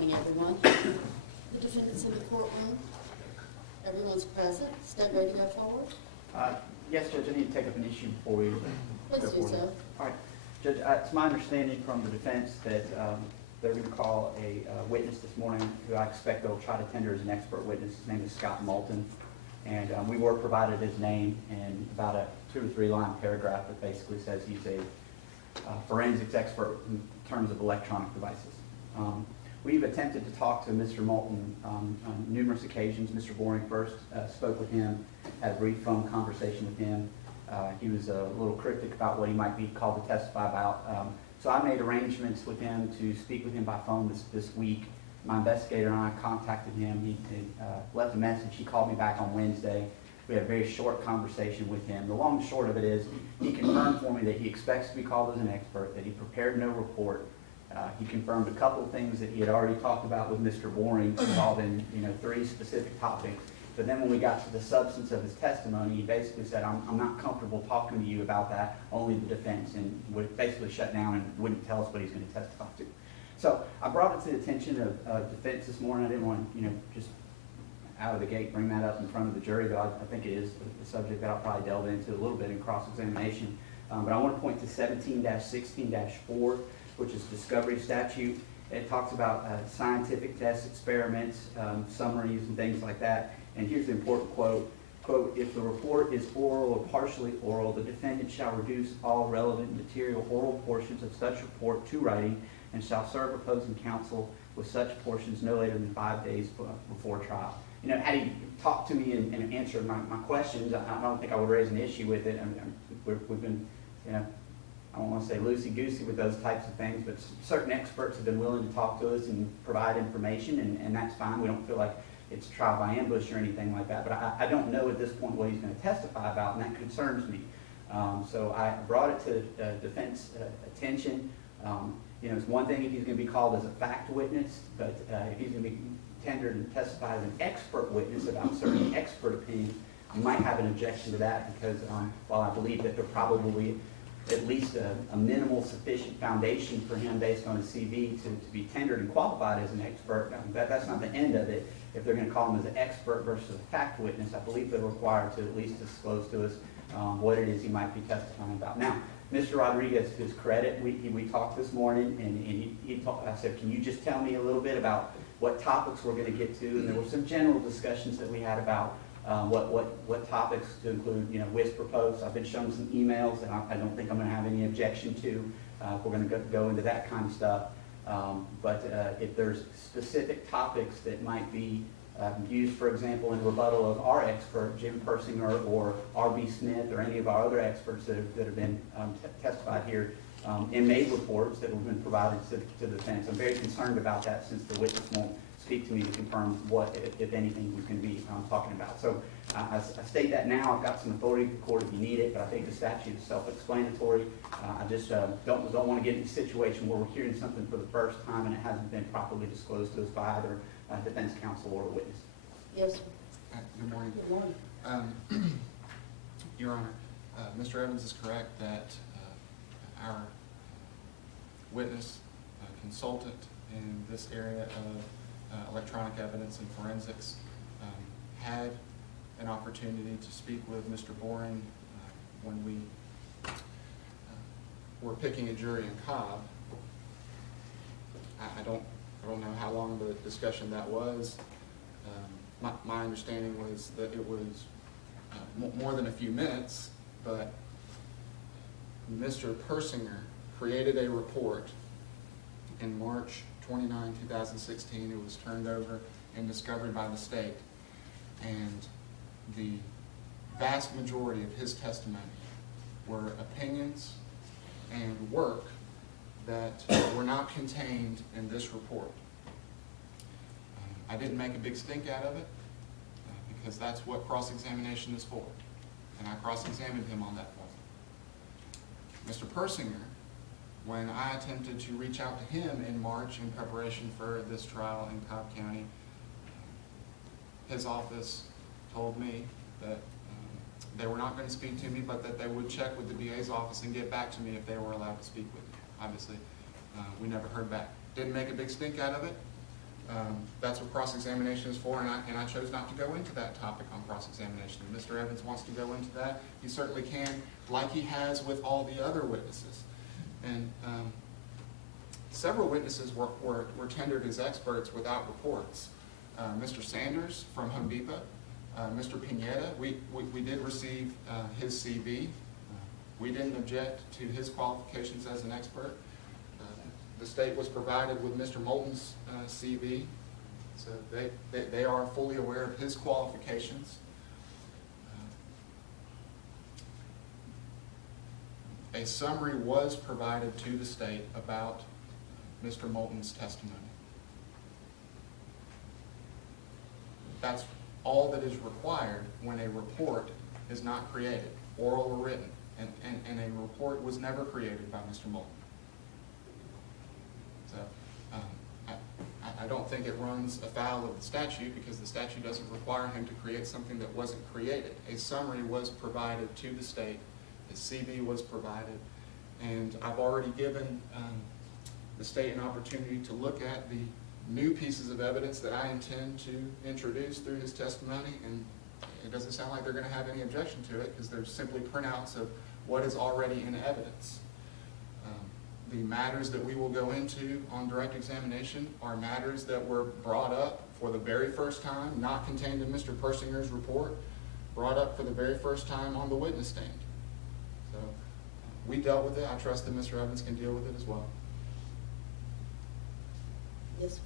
morning, everyone. The defendant's in the courtroom. Everyone's present. Stand ready to go forward. Yes, Judge, I need to take up an issue before we Please go do forward. so. All right, Judge, it's my understanding from the defense that they're going to call a witness this morning who I expect they'll try to tender as an expert witness. His name is Scott Moulton, and we were provided his name and about a 2 or 3 line paragraph that basically says he's a forensics expert in terms of electronic devices. We've attempted to talk to Mr. Moulton on numerous occasions. Mr. Boring first spoke with him, had a brief phone conversation with him. He was a little cryptic about what he might be called to testify about. So I made arrangements with him to speak with him by phone this week. My investigator and I contacted him. He left a message. He called me back on Wednesday. We had a very short conversation with him. The long and short of it is he confirmed for me that he expects to be called as an expert, that he prepared no report. He confirmed a couple of things that he had already talked about with Mr. Boring involving 3 specific topics. But then when we got to the substance of his testimony, he basically said, I'm not comfortable talking to you about that, only the defense, and would basically shut down and wouldn't tell us what he's going to testify to. So I brought it to the attention of defense this morning. I didn't want to, just out of the gate bring that up in front of the jury, but I think it is the subject that I'll probably delve into a little bit in cross-examination. But I want to point to 17-16-4, which is discovery statute. It talks about scientific tests, experiments, summaries, and things like that. And here's the important quote. Quote, if the report is oral or partially oral, the defendant shall reduce all relevant material oral portions of such report to writing and shall serve opposing counsel with such portions no later than 5 days before trial. Had he talked to me and answered my questions, I don't think I would raise an issue with it. We've been, I don't want to say loosey-goosey with those types of things, but certain experts have been willing to talk to us and provide information, and that's fine. We don't feel like it's trial by ambush or anything like that, but I don't know at this point what he's going to testify about, and that concerns me. So I brought it to defense attention. It's one thing if he's going to be called as a fact witness, but if he's going to be tendered and testified as an expert witness about certain expert opinions, I might have an objection to that because while I believe that there probably at least a minimal sufficient foundation for him based on his CV to be tendered and qualified as an expert, that's not the end of it. If they're going to call him as an expert versus a fact witness, I believe they're required to at least disclose to us what it is he might be testifying about. Now, Mr. Rodriguez, to his credit, we talked this morning, and I said, can you just tell me a little bit about what topics we're going to get to? And there were some general discussions that we had about what topics to include, whisper posts. I've been shown some emails that I don't think I'm going to have any objection to. If we're going to go into that kind of stuff. But if there's specific topics that might be used, for example, in rebuttal of our expert, Jim Persinger or R.B. Smith or any of our other experts that have been testified here, and made reports that have been provided to the defense. I'm very concerned about that since the witness won't speak to me to confirm what, if anything, we can be talking about. So I state that now. I've got some authority to the court if you need it, but I think the statute is self-explanatory. I just don't want to get in a situation where we're hearing something for the first time and it hasn't been properly disclosed to us by either defense counsel or a witness. Yes, sir. Good morning. Good morning. Your Honor, Mr. Evans is correct that our witness, consultant in this area of electronic evidence and forensics, had an opportunity to speak with Mr. Boring when we were picking a jury in Cobb. I don't know how long of a discussion that was. My understanding was that it was more than a few minutes, but Mr. Persinger created a report in March 29, 2016. It was turned over and discovered by the state. And the vast majority of his testimony were opinions and work that were not contained in this report. I didn't make a big stink out of it because that's what cross-examination is for. And I cross-examined him on that point. Mr. Persinger, when I attempted to reach out to him in March in preparation for this trial in Cobb County, his office told me that they were not going to speak to me, but that they would check with the DA's office and get back to me if they were allowed to speak with me. Obviously, we never heard back. Didn't make a big stink out of it. That's what cross-examination is for, and I chose not to go into that topic on cross-examination. If Mr. Evans wants to go into that, he certainly can, like he has with all the other witnesses. And several witnesses were tendered as experts without reports. Mr. Sanders from Home Depot, Mr. Pineda, we did receive his CV. We didn't object to his qualifications as an expert. The state was provided with Mr. Moulton's CV, so they are fully aware of his qualifications. A summary was provided to the state about Mr. Moulton's testimony. That's all that is required when a report is not created, oral or written, and a report was never created by Mr. Moulton. So I don't think it runs afoul of the statute, because the statute doesn't require him to create something that wasn't created. A summary was provided to the state, his CV was provided, and I've already given the state an opportunity to look at the new pieces of evidence that I intend to introduce through his testimony, and it doesn't sound like they're going to have any objection to it, because they're simply printouts of what is already in evidence. The matters that we will go into on direct examination are matters that were brought up for the very first time, not contained in Mr. Persinger's report, brought up for the very first time on the witness stand. So we dealt with it. I trust that Mr. Evans can deal with it as well. Yes.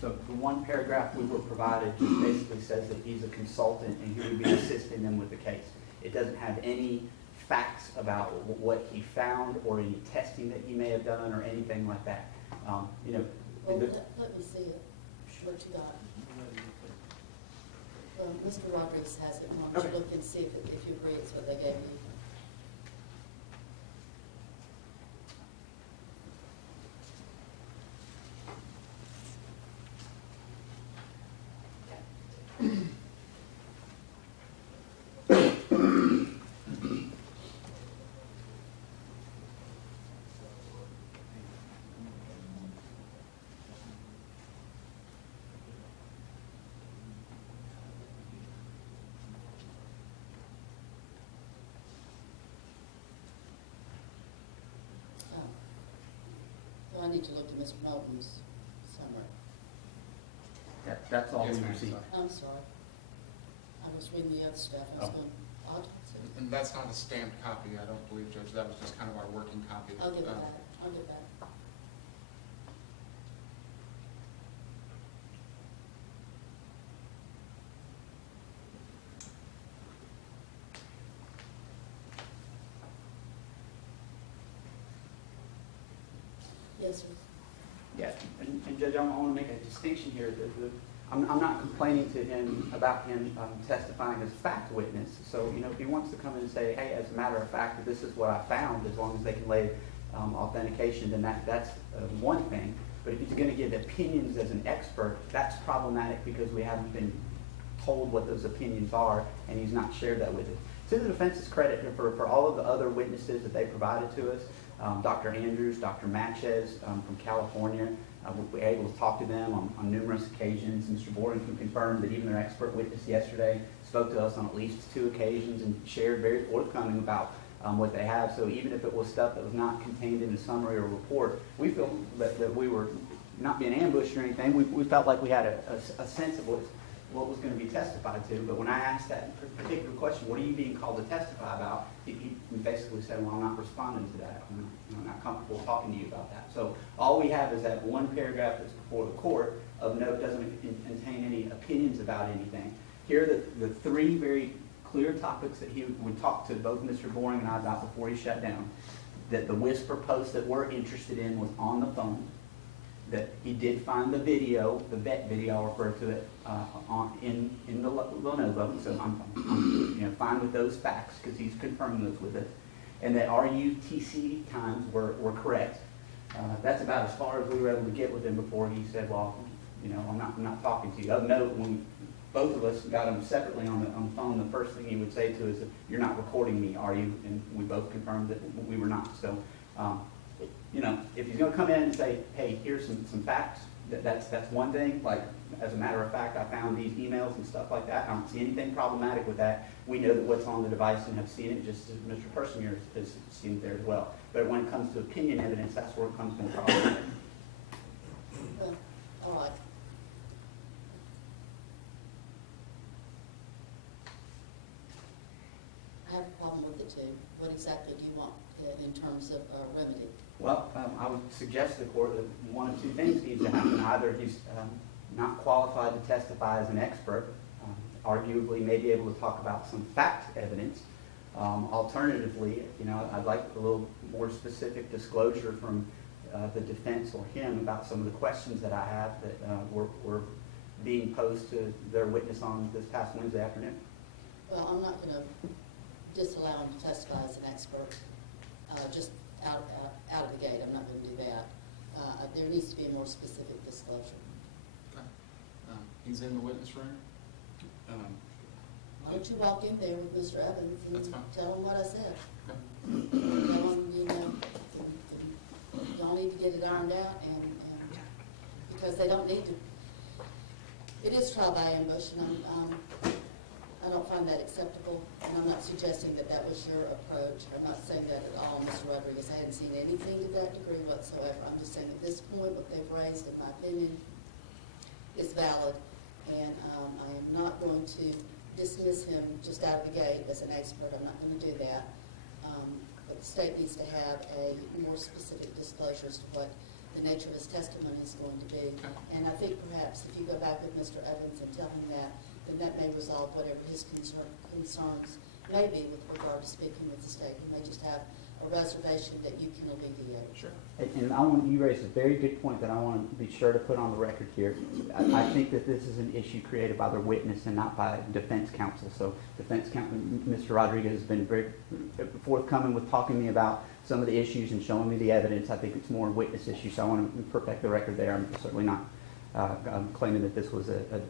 So the one paragraph we were provided just basically says that he's a consultant and he would be assisting them with the case. It doesn't have any facts about what he found or any testing that he may have done or anything like that. Well, let me see it. What you got? Well, Mr. Rodriguez has it. Why don't you look and see if you agree it's what they gave me? I need to look at Mr. Melton's summary. That's all Yes, we ma'am. received. I'm sorry. I was reading the other stuff. I was going, odd. And that's not a stamped copy, I don't believe, Judge. That was just kind of our working copy. I'll give it back. I'll give it back. Yes, sir. Yeah, and Judge, I want to make a distinction here. I'm not complaining to him about him testifying as a fact witness. So, if he wants to come in and say, hey, as a matter of fact, this is what I found, as long as they can lay authentication, then that's one thing. But if he's going to give opinions as an expert, that's problematic because we haven't been told what those opinions are, and he's not shared that with us. To the defense's credit, for all of the other witnesses that they provided to us, Dr. Andrews, Dr. Matches from California, we were able to talk to them on numerous occasions. Mr. Boring can confirm that even their expert witness yesterday spoke to us on at least 2 occasions and shared very forthcoming about what they have. So even if it was stuff that was not contained in a summary or report, we feel that we were not being ambushed or anything. We felt like we had a sense of what was going to be testified to. But when I asked that particular question, what are you being called to testify about, he basically said, well, I'm not responding to that. I'm not comfortable talking to you about that. So all we have is that one paragraph that's before the court of note, doesn't contain any opinions about anything. Here are the 3 very clear topics that he would talk to both Mr. Boring and I about before he shut down. That the whisper post that we're interested in was on the phone. That he did find the video, the vet video, I'll refer to it, in the Lenovo. So I'm fine with those facts because he's confirming those with us. And that our UTC times were correct. That's about as far as we were able to get with him before he said, well, I'm not talking to you. Of note, when both of us got him separately on the phone, the first thing he would say to us is, you're not recording me, are you? And we both confirmed that we were not. So, if he's going to come in and say, hey, here's some facts, That's one thing. Like, as a matter of fact, I found these emails and stuff like that. I don't see anything problematic with that. We know that what's on the device and have seen it, just as Mr. Persinger has seen it there as well. But when it comes to opinion evidence, that's where it comes more problematic. Well, all right. I have a problem with it too. What exactly do you want in terms of remedy? Well, I would suggest to the court that one of two things needs to happen. Either he's not qualified to testify as an expert, arguably may be able to talk about some fact evidence. Alternatively, I'd like a little more specific disclosure from the defense or him about some of the questions that I have that were being posed to their witness on this past Wednesday afternoon. Well, I'm not going to disallow him to testify as an expert, just out of the gate. I'm not going to do that. There needs to be a more specific disclosure. Okay. He's in the witness room. Why don't you walk in there with Mr. Evans and tell him what I said? Okay. Tell him, y'all need to get it ironed out, and because they don't need to. It is trial by ambush, and I don't find that acceptable, and I'm not suggesting that that was your approach. I'm not saying that at all, Mr. Rodriguez. I hadn't seen anything to that degree whatsoever. I'm just saying at this point, what they've raised, in my opinion, is valid, and I am not going to dismiss him just out of the gate as an expert. I'm not going to do that. But the state needs to have a more specific disclosure as to what the nature of his testimony is going to be. And I think perhaps if you go back with Mr. Evans and tell him that, then that may resolve whatever his concerns may be with regard to speaking with the state. He may just have a reservation that you can alleviate. Sure. And you raised a very good point that I want to be sure to put on the record here. I think that this is an issue created by their witness and not by defense counsel. So defense counsel, Mr. Rodriguez, has been very forthcoming with talking to me about some of the issues and showing me the evidence. I think it's more a witness issue, so I want to perfect the record there. I'm certainly not claiming that this was a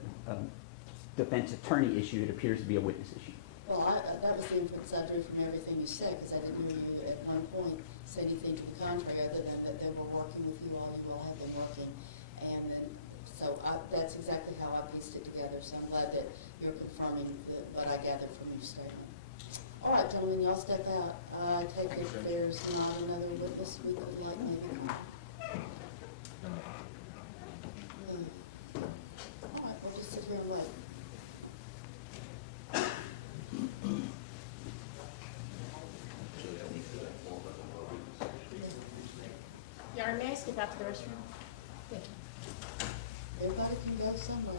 defense attorney issue. It appears to be a witness issue. Well, that was the inference I drew from everything you said, because I didn't hear you at one point say anything to the contrary other than that they were working with you all have been working. And then, so that's exactly how I pieced it together. So I'm glad that you're confirming what I gathered from your statement. All right, gentlemen, y'all step out. I take it there's not another witness we could like maybe. All right, we'll just sit here and wait. Yard, may I skip out to the restroom? Thank you. Everybody can go somewhere.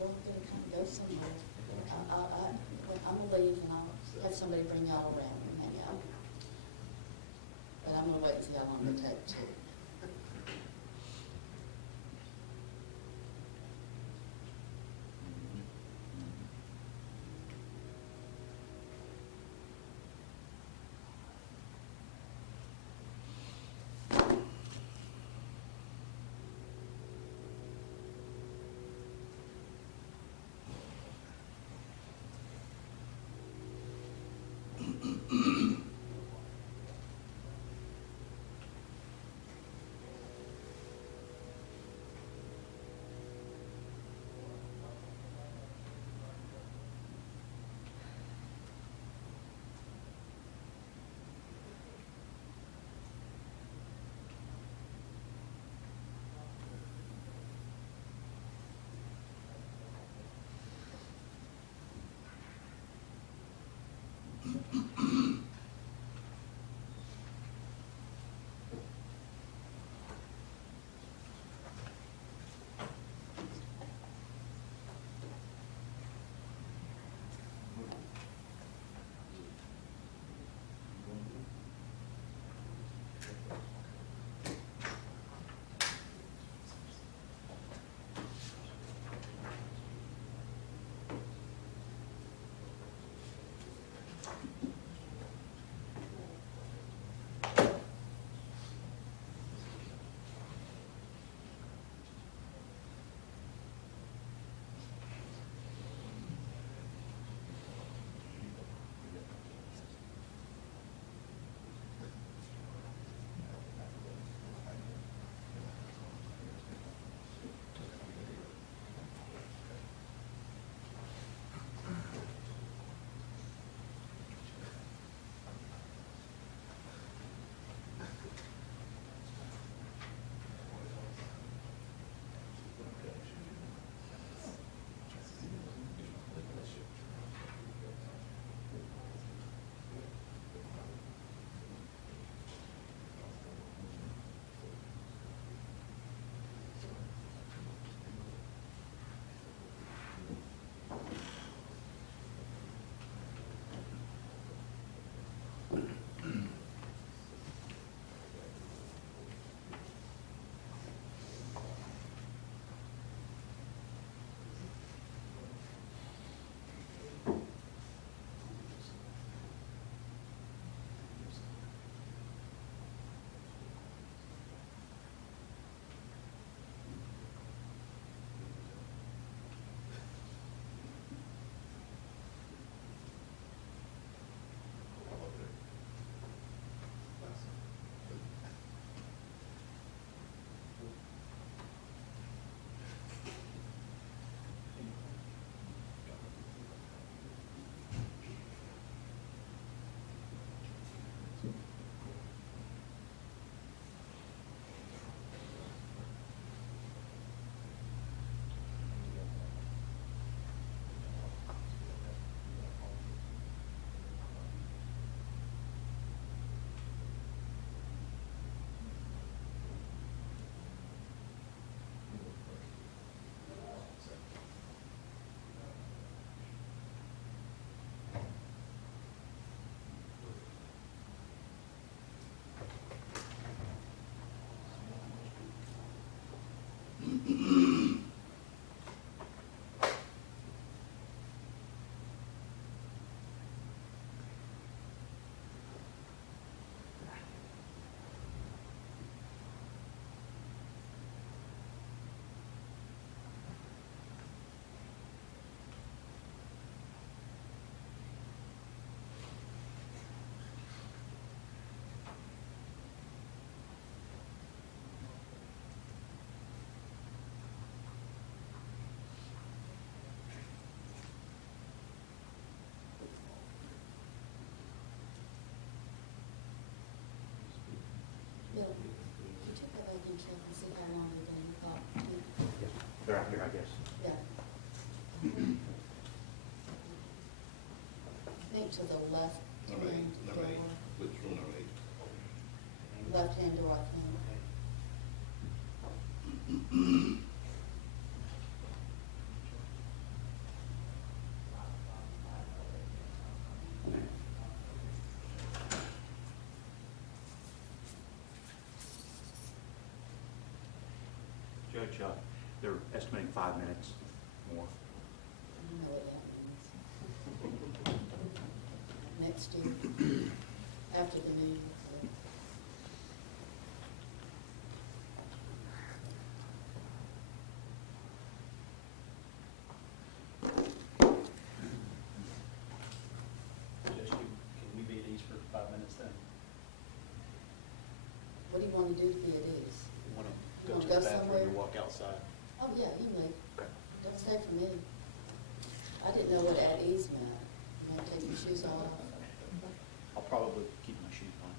We're gonna kind of go somewhere. I'm gonna leave and I'll have somebody bring y'all around and hang out. But I'm gonna wait and see how long it takes too. check and see how long they've been in the car. Yes, they're out here, I guess. Yeah. I think to the left Number eight, hand number door. eight, which room number eight? Left hand door, I think. Judge, they're estimating 5 minutes more. I don't know what that means. Next year, after the meeting. Judge, can we be at ease for 5 minutes then? What do you want to do to be at ease? We want to You go wanna to go the bathroom somewhere? and walk outside. Oh, yeah, you can leave. Okay. Don't stay for me. I didn't know what at ease meant. You want to take your shoes off? I'll probably keep my shoes on.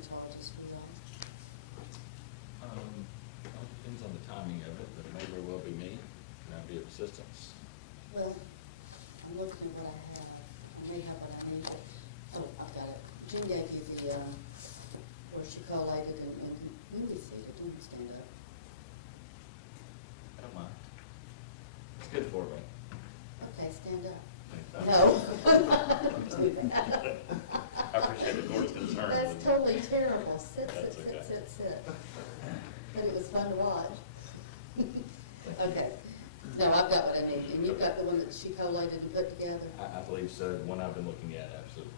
the charges for y'all? Well, it depends on the timing of it, but it may very well be me. Can I be of assistance? Well, I'm looking at what I have. I may have what I need, but, oh, I've got it. Jim gave you the, where she collated and when we see it, don't stand up. I don't mind. It's good for me. Okay, stand up. No. Don't do that. I appreciate the court's concern. That's totally terrible. Sit, That's sit, okay. sit, sit, sit. But it was fun to watch. Okay. No, I've got what I need. And you've got the one that she collated and put together? I believe so, the one I've been looking at, absolutely.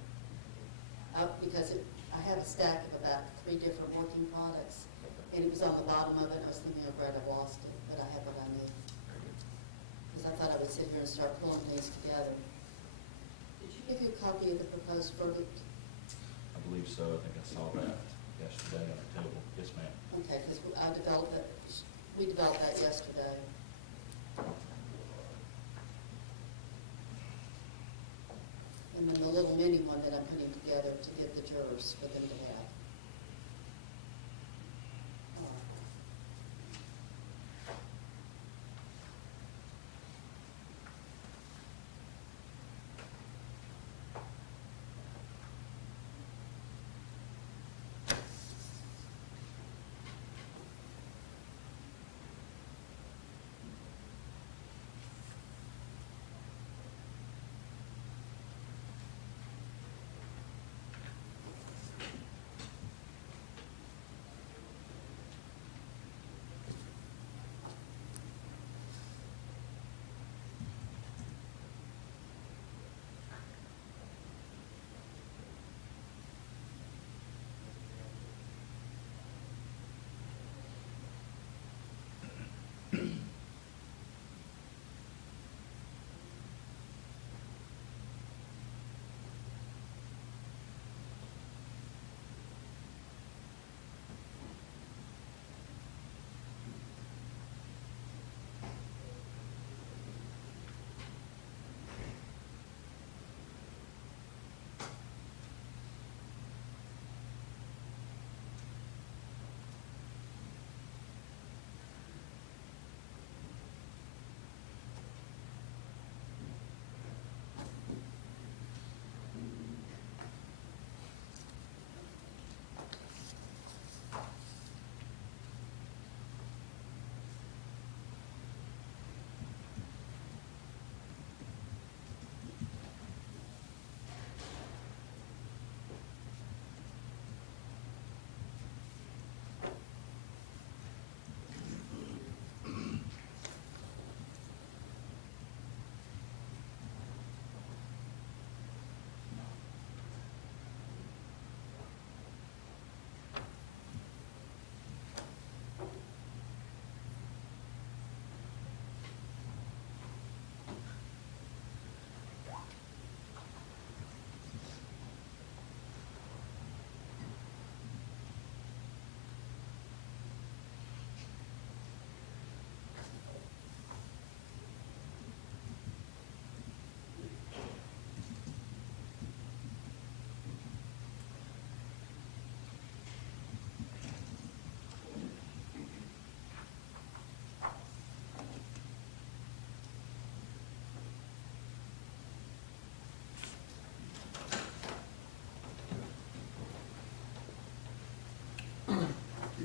Because I have a stack of about 3 different working products, and it was on the bottom of it. I was thinking of Brad, I've lost it, but I have what I need. Because I thought I would sit here and start pulling things together. Did you give you a copy of the proposed verdict? I believe so, I think I saw that yesterday on the table. Yes, ma'am. Okay, because we developed that yesterday. And then the little mini one that I'm putting together to give the jurors for them to have.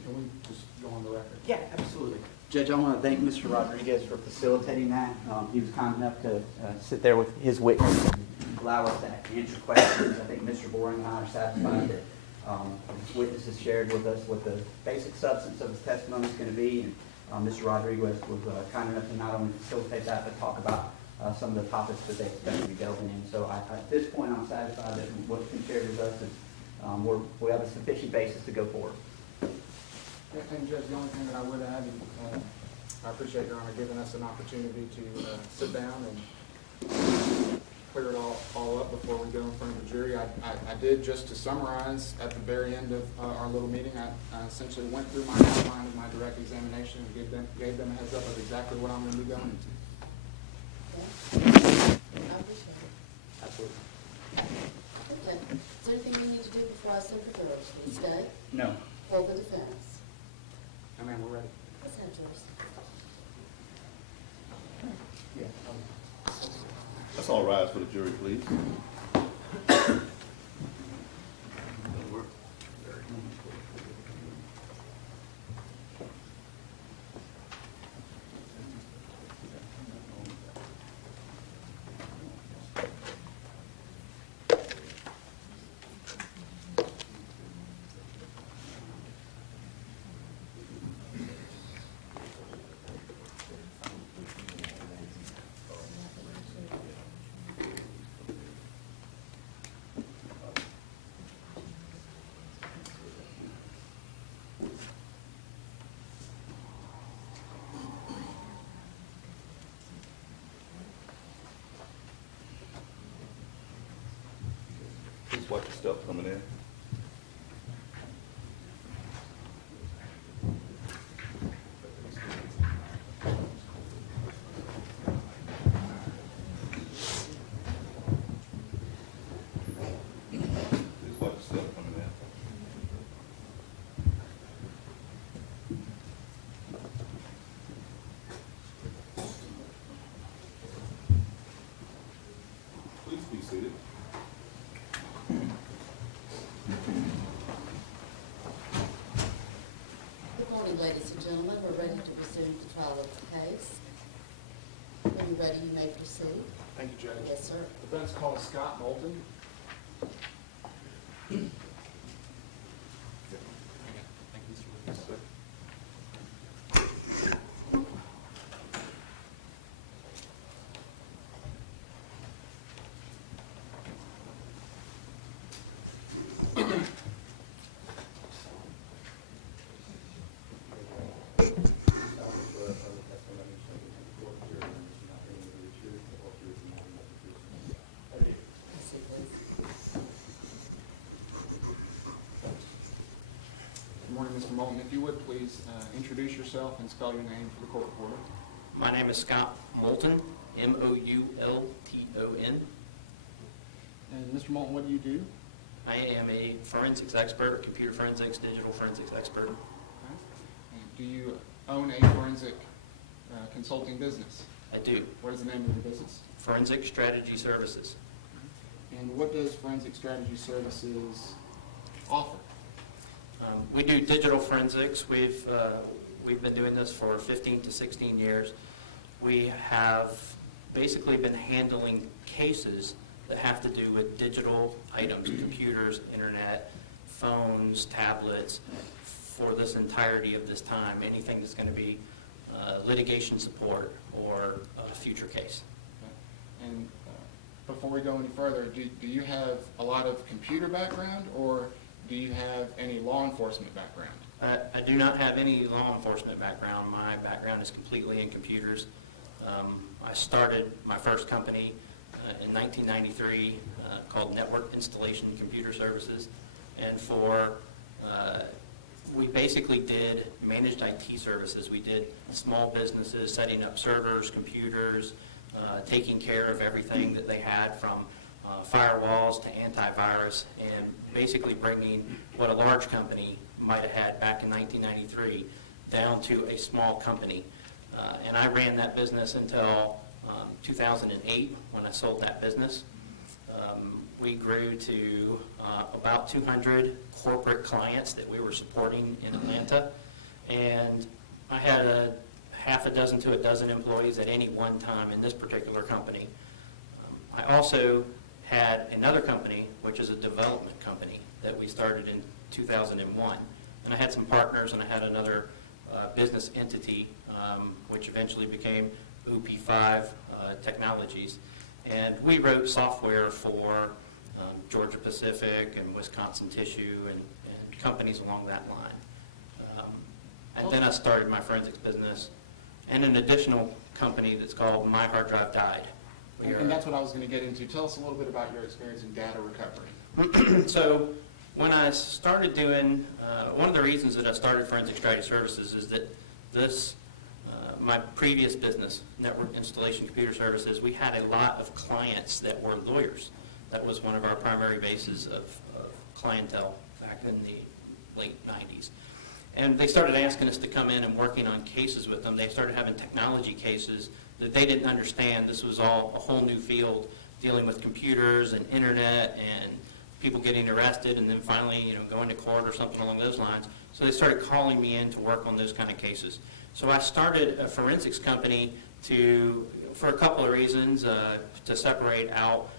Can we just go on the record? Yeah, absolutely. Judge, I want to thank Mr. Rodriguez for facilitating that. He was kind enough to sit there with his witness and allow us to answer questions. I think Mr. Boring and I are satisfied that his witness has shared with us what the basic substance of his testimony is going to be. And Mr. Rodriguez was kind enough to not only facilitate that, but talk about some of the topics that they expect to be delving in. So at this point, I'm satisfied that what's been shared with us is we have a sufficient basis to go forward. And Judge, the only thing that I would add, and I appreciate Your Honor giving us an opportunity to sit down and clear it all up before we go in front of the jury. I did, just to summarize, at the very end of our little meeting, I essentially went through my outline of my direct examination and gave them a heads up of exactly what I'm going to be going into. I appreciate it. Absolutely. Okay. Is there anything we need to do before I send for jurors? Will you stay? Let's all rise for the jury, please. Please watch your step coming in. Please watch your step coming in. Please be seated. Good morning, ladies and gentlemen. We're ready to resume the trial of the case. When you're ready, you may proceed. Thank you, Judge. Yes, sir. Defense called Scott Moulton. Yes, sir. Proceed, please. Good morning, Mr. Moulton. If you would, please introduce yourself and spell your name for the court reporter. My name is Scott Moulton, M-O-U-L-T-O-N. And Mr. Moulton, what do you do? I am a forensics expert, computer forensics, digital forensics expert. And do you own a forensic consulting business? I do. What is the name of your business? Forensic Strategy Services. And what does Forensic Strategy Services offer? We do digital forensics. We've been doing this for 15 to 16 years. We have basically been handling cases that have to do with digital items, computers, internet, phones, tablets, for this entirety of this time. Anything that's going to be litigation support or a future case. And before we go any further, do you have a lot of computer background, or do you have any law enforcement background? I do not have any law enforcement background. My background is completely in computers. I started my first company in 1993 called Network Installation Computer Services, and we basically did managed IT services. We did small businesses, setting up servers, computers, taking care of everything that they had from firewalls to antivirus, and basically bringing what a large company might have had back in 1993 down to a small company. And I ran that business until 2008 when I sold that business. We grew to about 200 corporate clients that we were supporting in Atlanta, and I had a half a dozen to a dozen employees at any one time in this particular company. I also had another company, which is a development company that we started in 2001. And I had some partners, and I had another business entity, which eventually became OP5 Technologies. And we wrote software for Georgia Pacific and Wisconsin Tissue and companies along that line. And then I started my forensics business and an additional company that's called My Hard Drive Died. And that's what I was going to get into. Tell us a little bit about your experience in data recovery. So when I started doing, one of the reasons that I started Forensic Strategy Services is that my previous business, Network Installation Computer Services, we had a lot of clients that were lawyers. That was one of our primary bases of clientele back in the late 90s. And they started asking us to come in and working on cases with them. They started having technology cases that they didn't understand. This was all a whole new field, dealing with computers and internet and people getting arrested and then finally, going to court or something along those lines. So they started calling me in to work on those kind of cases. So I started a forensics company for a couple of reasons, to separate out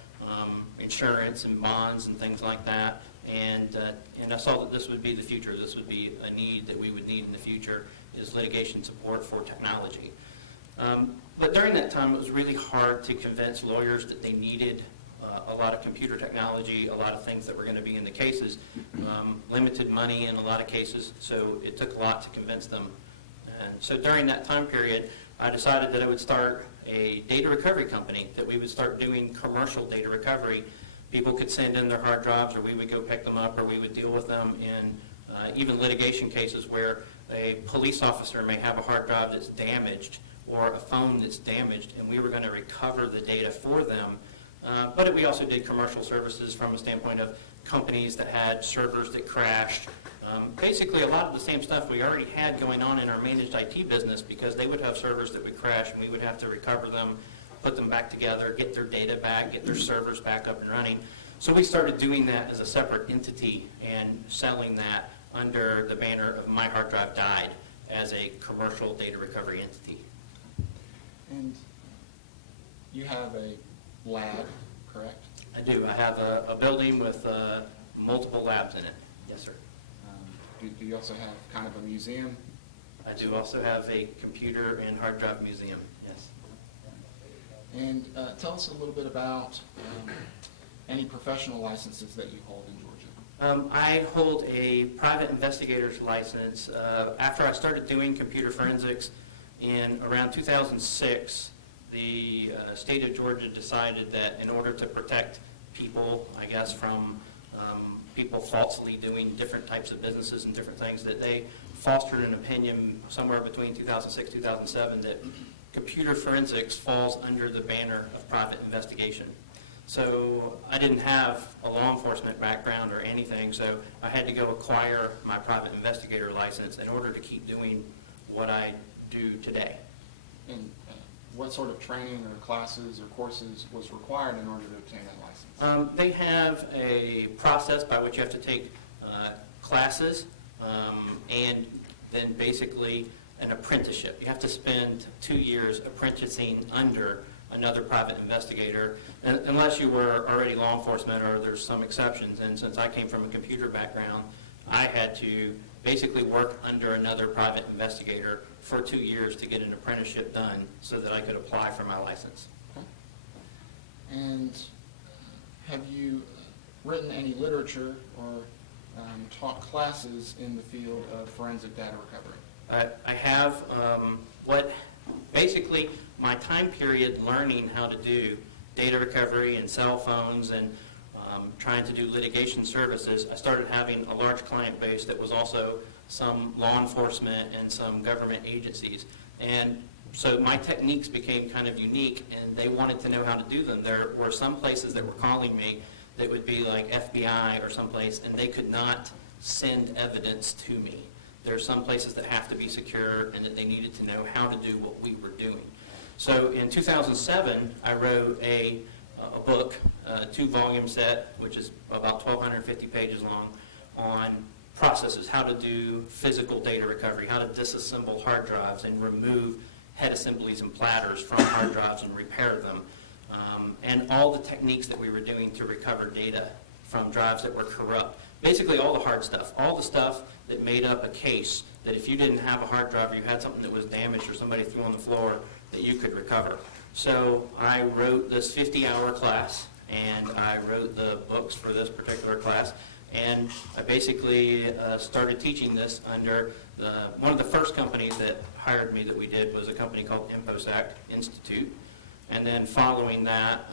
insurance and bonds and things like that. And I saw that this would be the future. This would be a need that we would need in the future, is litigation support for technology. But during that time, it was really hard to convince lawyers that they needed a lot of computer technology, a lot of things that were going to be in the cases, limited money in a lot of cases, so it took a lot to convince them. And so during that time period, I decided that I would start a data recovery company, that we would start doing commercial data recovery. People could send in their hard drives, or we would go pick them up, or we would deal with them in even litigation cases where a police officer may have a hard drive that's damaged or a phone that's damaged, and we were going to recover the data for them. But we also did commercial services from a standpoint of companies that had servers that crashed. Basically, a lot of the same stuff we already had going on in our managed IT business, because they would have servers that would crash and we would have to recover them, put them back together, get their data back, get their servers back up and running. So we started doing that as a separate entity and selling that under the banner of My Hard Drive Died as a commercial data recovery entity. And you have a lab, correct? I do. I have a building with multiple labs in it. Yes, sir. Do you also have kind of a museum? I do also have a computer and hard drive museum, yes. And tell us a little bit about any professional licenses that you hold in Georgia. I hold a private investigator's license. After I started doing computer forensics in around 2006, the state of Georgia decided that in order to protect people, I guess, from people falsely doing different types of businesses and different things, that they fostered an opinion somewhere between 2006 and 2007 that computer forensics falls under the banner of private investigation. So I didn't have a law enforcement background or anything, so I had to go acquire my private investigator license in order to keep doing what I do today. And what sort of training or classes or courses was required in order to obtain that license? They have a process by which you have to take classes and then basically an apprenticeship. You have to spend 2 years apprenticing under another private investigator, unless you were already law enforcement or there's some exceptions. And since I came from a computer background, I had to basically work under another private investigator for 2 years to get an apprenticeship done so that I could apply for my license. Okay. And have you written any literature or taught classes in the field of forensic data recovery? I have basically my time period learning how to do data recovery and cell phones and trying to do litigation services. I started having a large client base that was also some law enforcement and some government agencies. And so my techniques became kind of unique, and they wanted to know how to do them. There were some places that were calling me that would be like FBI or someplace, and they could not send evidence to me. There are some places that have to be secure and that they needed to know how to do what we were doing. So in 2007, I wrote a book, a 2-volume set, which is about 1,250 pages long, on processes, how to do physical data recovery, how to disassemble hard drives and remove head assemblies and platters from hard drives and repair them, and all the techniques that we were doing to recover data from drives that were corrupt. Basically all the hard stuff, all the stuff that made up a case that if you didn't have a hard drive or you had something that was damaged or somebody threw on the floor, that you could recover. So I wrote this 50-hour class, and I wrote the books for this particular class, and I basically started teaching this under one of the first companies that hired me that we did was a company called InfoSec Institute. And then following that,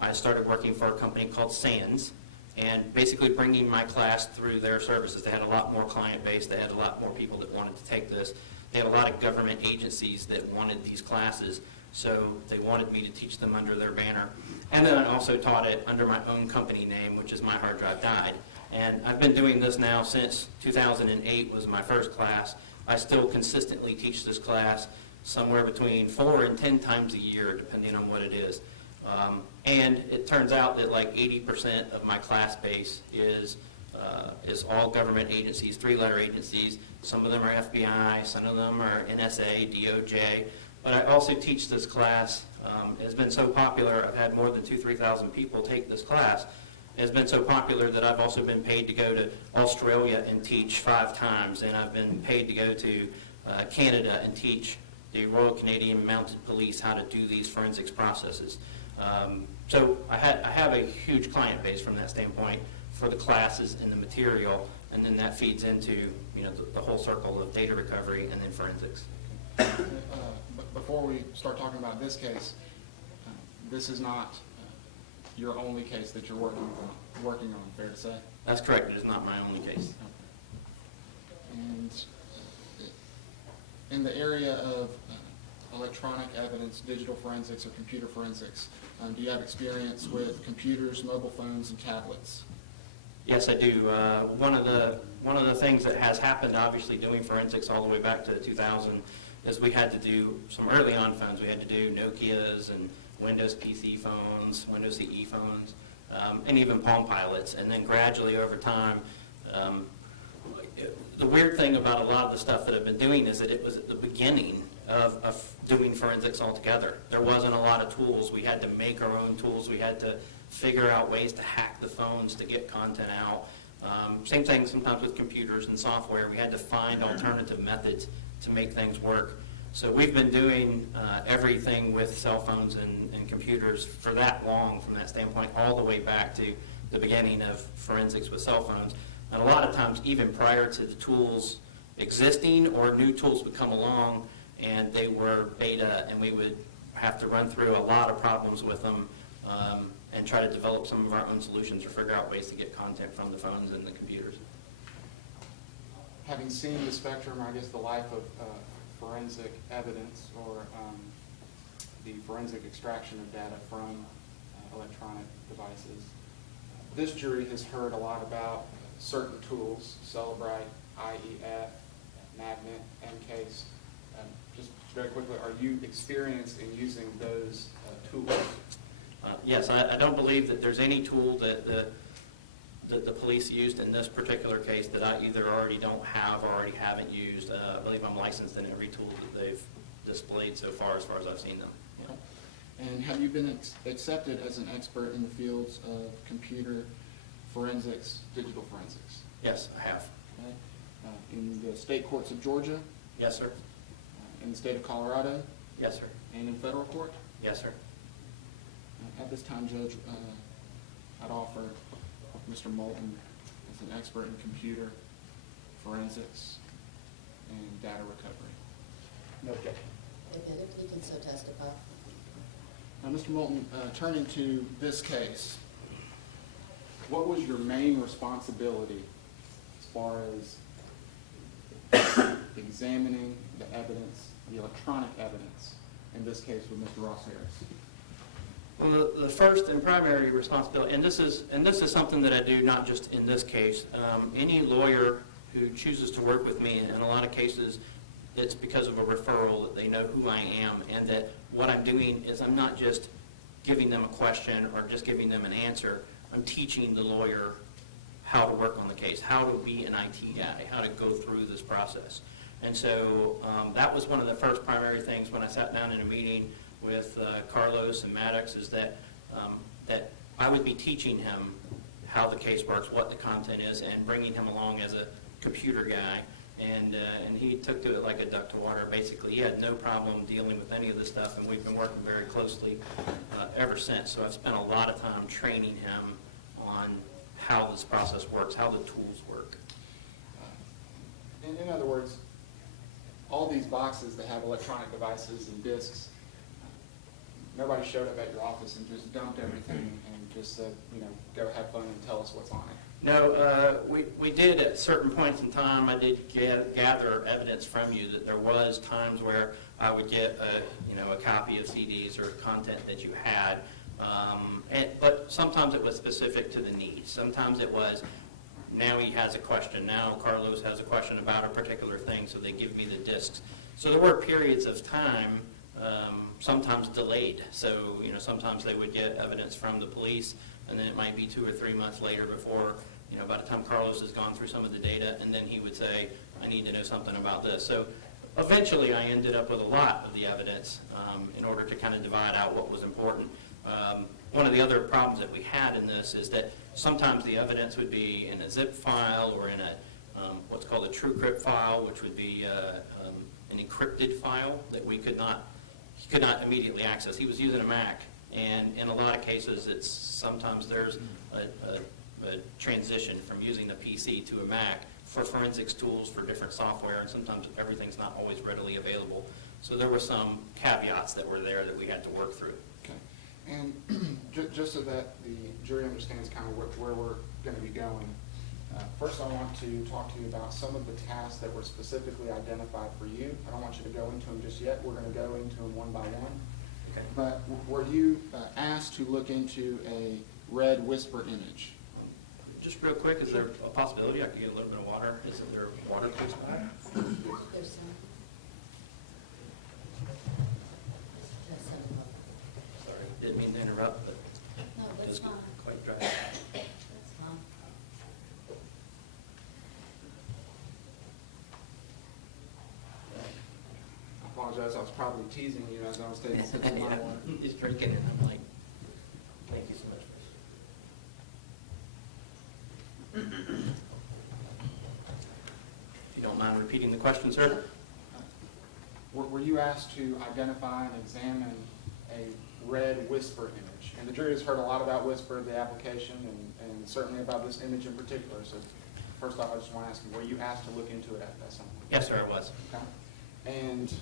I started working for a company called SANS, and basically bringing my class through their services. They had a lot more client base. They had a lot more people that wanted to take this. They had a lot of government agencies that wanted these classes, so they wanted me to teach them under their banner. And then I also taught it under my own company name, which is My Hard Drive Died. And I've been doing this now since 2008 was my first class. I still consistently teach this class. somewhere between 4 and 10 times a year, depending on what it is. And it turns out that like 80% of my class base is all government agencies, 3-letter agencies. Some of them are FBI, some of them are NSA, DOJ. But I also teach this class. It's been so popular, I've had more than 2,000-3,000 people take this class. It's been so popular that I've also been paid to go to Australia and teach 5 times, and I've been paid to go to Canada and teach the Royal Canadian Mounted Police how to do these forensics processes. So I have a huge client base from that standpoint for the classes and the material, and then that feeds into the whole circle of data recovery and then forensics. Before we start talking about this case, this is not your only case that you're working on, fair to say? That's correct. It is not my only case. And in the area of electronic evidence, digital forensics, or computer forensics, do you have experience with computers, mobile phones, and tablets? Yes, I do. One of the things that has happened, obviously, doing forensics all the way back to 2000, is we had to do some early on phones. We had to do Nokias and Windows PC phones, Windows CE phones, and even Palm Pilots. And then gradually over time, the weird thing about a lot of the stuff that I've been doing is that it was at the beginning of doing forensics altogether. There wasn't a lot of tools. We had to make our own tools. We had to figure out ways to hack the phones to get content out. Same thing sometimes with computers and software. We had to find alternative methods to make things work. So we've been doing everything with cell phones and computers for that long, from that standpoint, all the way back to the beginning of forensics with cell phones. And a lot of times, even prior to the tools existing, or new tools would come along and they were beta, and we would have to run through a lot of problems with them and try to develop some of our own solutions or figure out ways to get content from the phones and the computers. Having seen the spectrum, or I guess the life of forensic evidence, or the forensic extraction of data from electronic devices, this jury has heard a lot about certain tools, Celebrite, IEF, Magnet, MCase. Just very quickly, are you experienced in using those tools? Yes, I don't believe that there's any tool that the police used in this particular case that I either already don't have or already haven't used. I believe I'm licensed in every tool that they've displayed so far as I've seen them. Okay. And have you been accepted as an expert in the fields of computer forensics, digital forensics? Yes, I have. Okay. In the state courts of Georgia? Yes, sir. In the state of Colorado? Yes, sir. And in federal court? Yes, sir. At this time, Judge, I'd offer Mr. Moulton as an expert in computer forensics and data recovery. No objection. If he can so testify. Now, Mr. Moulton, turning to this case, what was your main responsibility as far as examining the evidence, the electronic evidence, in this case with Mr. Ross Harris? Well, the first and primary responsibility, and this is something that I do not just in this case. Any lawyer who chooses to work with me, in a lot of cases, it's because of a referral, that they know who I am, and that what I'm doing is I'm not just giving them a question or just giving them an answer. I'm teaching the lawyer how to work on the case, how to be an IT guy, how to go through this process. And so that was one of the first primary things when I sat down in a meeting with Carlos and Maddox, is that that I would be teaching him how the case works, what the content is, and bringing him along as a computer guy. And he took to it like a duck to water. Basically, he had no problem dealing with any of this stuff, and we've been working very closely ever since. So I've spent a lot of time training him on how this process works, how the tools work. In other words, all these boxes that have electronic devices and disks, nobody showed up at your office and just dumped everything and just said, go have fun and tell us what's on it. No, we did at certain points in time. I did gather evidence from you that there was times where I would get a copy of CDs or content that you had, but sometimes it was specific to the needs. Sometimes it was, now he has a question. Now Carlos has a question about a particular thing, so they give me the discs. So there were periods of time, sometimes delayed. So, sometimes they would get evidence from the police, and then it might be 2 or 3 months later before, by the time Carlos has gone through some of the data, and then he would say, I need to know something about this. So eventually I ended up with a lot of the evidence in order to kind of divide out what was important. One of the other problems that we had in this is that sometimes the evidence would be in a zip file or in a what's called a TrueCrypt file, which would be an encrypted file that he could not immediately access. He was using a Mac, and in a lot of cases, sometimes there's a transition from using a PC to a Mac for forensics tools for different software, and sometimes everything's not always readily available. So there were some caveats that were there that we had to work through. Okay. And just so that the jury understands kind of where we're going to be going, first I want to talk to you about some of the tasks that were specifically identified for you. I don't want you to go into them just yet. We're going to go into them one by one. Okay. But were you asked to look into a red whisper image? Just real quick, is there a possibility I could get a little bit of water? Is there water, please? There's some. Sorry, didn't mean to interrupt, but No, that's it's fine. quite dry. That's fine. I apologize, I was probably teasing you as I was taking sips of my Yeah, water. he's drinking it, I'm like, thank you so much. If you don't mind repeating the question, sir? Were you asked to identify and examine a red whisper image? And the jury has heard a lot about whisper, the application, and certainly about this image in particular. So first off, I just want to ask you, were you asked to look into it at some point? Yes, sir, I was. Okay. And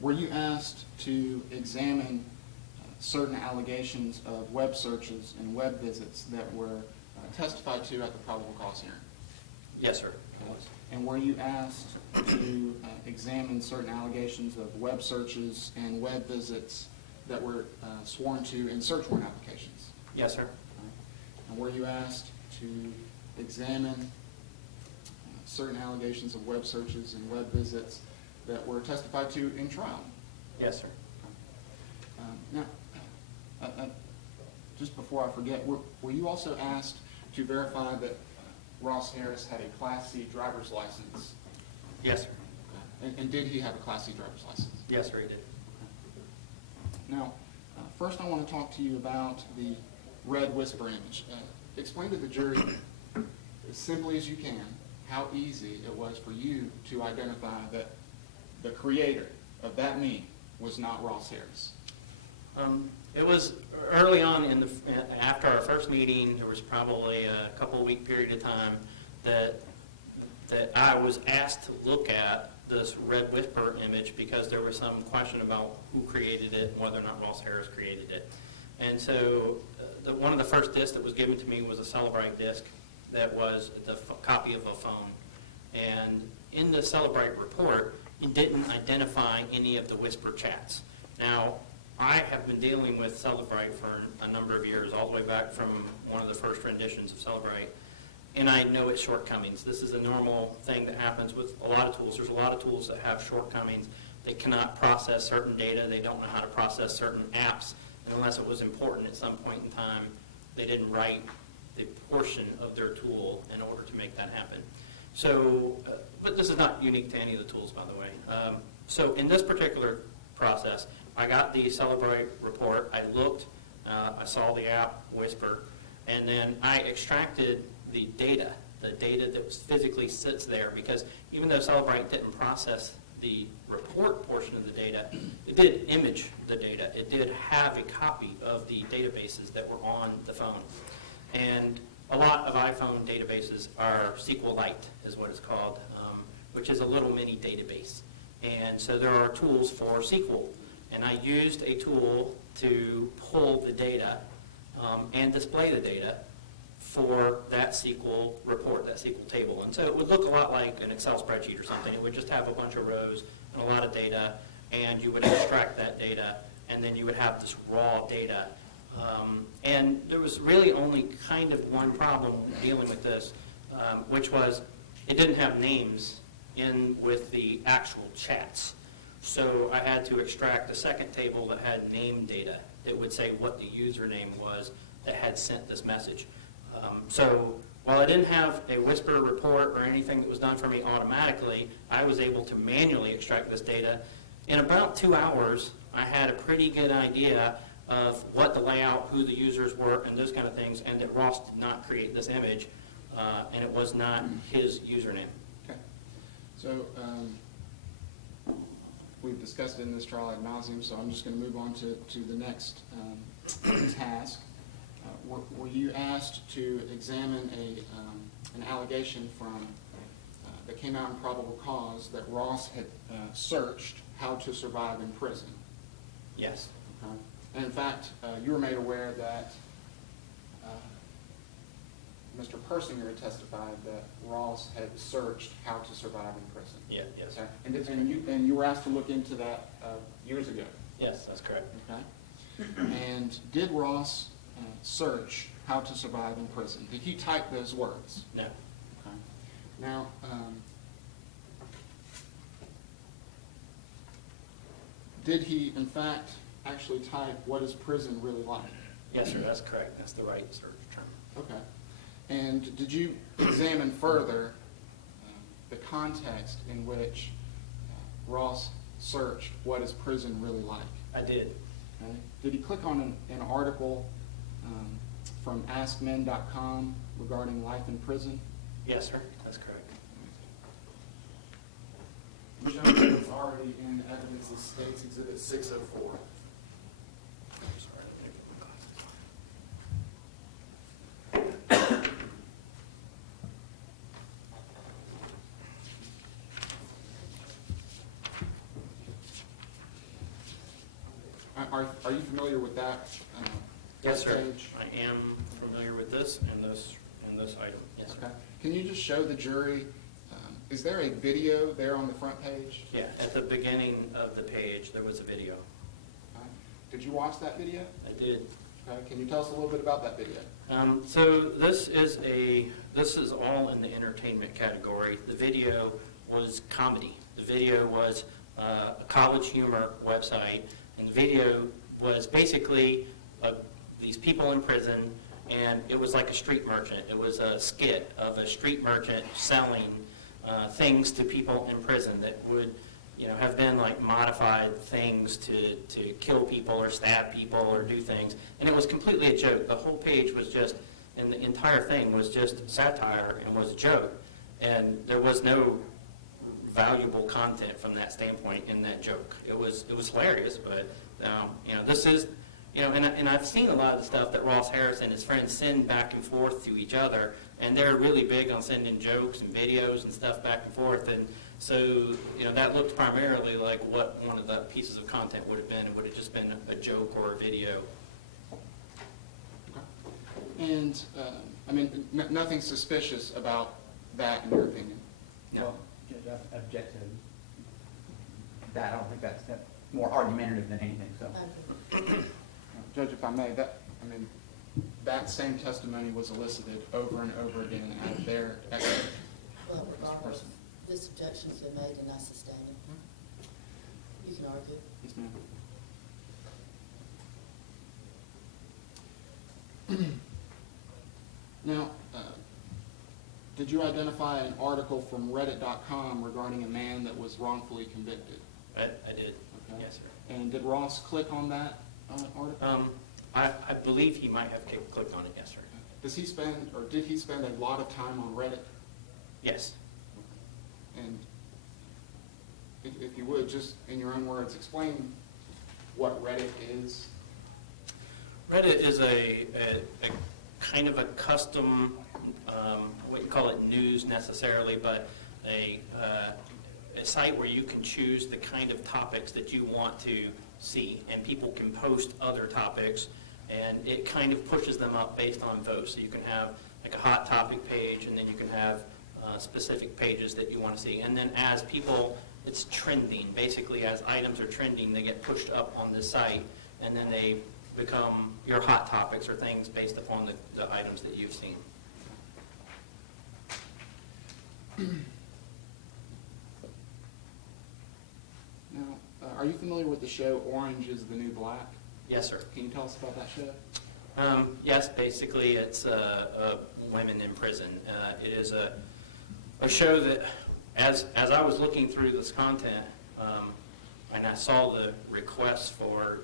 were you asked to examine certain allegations of web searches and web visits that were testified to at the probable cause hearing? Yes, sir, I was. And were you asked to examine certain allegations of web searches and web visits that were sworn to in search warrant applications? Yes, sir. And were you asked to examine certain allegations of web searches and web visits that were testified to in trial? Yes, sir. Now, just before I forget, were you also asked to verify that Ross Harris had a Class C driver's license? Yes, sir. And did he have a Class C driver's license? Yes, sir, he did. Now, first I want to talk to you about the red whisper image. Explain to the jury, as simply as you can, how easy it was for you to identify that the creator of that meme was not Ross Harris. It was early on after our first meeting. There was probably a couple-week period of time that I was asked to look at this red whisper image because there was some question about who created it and whether or not Ross Harris created it. And so one of the first discs that was given to me was a Celebrite disc that was the copy of a phone. And in the Celebrite report, it didn't identify any of the whisper chats. Now, I have been dealing with Celebrite for a number of years, all the way back from one of the first renditions of Celebrite, and I know its shortcomings. This is a normal thing that happens with a lot of tools. There's a lot of tools that have shortcomings. They cannot process certain data. They don't know how to process certain apps. And unless it was important at some point in time, they didn't write the portion of their tool in order to make that happen. So, but this is not unique to any of the tools, by the way. So in this particular process, I got the Celebrite report, I looked, I saw the app Whisper, and then I extracted the data that physically sits there, because even though Celebrite didn't process the report portion of the data, it did image the data. It did have a copy of the databases that were on the phone. And a lot of iPhone databases are SQLite, is what it's called, which is a little mini database. And so there are tools for SQL. And I used a tool to pull the data and display the data for that SQL report, that SQL table. And so it would look a lot like an Excel spreadsheet or something. It would just have a bunch of rows and a lot of data, and you would extract that data, and then you would have this raw data. And there was really only kind of one problem dealing with this. which was, it didn't have names in with the actual chats. So I had to extract a second table that had name data. It would say what the username was that had sent this message. So while I didn't have a Whisper report or anything that was done for me automatically, I was able to manually extract this data. In about 2 hours, I had a pretty good idea of what the layout, who the users were, and those kind of things, and that Ross did not create this image, and it was not his username. Okay. So we've discussed it in this trial ad nauseum, so I'm just going to move on to the next task. Were you asked to examine an allegation from that came out in probable cause that Ross had searched how to survive in prison? Yes. Okay. And in fact, you were made aware that Mr. Persinger had testified that Ross had searched how to survive in prison. Yeah, yes. Okay. And you were asked to look into that years ago. Yes, that's correct. Okay. And did Ross search how to survive in prison? Did he type those words? No. Okay. Now, did he, in fact, actually type what is prison really like? Yes, sir, that's correct. That's the right search term. Okay. And did you examine further the context in which Ross searched what is prison really like? I did. Okay. Did he click on an article from AskMen.com regarding life in prison? Yes, sir, that's correct. You showed that it's already in evidence of State's Exhibit 604. I'm sorry, let me get my glasses on. Are you familiar with that? Yes, sir. Page? I am familiar with this and this item. Yes, sir. Okay. Can you just show the jury, is there a video there on the front page? Yeah, at the beginning of the page, there was a video. Okay. Did you watch that video? I did. Okay. Can you tell us a little bit about that video? So this is all in the entertainment category. The video was comedy. The video was a college humor website, and the video was basically these people in prison, and it was like a street merchant. It was a skit of a street merchant selling things to people in prison that would, have been like modified things to kill people or stab people or do things. And it was completely a joke. The whole page was just, and the entire thing was just satire and was a joke. And there was no valuable content from that standpoint in that joke. It was hilarious, but this is, and I've seen a lot of the stuff that Ross Harris and his friends send back and forth to each other, and they're really big on sending jokes and videos and stuff back and forth. And so, that looked primarily like what one of the pieces of content would have been. It would have just been a joke or a video. Okay. And, nothing suspicious about that in your opinion? No. Well, Judge, I object to that. I don't think that's more argumentative than anything, so. Judge, if I may, that same testimony was elicited over and over again out of their expert. Well, regardless, this objection's been made and I sustain it. You can argue. Yes, ma'am. Now, did you identify an article from Reddit.com regarding a man that was wrongfully convicted? I did. Okay. Yes, sir. And did Ross click on that article? I believe he might have clicked on it, yes, sir. Did he spend a lot of time on Reddit? Yes. And if you would, just in your own words, explain what Reddit is. Reddit is a kind of a custom, I wouldn't call it news necessarily, but a site where you can choose the kind of topics that you want to see, and people can post other topics, and it kind of pushes them up based on votes. So you can have like a hot topic page, and then you can have specific pages that you want to see. And then as people, it's trending. Basically, as items are trending, they get pushed up on the site, and then they become your hot topics or things based upon the items that you've seen. Now, are you familiar with the show Orange is the New Black? Yes, sir. Can you tell us about that show? Yes, basically, it's women in prison. It is a show that, as I was looking through this content, and I saw the requests for,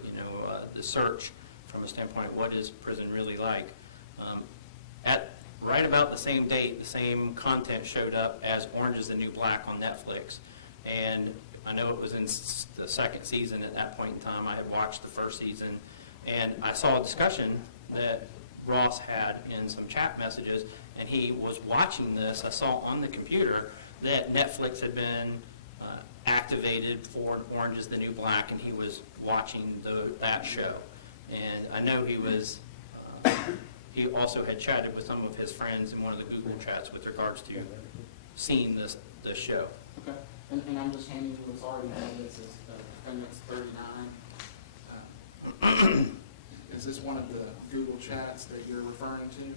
the search from a standpoint of what is prison really like, at right about the same date, the same content showed up as Orange is the New Black on Netflix. And I know it was in the second season at that point in time. I had watched the first season, and I saw a discussion that Ross had in some chat messages, and he was watching this. I saw on the computer that Netflix had been activated for Orange is the New Black, and he was watching that show. And I know he was, he also had chatted with some of his friends in one of the Google chats with regards to seeing this show. Okay. And I'm just handing you what's already in this is Defendant's 39. Is this one of the Google chats that you're referring to?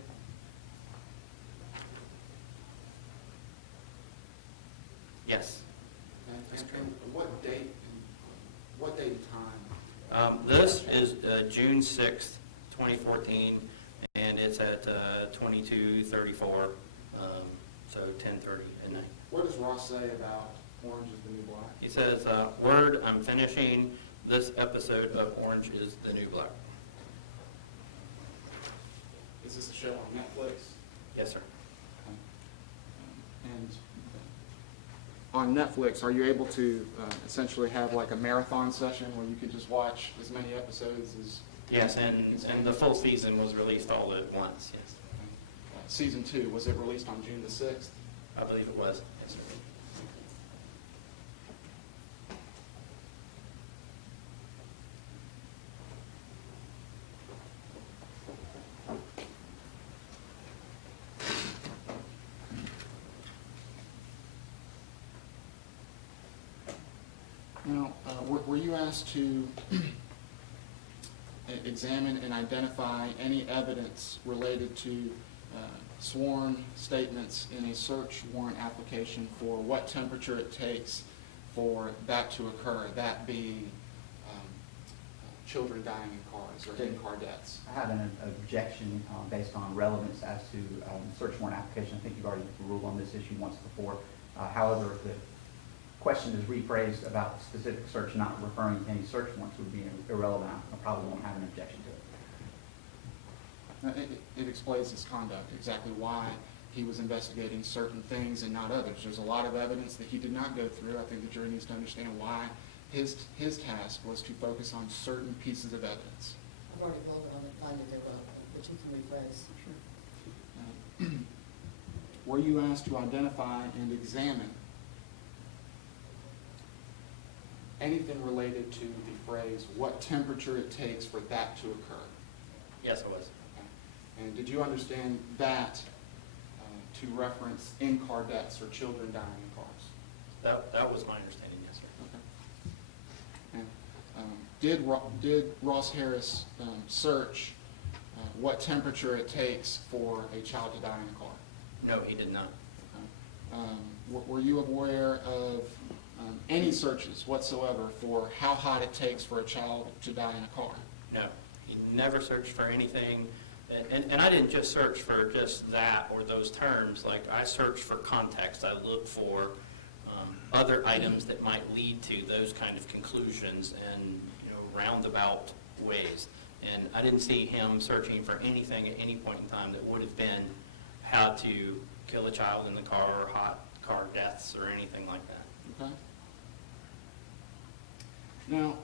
Yes. And what date and time? This is June 6th, 2014, and it's at 22:34, so 10:30 at night. What does Ross say about Orange is the New Black? He says, word, I'm finishing this episode of Orange is the New Black. Is this a show on Netflix? Yes, sir. And on Netflix, are you able to essentially have like a marathon session where you could just watch as many episodes as? Yes, and the full season was released all at once, yes. Season 2, was it released on June the 6th? I believe it was, yes, sir. Now, were you asked to examine and identify any evidence related to sworn statements in a search warrant application for what temperature it takes for that to occur, that being children dying in cars or in-car deaths? I have an objection based on relevance as to search warrant application. I think you've already ruled on this issue once before. However, if the question is rephrased about specific search, not referring to any search warrants, would be irrelevant. I probably won't have an objection to it. It explains his conduct, exactly why he was investigating certain things and not others. There's a lot of evidence that he did not go through. I think the jury needs to understand why his task was to focus on certain pieces of evidence. I've already voted on it, finding they're relevant, but you can rephrase. Were you asked to identify and examine anything related to the phrase, what temperature it takes for that to occur? Yes, it was. Okay. And did you understand that to reference in-car deaths or children dying in cars? That was my understanding, yes, sir. Okay. And did Ross Harris search what temperature it takes for a child to die in a car? No, he did not. Okay. Were you aware of any searches whatsoever for how hot it takes for a child to die in a car? No, he never searched for anything. And I didn't just search for just that or those terms. Like, I searched for context. I looked for other items that might lead to those kind of conclusions and, roundabout ways. And I didn't see him searching for anything at any point in time that would have been how to kill a child in the car or hot car deaths or anything like that. Okay. Now,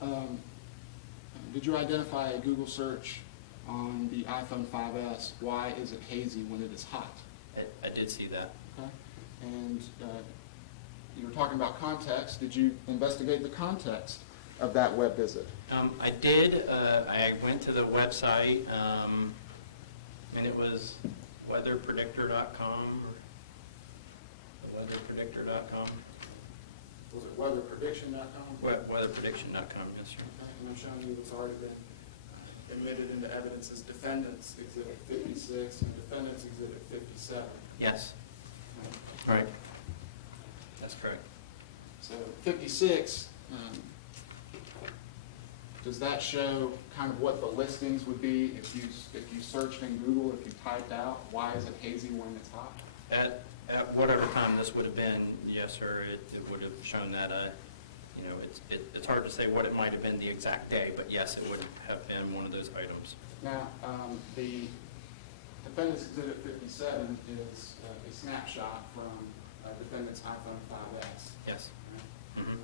did you identify a Google search on the iPhone 5S, why is it hazy when it is hot? I did see that. Okay. And you were talking about context. Did you investigate the context of that web visit? I did. I went to the website, and it was weatherpredictor.com or weatherpredictor.com. Was it weatherprediction.com? Weatherprediction.com, yes, sir. Okay. And I'm showing you what's already been admitted into evidence as Defendant's Exhibit 56 and Defendant's Exhibit 57. Yes. Right. That's correct. So 56, does that show kind of what the listings would be if you searched in Google, if you typed out, why is it hazy when it's hot? At whatever time this would have been, yes, sir, it would have shown that, you know, it's hard to say what it might have been the exact day, but yes, it would have been one of those items. Now, the Defendant's Exhibit 57 is a snapshot from Defendant's iPhone 5S. Yes. Mhm.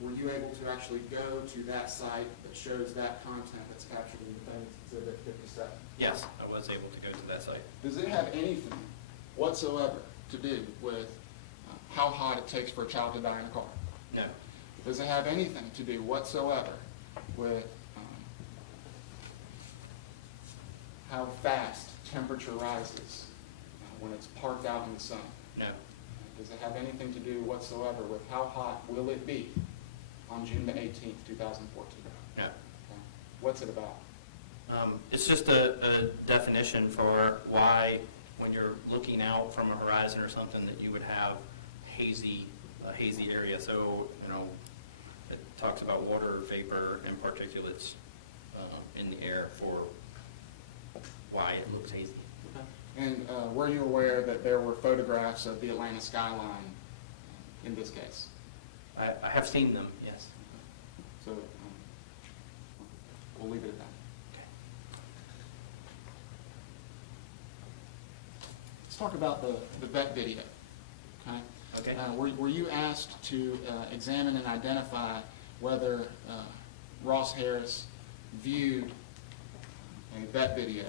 Were you able to actually go to that site that shows that content that's captured in Defendant's Exhibit 57? Yes, I was able to go to that site. Does it have anything whatsoever to do with how hot it takes for a child to die in a car? No. Does it have anything to do whatsoever with how fast temperature rises when it's parked out in the sun? No. Does it have anything to do whatsoever with how hot will it be on June the 18th, 2014? No. Okay. What's it about? It's just a definition for why, when you're looking out from a horizon or something, that you would have a hazy area. So, you know, it talks about water vapor and particulates in the air for why it looks hazy. And were you aware that there were photographs of the Atlanta skyline in this case? I have seen them, yes. So we'll leave it at that. Let's talk about the vet video. Okay. Okay. Were you asked to examine and identify whether Ross Harris viewed a vet video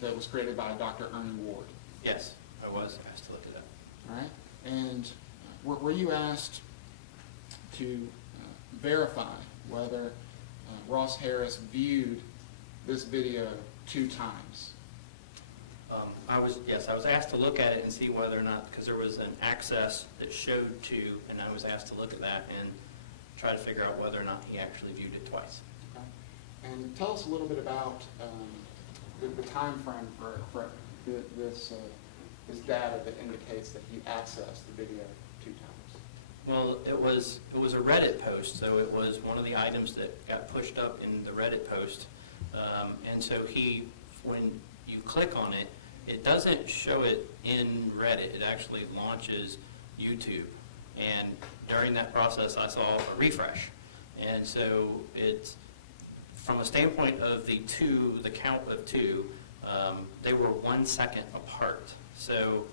that was created by Dr. Ernie Ward? Yes, I was asked to look at that. All right. And were you asked to verify whether Ross Harris viewed this video 2 times? Yes, I was asked to look at it and see whether or not, because there was an access that showed 2, and I was asked to look at that and try to figure out whether or not he actually viewed it twice. Okay. And tell us a little bit about the time frame for this data that indicates that he accessed the video 2 times. Well, it was a Reddit post, so it was one of the items that got pushed up in the Reddit post. And so when you click on it, it doesn't show it in Reddit. It actually launches YouTube. And during that process, I saw a refresh. And so it's, from a standpoint of the count of 2, they were 1 second apart. So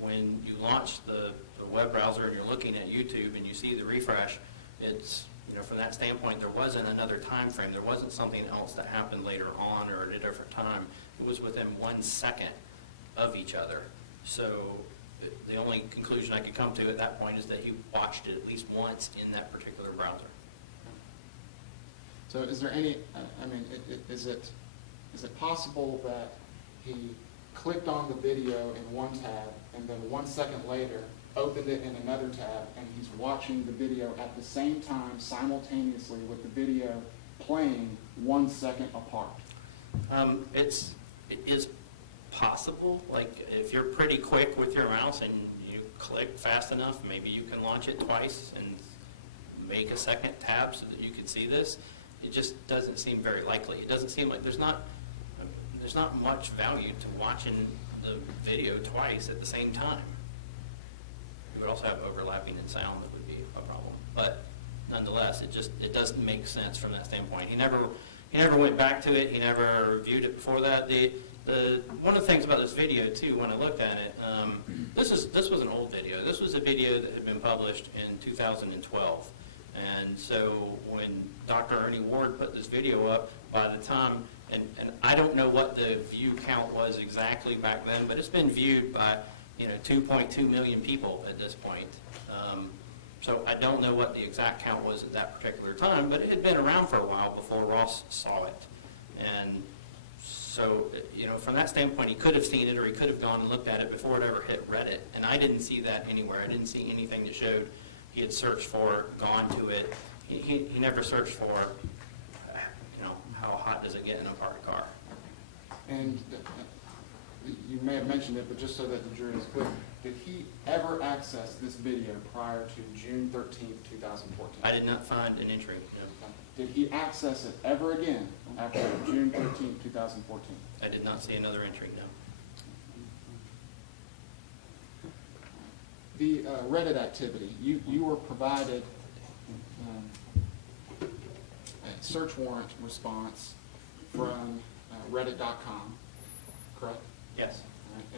when you launch the web browser and you're looking at YouTube and you see the refresh, it's, you know, from that standpoint, there wasn't another time frame. There wasn't something else that happened later on or at a different time. It was within 1 second of each other. So the only conclusion I could come to at that point is that he watched it at least once in that particular browser. So is there any, is it possible that he clicked on the video in one tab and then 1 second later opened it in another tab and he's watching the video at the same time simultaneously with the video playing 1 second apart? It is possible. Like, if you're pretty quick with your mouse and you click fast enough, maybe you can launch it twice and make a second tab so that you can see this. It just doesn't seem very likely. It doesn't seem like there's not much value to watching the video twice at the same time. You would also have overlapping in sound that would be a problem. But nonetheless, it doesn't make sense from that standpoint. He never went back to it. He never viewed it before that. One of the things about this video too, when I looked at it, this was an old video. This was a video that had been published in 2012. And so when Dr. Ernie Ward put this video up, by the time, and I don't know what the view count was exactly back then, but it's been viewed by 2.2 million people at this point. So I don't know what the exact count was at that particular time, but it had been around for a while before Ross saw it. And so, from that standpoint, he could have seen it or he could have gone and looked at it before it ever hit Reddit. And I didn't see that anywhere. I didn't see anything that showed he had searched for, gone to it. He never searched for, how hot does it get in a parked car. And you may have mentioned it, but just so that the jury is clear, did he ever access this video prior to June 13th, 2014? I did not find an entry, no. Did he access it ever again after June 13th, 2014? I did not see another entry, no. The Reddit activity, you were provided a search warrant response from reddit.com, correct? Yes.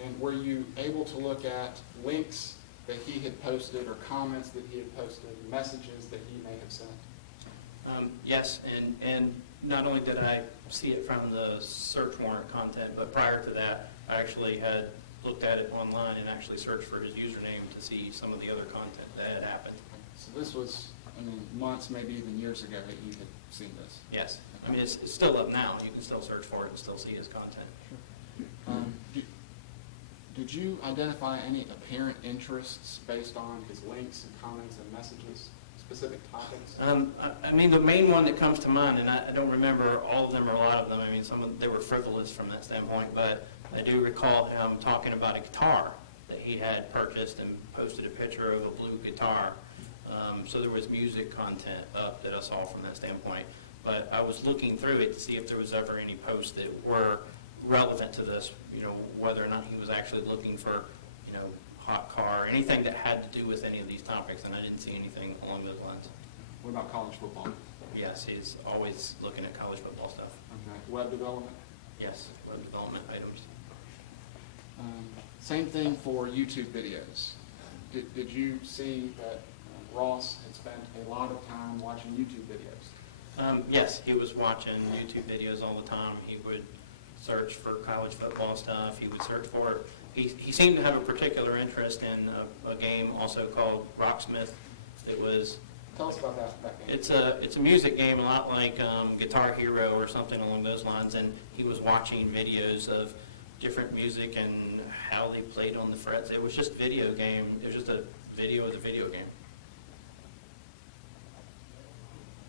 And were you able to look at links that he had posted or comments that he had posted, messages that he may have sent? Yes, and not only did I see it from the search warrant content, but prior to that, I actually had looked at it online and actually searched for his username to see some of the other content that had happened. So this was, I mean, months, maybe even years ago that you had seen this? Yes. I mean, it's still up now. You can still search for it and still see his content. Did you identify any apparent interests based on his links and comments and messages, specific topics? I mean, the main one that comes to mind, and I don't remember all of them or a lot of them. I mean, some of they were frivolous from that standpoint, but I do recall him talking about a guitar that he had purchased and posted a picture of a blue guitar. So there was music content up that I saw from that standpoint. But I was looking through it to see if there was ever any posts that were relevant to this, you know, whether or not he was actually looking for, you know, hot car, anything that had to do with any of these topics, and I didn't see anything along those lines. What about college football? Yes, he's always looking at college football stuff. Okay. Web development? Yes, web development items. Same thing for YouTube videos. Did you see that Ross had spent a lot of time watching YouTube videos? Yes, he was watching YouTube videos all the time. He would search for college football stuff. He would search for, he seemed to have a particular interest in a game also called Rocksmith. It was, Tell us about that game. it's a music game, a lot like Guitar Hero or something along those lines, and he was watching videos of different music and how they played on the frets. It was just video game. It was just a video of the video game.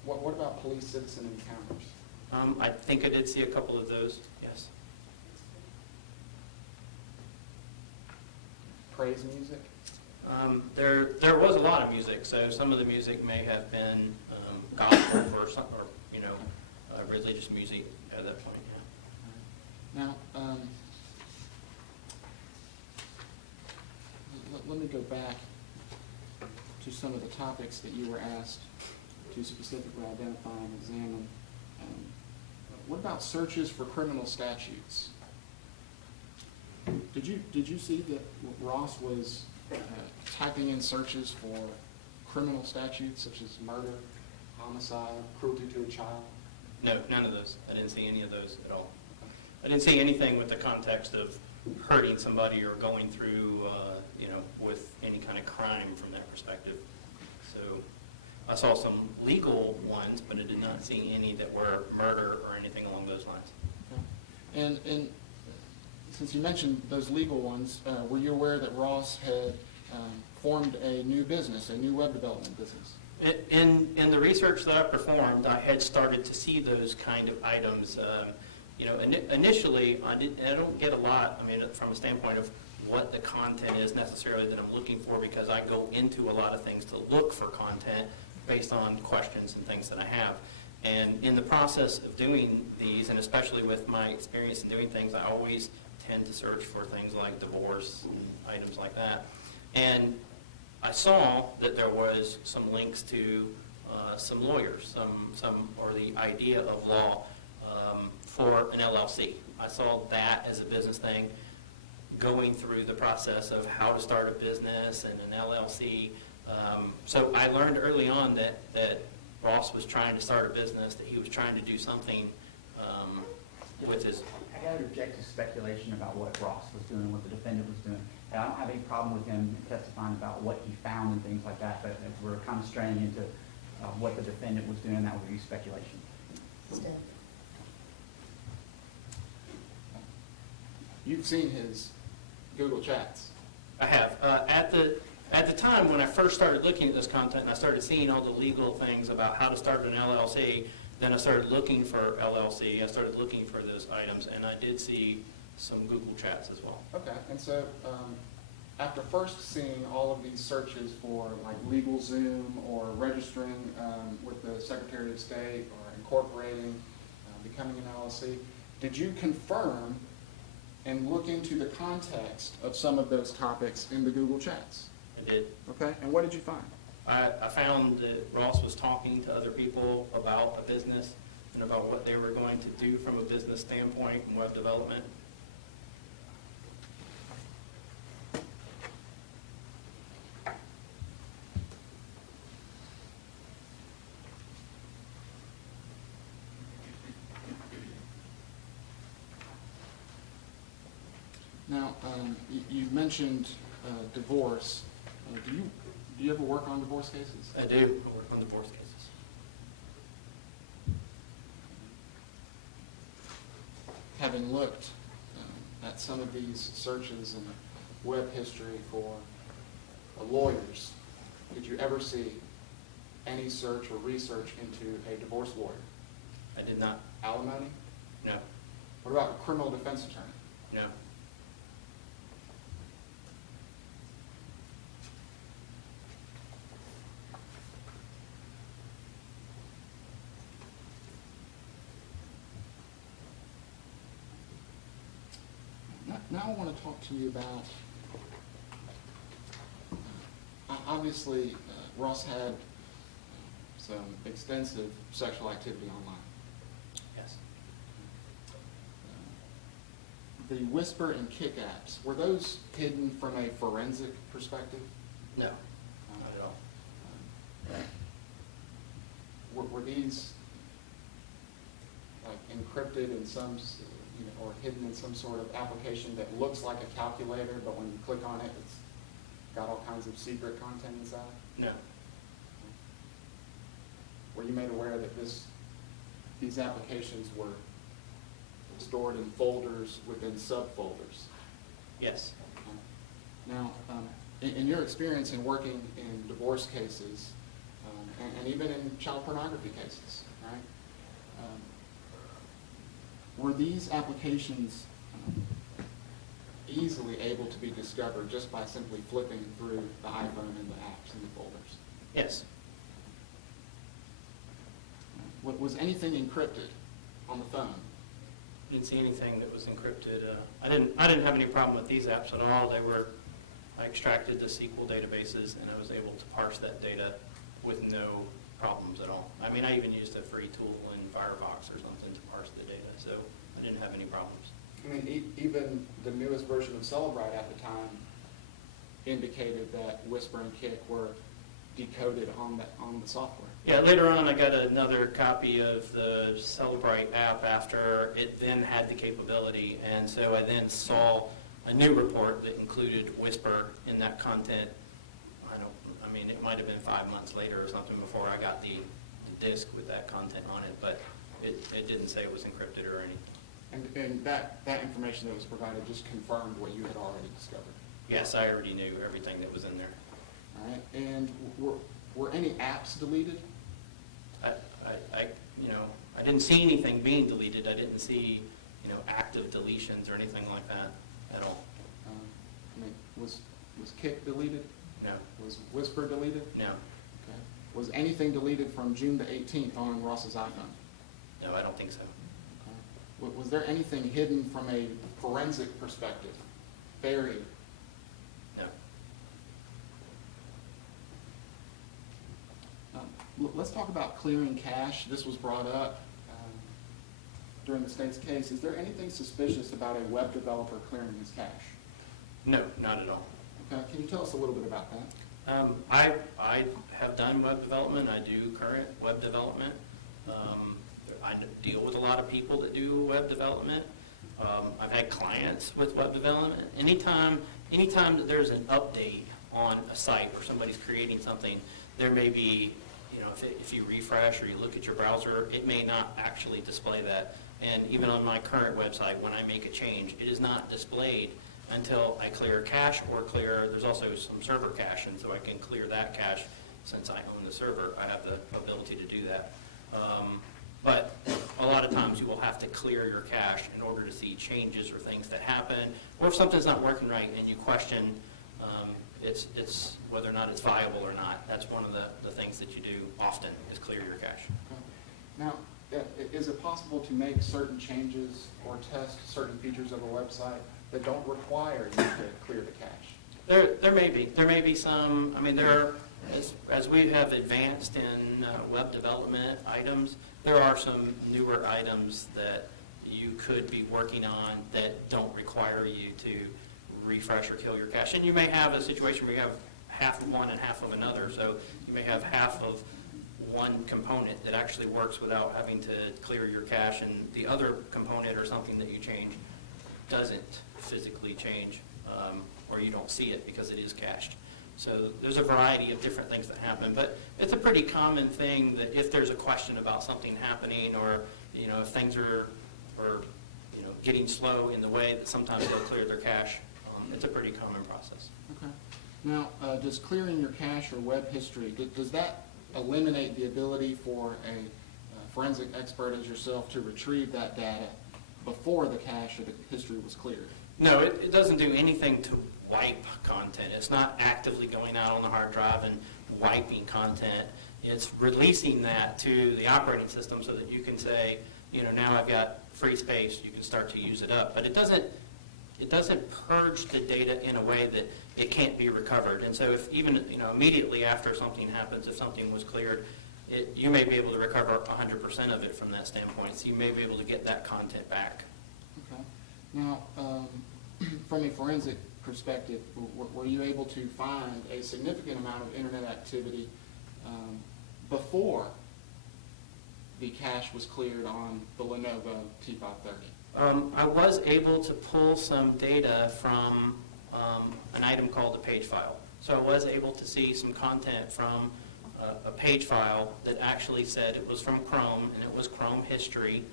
What about police-citizen encounters? I think I did see a couple of those, yes. Praise music? There was a lot of music, so some of the music may have been gospel or some, or you know, religious music at that point. Yeah. Now, let me go back to some of the topics that you were asked to specifically identify and examine. What about searches for criminal statutes? Did you see that Ross was typing in searches for criminal statutes such as murder, homicide, cruelty to a child? No, none of those. I didn't see any of those at all. I didn't see anything with the context of hurting somebody or going through, you know, with any kind of crime from that perspective. So I saw some legal ones, but I did not see any that were murder or anything along those lines. Okay. And since you mentioned those legal ones, were you aware that Ross had formed a new business, a new web development business? In the research that I performed, I had started to see those kind of items. You know, initially, I don't get a lot, I mean, from a standpoint of what the content is necessarily that I'm looking for, because I go into a lot of things to look for content based on questions and things that I have. And in the process of doing these, and especially with my experience in doing things, I always tend to search for things like divorce and items like that. And I saw that there was some links to some lawyers, or the idea of law for an LLC. I saw that as a business thing, going through the process of how to start a business and an LLC. So I learned early on that Ross was trying to start a business, that he was trying to do something with his... I got to reject his speculation about what Ross was doing, what the defendant was doing. And I don't have any problem with him testifying about what he found and things like that, but if we're kind of straying into what the defendant was doing, that would be speculation. Steph. You've seen his Google chats. I have. At the time when I first started looking at this content and I started seeing all the legal things about how to start an LLC, then I started looking for LLC, I started looking for those items, and I did see some Google chats as well. Okay, and so after first seeing all of these searches for like LegalZoom or registering with the Secretary of State or incorporating, becoming an LLC, did you confirm and look into the context of some of those topics in the Google chats? I did. Okay, and what did you find? I found that Ross was talking to other people about a business and about what they were going to do from a business standpoint in web development. Now, you mentioned divorce. Do you ever work on divorce cases? I do. I work on divorce cases. Having looked at some of these searches and web history for lawyers, did you ever see any search or research into a divorce lawyer? I did not. Alimony? No. What about a criminal defense attorney? No. Now I want to talk to you about, obviously, Ross had some extensive sexual activity online. Yes. The Whisper and Kick apps, were those hidden from a forensic perspective? No. Not at all. Were these like encrypted in some, or hidden in some sort of application that looks like a calculator, but when you click on it, it's got all kinds of secret content inside? No. Were you made aware that these applications were stored in folders within subfolders? Yes. Now, in your experience in working in divorce cases, and even in child pornography cases, right? Were these applications easily able to be discovered just by simply flipping through the iPhone and the apps and the folders? Yes. Was anything encrypted on the phone? Didn't see anything that was encrypted. I didn't have any problem with these apps at all. I extracted the SQL databases and I was able to parse that data with no problems at all. I mean, I even used a free tool in Firefox or something to parse the data, so I didn't have any problems. I mean, even the newest version of Celebrite at the time indicated that Whisper and Kick were decoded on the software. Yeah, later on I got another copy of the Celebrite app after it then had the capability, and so I then saw a new report that included Whisper in that content. I mean, it might have been 5 months later or something before I got the disk with that content on it, but it didn't say it was encrypted or anything. And that information that was provided just confirmed what you had already discovered? Yes, I already knew everything that was in there. All right, and were any apps deleted? I didn't see anything being deleted. I didn't see, active deletions or anything like that at all. Was Kick deleted? No. Was Whisper deleted? No. Okay. Was anything deleted from June the 18th on Ross's iPhone? No, I don't think so. Okay. Was there anything hidden from a forensic perspective? Buried? No. Let's talk about clearing cache. This was brought up during the state's case. Is there anything suspicious about a web developer clearing his cache? No, not at all. Okay. Can you tell us a little bit about that? I have done web development. I do current web development. I deal with a lot of people that do web development. I've had clients with web development. Anytime that there's an update on a site where somebody's creating something, there may be, if you refresh or you look at your browser, it may not actually display that. And even on my current website, when I make a change, it is not displayed until I clear cache or there's also some server cache, and so I can clear that cache. Since I own the server, I have the ability to do that. But a lot of times you will have to clear your cache in order to see changes or things that happen, or if something's not working right and you question It's whether or not it's viable or not. That's one of the things that you do often, is clear your cache. Now, is it possible to make certain changes or test certain features of a website that don't require you to clear the cache? There may be some, I mean, there are, as we have advanced in web development items, there are some newer items that you could be working on that don't require you to refresh or kill your cache. And you may have a situation where you have half of one and half of another, so you may have half of one component that actually works without having to clear your cache, and the other component or something that you change doesn't physically change, or you don't see it because it is cached. So there's a variety of different things that happen, but it's a pretty common thing that if there's a question about something happening, or if things are getting slow in the way that sometimes they'll clear their cache, it's a pretty common process. Okay. Now, does clearing your cache or web history, does that eliminate the ability for a forensic expert as yourself to retrieve that data before the cache or the history was cleared? No, it doesn't do anything to wipe content. It's not actively going out on the hard drive and wiping content. It's releasing that to the operating system so that you can say, now I've got free space, you can start to use it up. But it doesn't purge the data in a way that it can't be recovered. And so if even immediately after something happens, if something was cleared, you may be able to recover 100% of it from that standpoint. So you may be able to get that content back. Okay. Now, from a forensic perspective, were you able to find a significant amount of internet activity before the cache was cleared on the Lenovo T530? I was able to pull some data from an item called a page file. So I was able to see some content from a page file that actually said it was from Chrome, and it was Chrome history,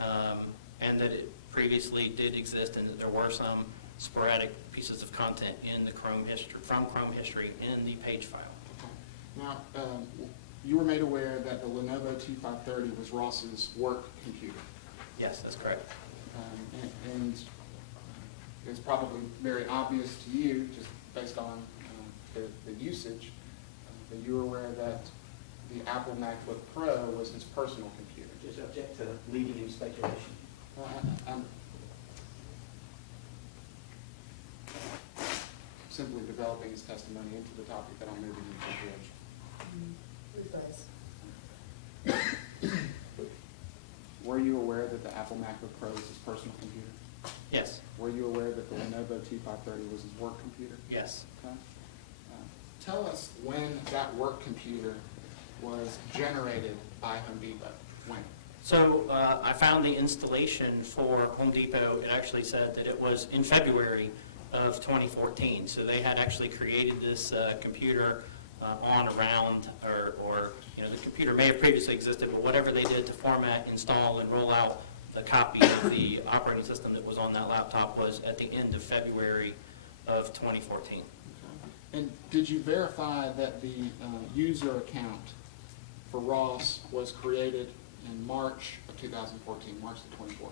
and that it previously did exist, and that there were some sporadic pieces of content in the Chrome history, from Chrome history in the page file. Okay. Now, you were made aware that the Lenovo T530 was Ross's work computer. Yes, that's correct. And it's probably very obvious to you, just based on the usage, that you were aware that the Apple MacBook Pro was his personal computer. Just object to leading in speculation. Well, I'm simply developing his testimony into the topic that I'm moving into, Judge. Rephrase. Were you aware that the Apple MacBook Pro was his personal computer? Yes. Were you aware that the Lenovo T530 was his work computer? Yes. Okay. Tell us when that work computer was generated by Home Depot. When? So I found the installation for Home Depot. It actually said that it was in February of 2014. So they had actually created this computer around, or the computer may have previously existed, but whatever they did to format, install, and roll out the copy of the operating system that was on that laptop was at the end of February of 2014. Okay. And did you verify that the user account for Ross was created in March of 2014, March the 24th?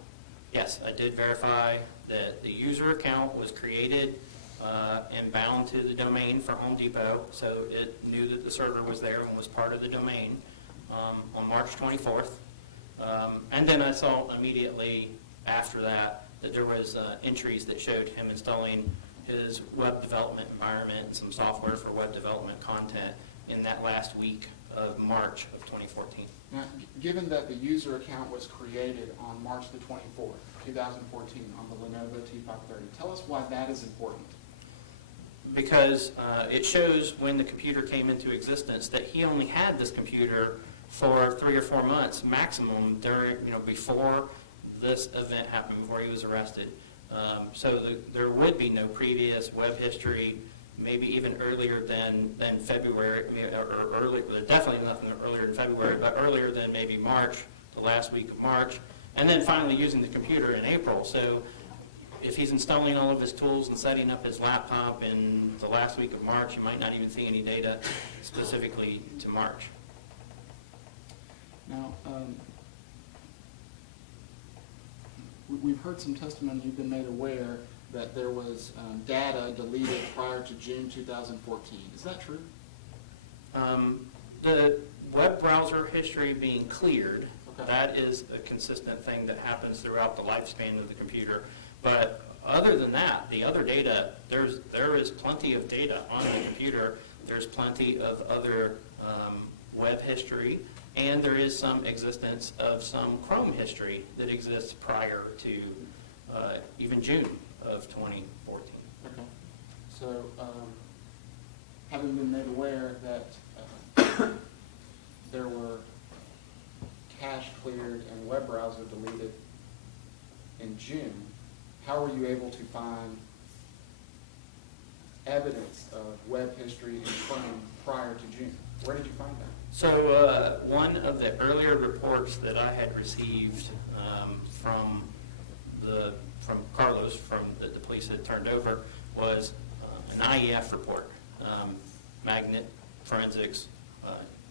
Yes, I did verify that the user account was created and bound to the domain for Home Depot, so it knew that the server was there and was part of the domain on March 24th. And then I saw immediately after that there was entries that showed him installing his web development environment and some software for web development content in that last week of March of 2014. Now, given that the user account was created on March the 24th, 2014 on the Lenovo T530, tell us why that is important. Because it shows when the computer came into existence that he only had this computer for 3 or 4 months maximum during, before this event happened, before he was arrested. So there would be no previous web history, maybe even earlier than February, or early, definitely nothing earlier than February, but earlier than maybe March, the last week of March, and then finally using the computer in April. So if he's installing all of his tools and setting up his laptop in the last week of March, you might not even see any data specifically to March. Now, we've heard some testimony, you've been made aware that there was data deleted prior to June 2014. Is that true? The web browser history being cleared, Okay. that is a consistent thing that happens throughout the lifespan of the computer. But other than that, the other data, there is plenty of data on the computer. There's plenty of other web history, and there is some existence of some Chrome history that exists prior to even June of 2014. Okay. So, having been made aware that there were cache cleared and web browser deleted in June, how were you able to find evidence of web history in Chrome prior to June? Where did you find that? So one of the earlier reports that I had received from Carlos, from the police had turned over, was an IEF report, Magnet Forensics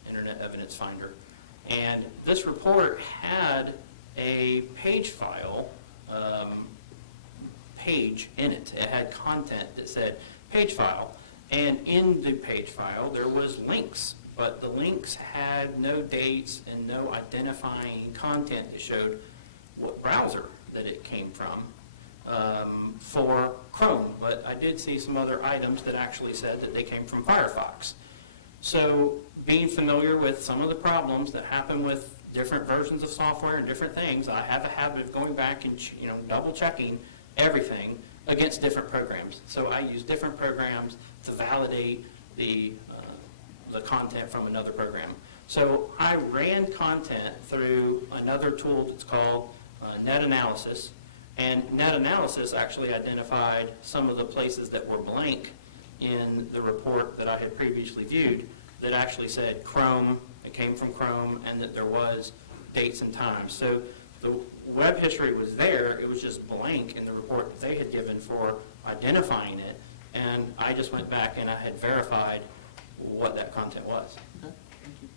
Internet Evidence Finder. And this report had a page file page in it. It had content that said page file. And in the page file, there was links. But the links had no dates and no identifying content that showed what browser that it came from for Chrome. But I did see some other items that actually said that they came from Firefox. So being familiar with some of the problems that happen with different versions of software and different things, I have a habit of going back and double checking everything against different programs. So I use different programs to validate the content from another program. So I ran content through another tool that's called net analysis, and net analysis actually identified some of the places that were blank in the report that I had previously viewed that actually said Chrome, it came from Chrome, and that there was dates and times. So the web history was there, it was just blank in the report that they had given for identifying it, and I just went back and I had verified what that content was. Okay, thank you.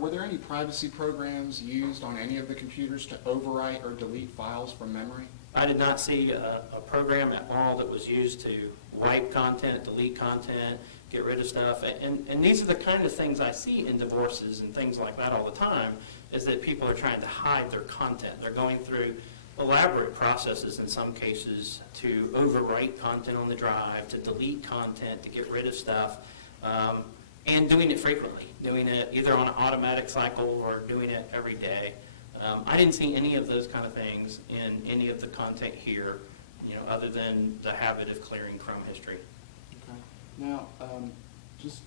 Were there any privacy programs used on any of the computers to overwrite or delete files from memory? I did not see a program at all that was used to wipe content, delete content, get rid of stuff. And these are the kind of things I see in divorces and things like that all the time, is that people are trying to hide their content. They're going through elaborate processes in some cases to overwrite content on the drive, to delete content, to get rid of stuff, and doing it frequently, doing it either on an automatic cycle or doing it every day. I didn't see any of those kind of things in any of the content here, other than the habit of clearing Chrome history. Okay. Now, just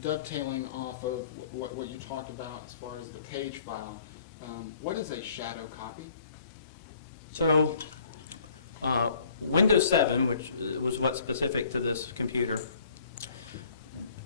dovetailing off of what you talked about as far as the page file, what is a shadow copy? So, Windows 7, which was what's specific to this computer,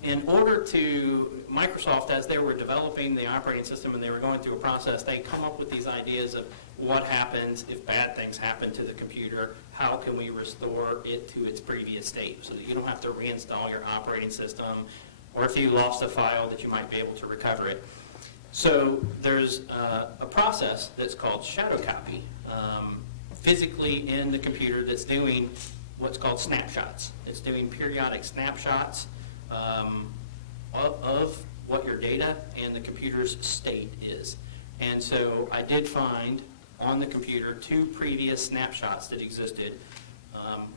in order to, Microsoft, as they were developing the operating system and they were going through a process, they come up with these ideas of what happens if bad things happen to the computer, how can we restore it to its previous state so that you don't have to reinstall your operating system, or if you lost a file that you might be able to recover it. So there's a process that's called shadow copy, physically in the computer, that's doing what's called snapshots. It's doing periodic snapshots of what your data and the computer's state is. And so I did find on the computer 2 previous snapshots that existed,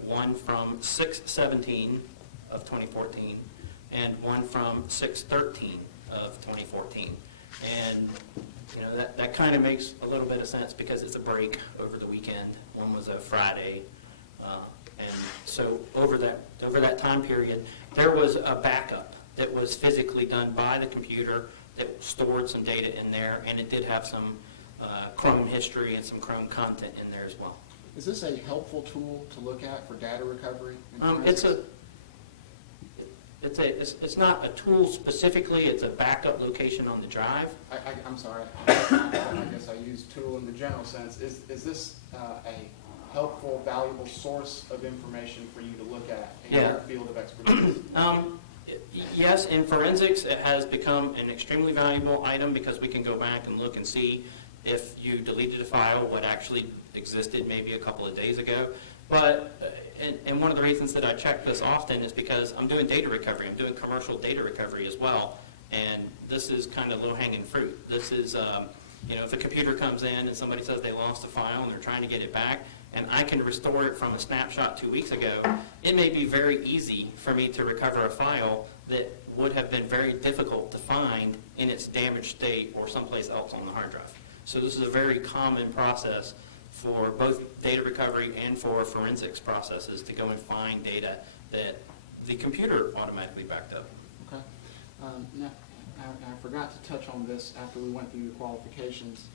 one from 6/17 of 2014 and one from 6/13 of 2014. And that kind of makes a little bit of sense because it's a break over the weekend. One was a Friday. And so over that time period, there was a backup that was physically done by the computer that stored some data in there, and it did have some Chrome history and some Chrome content in there as well. Is this a helpful tool to look at for data recovery? It's not a tool specifically, it's a backup location on the drive. I'm sorry, I guess I use tool in the general sense. Is this a helpful, valuable source of information for you to look at in your field of expertise? Yes, in forensics, it has become an extremely valuable item because we can go back and look and see if you deleted a file, what actually existed maybe a couple of days ago. But, and one of the reasons that I check this often is because I'm doing data recovery. I'm doing commercial data recovery as well. And this is kind of low-hanging fruit. This is, if a computer comes in and somebody says they lost a file and they're trying to get it back, and I can restore it from a snapshot 2 weeks ago, it may be very easy for me to recover a file that would have been very difficult to find in its damaged state or someplace else on the hard drive. So this is a very common process for both data recovery and for forensics processes to go and find data that the computer automatically backed up. Okay. Now, I forgot to touch on this after we went through the qualifications.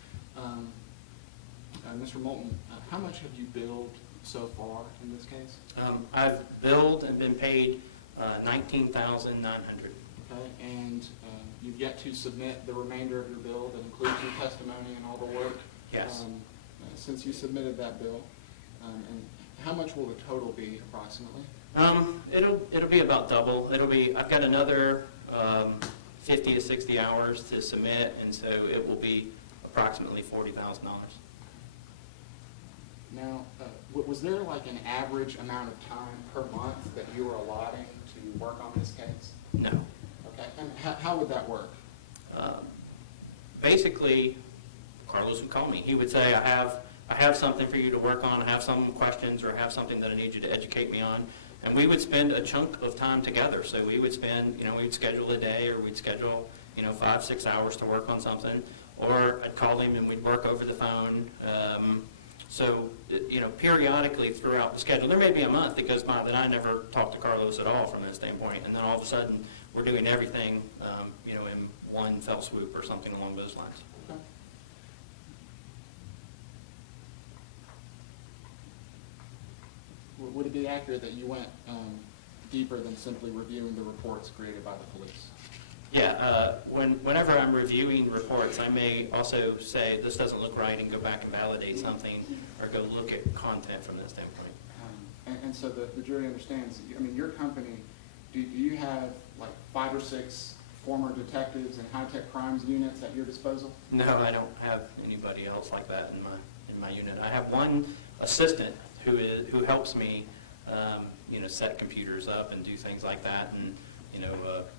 Mr. Moulton, how much have you billed so far in this case? I've billed and been paid $19,900. Okay, and you've yet to submit the remainder of your bill that includes your testimony and all the work? Yes. Since you submitted that bill, and how much will the total be approximately? It'll be about double. I've got another 50 to 60 hours to submit, and so it will be approximately $40,000. Now, was there like an average amount of time per month that you were allotting to work on this case? No. Okay, and how would that work? Basically, Carlos would call me. He would say, I have something for you to work on, I have some questions, or I have something that I need you to educate me on. And we would spend a chunk of time together. So we would spend, we'd schedule a day, or we'd schedule, 5-6 hours to work on something. Or I'd call him and we'd work over the phone. So, periodically throughout the schedule, there may be a month that goes by that I never talk to Carlos at all from that standpoint. And then all of a sudden, we're doing everything, in one fell swoop or something along those lines. Okay. Would it be accurate that you went deeper than simply reviewing the reports created by the police? Yeah, whenever I'm reviewing reports, I may also say, this doesn't look right, and go back and validate something, or go look at content from that standpoint. And so the jury understands, your company, do you have like 5 or 6 former detectives and high-tech crimes units at your disposal? No, I don't have anybody else like that in my unit. I have one assistant who helps me, set computers up and do things like that, and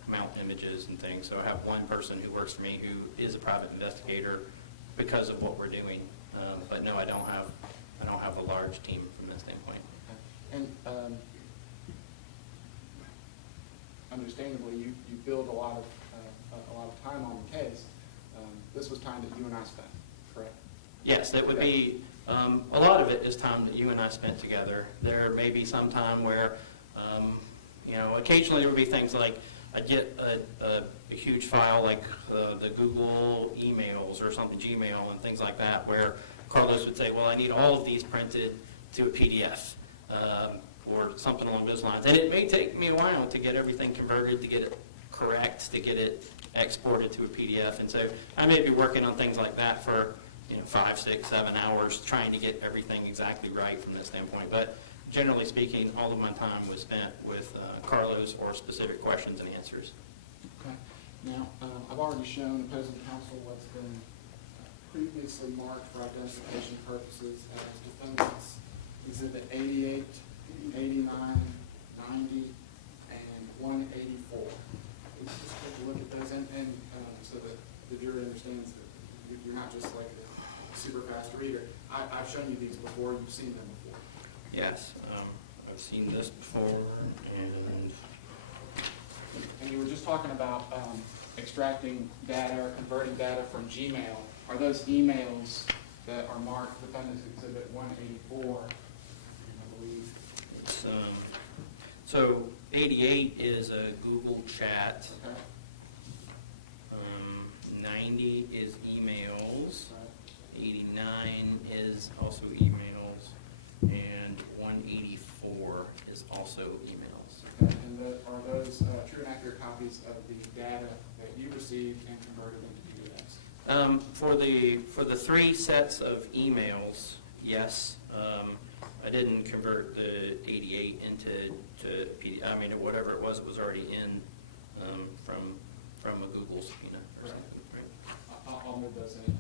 mount images and things. So I have one person who works for me who is a private investigator because of what we're doing. But no, I don't have a large team from that standpoint. And understandably, you build a lot of time on the case. This was time that you and I spent, correct? Yes, that would be, a lot of it is time that you and I spent together. There may be some time where, occasionally there would be things like I'd get a huge file like the Google emails or something, Gmail and things like that, where Carlos would say, well, I need all of these printed to a PDF or something along those lines. And it may take me a while to get everything converted, to get it correct, to get it exported to a PDF. And so I may be working on things like that for 5, 6, 7 hours, trying to get everything exactly right from this standpoint. But generally speaking, all of my time was spent with Carlos or specific questions and answers. Okay. Now, I've already shown opposing counsel what's been previously marked for identification purposes as defendants Exhibit 88, 89, 90, and 184. Let's just take a look at those, and so that the jury understands that you're not just like a super fast reader. I've shown you these before. You've seen them before. Yes, I've seen this before, And you were just talking about extracting data or converting data from Gmail. Are those emails that are marked Defendants Exhibit 184, I believe? it's, so 88 is a Google chat. Okay. 90 is emails. 89 is also emails, and 184 is also emails. Okay. And are those true and accurate copies of the data that you received and converted into PDFs? For the 3 sets of emails, yes. I didn't convert the 88 into PDF. I mean, whatever it was already in from a Google subpoena or something. Right? I'll move those in.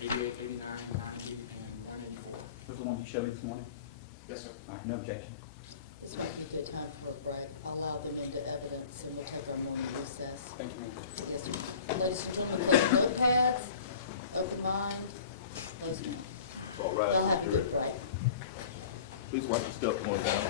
88, 89, 90, and 184. Those are the ones you showed me this morning? Yes, sir. All right, no objection. This might be a good time for a break. I'll allow them into evidence and we'll take our morning recess. Thank you, ma'am. Yes, sir. Ladies and gentlemen, take notepads, open mind, close mouth. All right, They'll have to jury. get right. Please wipe the step going down.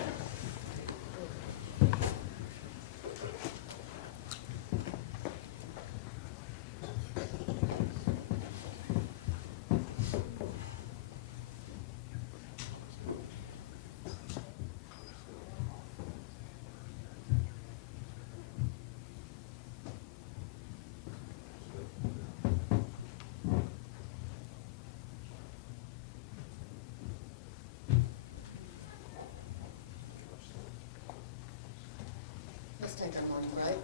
Let's take our morning break.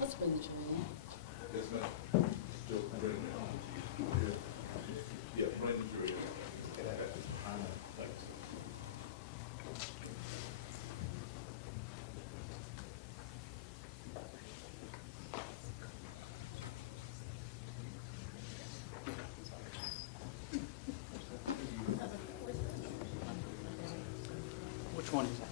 Let's bring the jury in. Yes, ma'am. Joe, bring it in. Yeah, bring the jury in. Which one is that?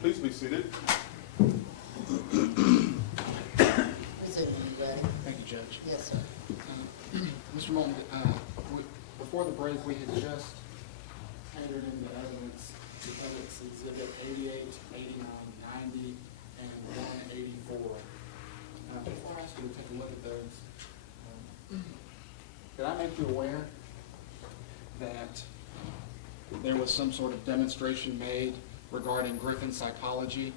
Please be seated. Resume when you're ready. Thank you, Judge. Yes, sir. Mr. Moulton, before the break, we had just entered into evidence, Defendant's Exhibit 88, 89, 90, and 184. Before I ask you to take a look at those, did I make you aware that there was some sort of demonstration made regarding Griffin psychology?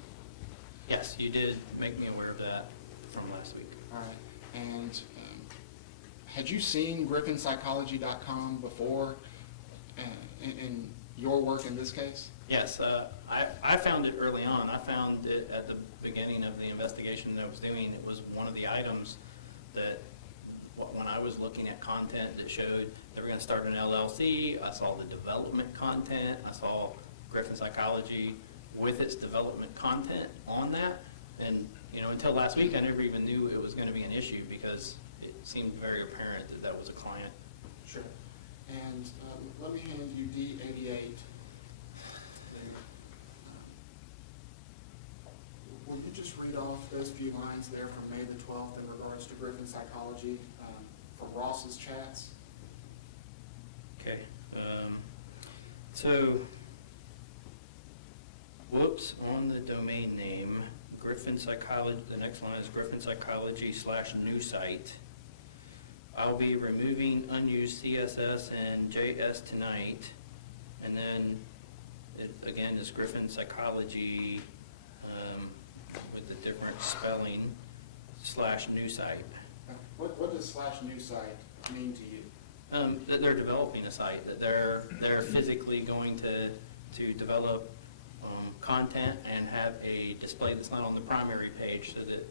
Yes, you did make me aware of that from last week. All right. And had you seen griffinpsychology.com before in your work in this case? Yes, I found it early on. I found it at the beginning of the investigation that I was doing. It was one of the items that, when I was looking at content that showed they were going to start an LLC, I saw the development content, I saw Griffin Psychology with its development content on that. And, until last week, I never even knew it was going to be an issue because it seemed very apparent that that was a client. Sure. And let me hand you D88. Will you just read off those few lines there from May the 12th in regards to Griffin Psychology from Ross's chats? Okay. So, whoops, on the domain name, Griffin Psychology, the next line is Griffin Psychology/new site. I'll be removing unused CSS and JS tonight. And then, it again is Griffin Psychology with the different spelling /new site. What does /new site mean to you? That they're developing a site, that they're physically going to develop content and have a display that's not on the primary page so that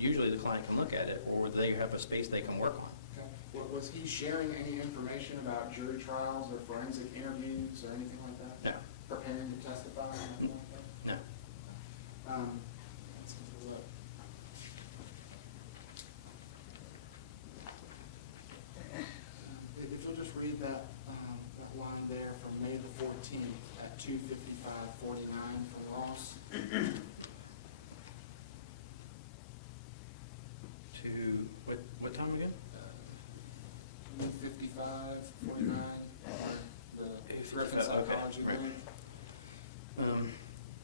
usually the client can look at it, or they have a space they can work on. Okay. Was he sharing any information about jury trials or forensic interviews or anything like that? No. Preparing to testify or anything like that? No. Let's take a look. If you'll just read that line there from May the 14th at 2:55:49 for Ross. To, what time again? 2:55:49, the Griffin Psychology Okay, right. thing.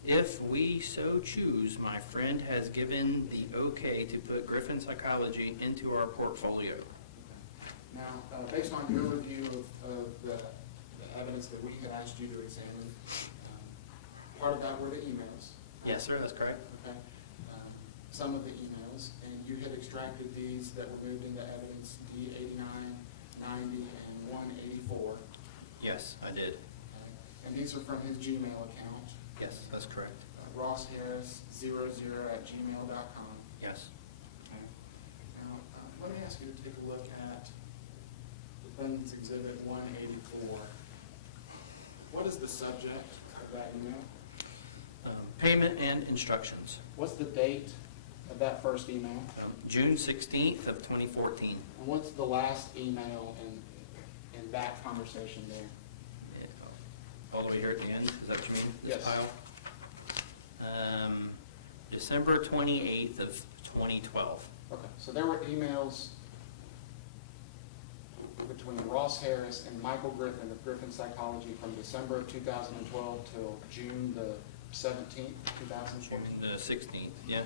If we so choose, my friend has given the okay to put Griffin Psychology into our portfolio. Now, based on your review of the evidence that we had asked you to examine, part of that were the emails. Yes, sir, that's correct. Okay. Some of the emails, and you had extracted these that were moved into evidence, D89, 90, and 184. Yes, I did. Okay. And these are from his Gmail account, Yes, that's correct. rossharris00@gmail.com. Yes. Okay. Now, let me ask you to take a look at Defendant's Exhibit 184. What is the subject of that email? Payment and instructions. What's the date of that first email? June 16th of 2014. And what's the last email in that conversation there? All the way here at the end, is that what you mean? Yes. This pile? December 28th of 2012. Okay, so there were emails between Ross Harris and Michael Griffin of Griffin Psychology from December of 2012 till June the 17th, 2014? The 16th, yeah.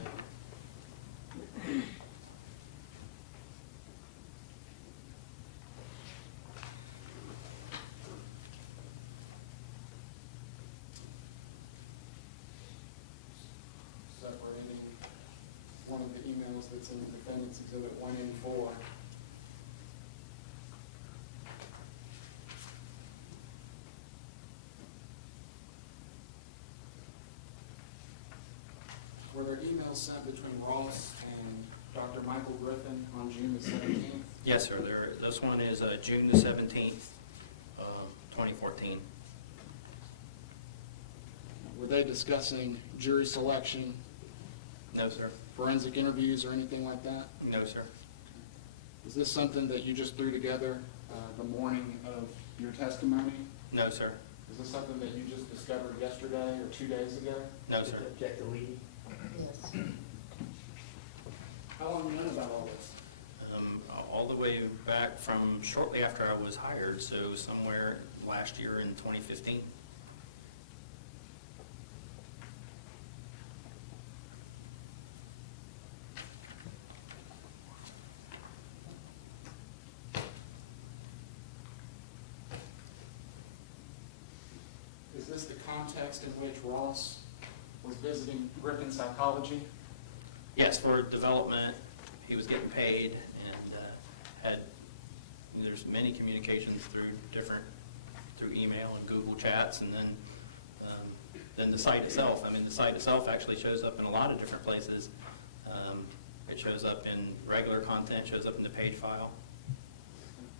Separating one of the emails that's in the Defendant's Exhibit 1 and 4. Were there emails sent between Ross and Dr. Michael Griffin on June the 17th? Yes, sir. This one is June the 17th, 2014. Were they discussing jury selection, No, sir. forensic interviews, or anything like that? No, sir. Is this something that you just threw together the morning of your testimony? No, sir. Is this something that you just discovered yesterday or 2 days ago? No, sir. Object to leading. Yes. How long have you known about all this? All the way back from shortly after I was hired, so somewhere last year in 2015. Is this the context in which Ross was visiting Griffin Psychology? Yes, for development, he was getting paid and there's many communications through email and Google chats, and then the site itself. I mean, the site itself actually shows up in a lot of different places. It shows up in regular content, shows up in the page file.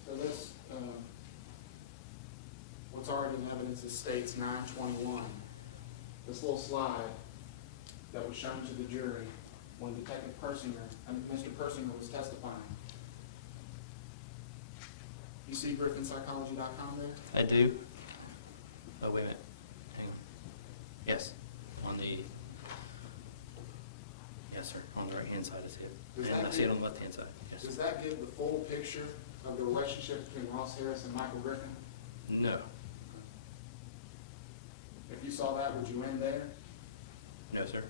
So this, what's already in evidence is states 921. This little slide that was shown to the jury when Detective Mr. Persinger was testifying. You see griffinpsychology.com there? I do. Oh, wait a minute. Hang on. Yes, yes, sir, on the right-hand side I see Does it. that And I see it give- on the left-hand side, yes. Does that give the full picture of the relationship between Ross Harris and Michael Griffin? No, If you saw that, would you end there? no, sir.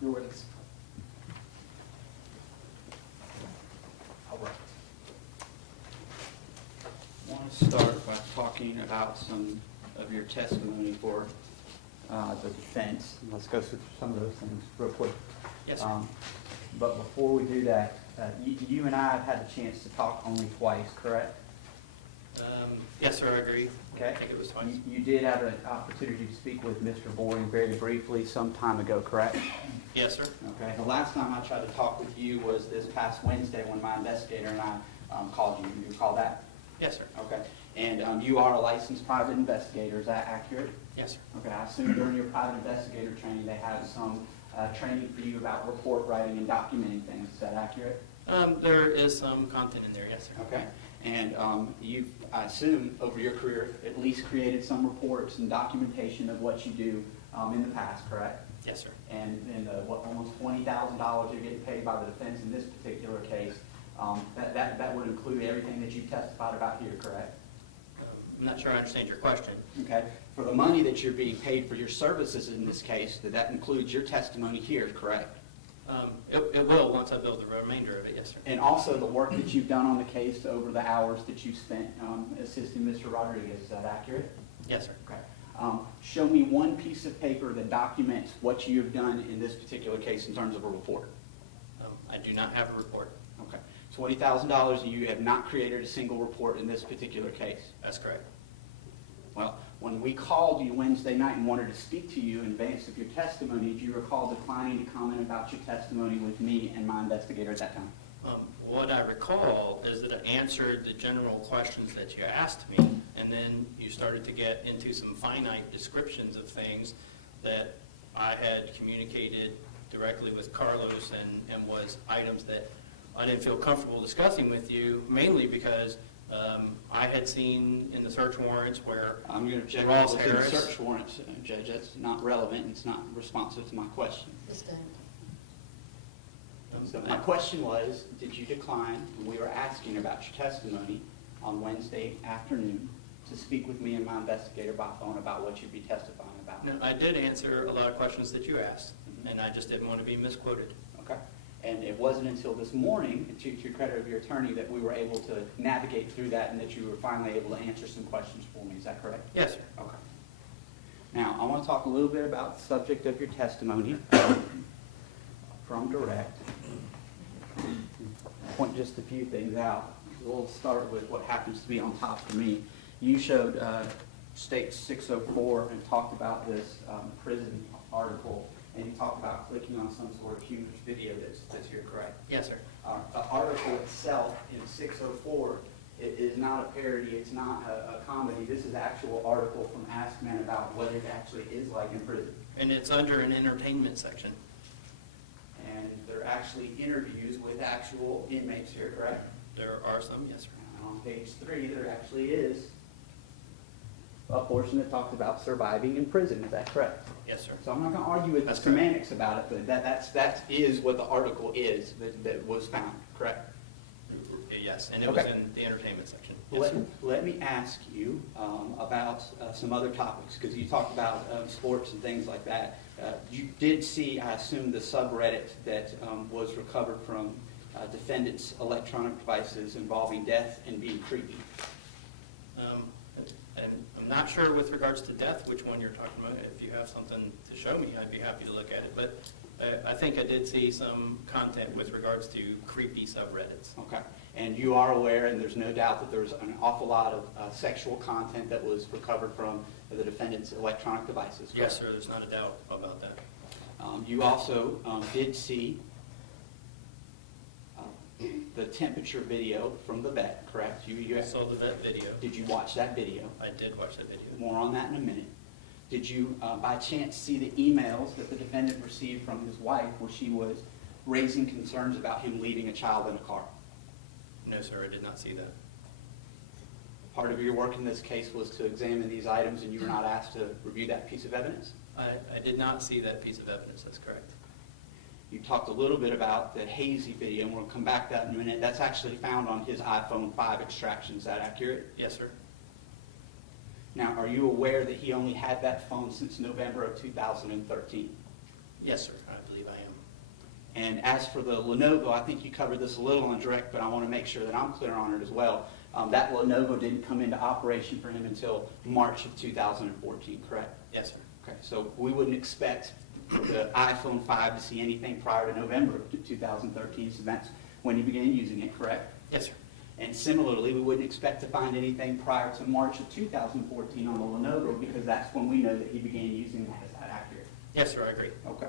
Your witness. All right. I want to start by talking about some of your testimony for the defense. Let's go through some of those things real quick. Yes, sir. But before we do that, you and I have had the chance to talk only twice, correct? Yes, sir, I agree. Okay. I think it was twice. You did have an opportunity to speak with Mr. Boring very briefly some time ago, correct? Yes, sir. Okay. The last time I tried to talk with you was this past Wednesday when my investigator and I called you. You recall that? Yes, sir. Okay. And you are a licensed private investigator, is that accurate? Yes, sir. Okay, I assume during your private investigator training, they have some training for you about report writing and documenting things, is that accurate? There is some content in there, yes, sir. Okay. And you've, I assume, over your career, at least created some reports and documentation of what you do in the past, correct? Yes, sir. And almost $20,000 you're getting paid by the defense in this particular case, that would include everything that you testified about here, correct? I'm not sure I understand your question. Okay. For the money that you're being paid for your services in this case, that includes your testimony here, correct? It will once I build the remainder of it, yes, sir. And also the work that you've done on the case over the hours that you spent assisting Mr. Rodriguez, is that accurate? Yes, sir. Okay. Show me one piece of paper that documents what you have done in this particular case in terms of a report. I do not have a report. Okay. $20,000 and you have not created a single report in this particular case. That's correct. Well, when we called you Wednesday night and wanted to speak to you in advance of your testimony, do you recall declining to comment about your testimony with me and my investigator at that time? What I recall is that I answered the general questions that you asked me, and then you started to get into some finite descriptions of things that I had communicated directly with Carlos and was items that I didn't feel comfortable discussing with you, mainly because I had seen in the search warrants where I'm going to object to Ross what's in the Harris. search warrants, Judge. That's not relevant, and it's not responsive to my question. Sustained. So my question was, did you decline, when we were asking about your testimony on Wednesday afternoon, to speak with me and my investigator by phone about what you'd be testifying about? No, I did answer a lot of questions that you asked, and I just didn't want to be misquoted. Okay. And it wasn't until this morning, to your credit of your attorney, that we were able to navigate through that and that you were finally able to answer some questions for me. Is that correct? Yes, sir. Okay. Now, I want to talk a little bit about the subject of your testimony from direct. Point just a few things out. We'll start with what happens to be on top for me. You showed State 604 and talked about this prison article, and you talked about clicking on some sort of humorous video that's here, correct? Yes, sir. The article itself in 604 is not a parody, it's not a comedy. This is actual article from Ask Men about what it actually is like in prison. And it's under an entertainment section. And there are actually interviews with actual inmates here, correct? There are some, yes, sir. And on page 3, there actually is a portion that talks about surviving in prison. Is that correct? Yes, sir. So I'm not going to argue with the That's correct. semantics about it, but that is what the article is that was found, correct? Yes, and it was Okay. in the entertainment section. Yes, sir. Let me ask you about some other topics, because you talked about sports and things like that. You did see, I assume, the subreddit that was recovered from defendants' electronic devices involving death and being creepy. And I'm not sure with regards to death, which one you're talking about. If you have something to show me, I'd be happy to look at it. But I think I did see some content with regards to creepy subreddits. Okay. And you are aware, and there's no doubt that there's an awful lot of sexual content that was recovered from the defendant's electronic devices, correct? Yes, sir, there's not a doubt about that. You also did see the temperature video from the vet, correct? I saw the vet video. Did you watch that video? I did watch that video. More on that in a minute. Did you, by chance, see the emails that the defendant received from his wife where she was raising concerns about him leaving a child in a car? No, sir, I did not see that. Part of your work in this case was to examine these items, and you were not asked to review that piece of evidence? I did not see that piece of evidence, that's correct. You talked a little bit about the hazy video, and we'll come back to that in a minute. That's actually found on his iPhone 5 extraction. Is that accurate? Yes, sir. Now, are you aware that he only had that phone since November of 2013? Yes, sir, I believe I am. And as for the Lenovo, I think you covered this a little on direct, but I want to make sure that I'm clear on it as well. That Lenovo didn't come into operation for him until March of 2014, correct? Yes, sir. Okay, so we wouldn't expect the iPhone 5 to see anything prior to November of 2013, so that's when he began using it, correct? Yes, sir. And similarly, we wouldn't expect to find anything prior to March of 2014 on the Lenovo, because that's when we know that he began using that. Is that accurate? Yes, sir, I agree. Okay.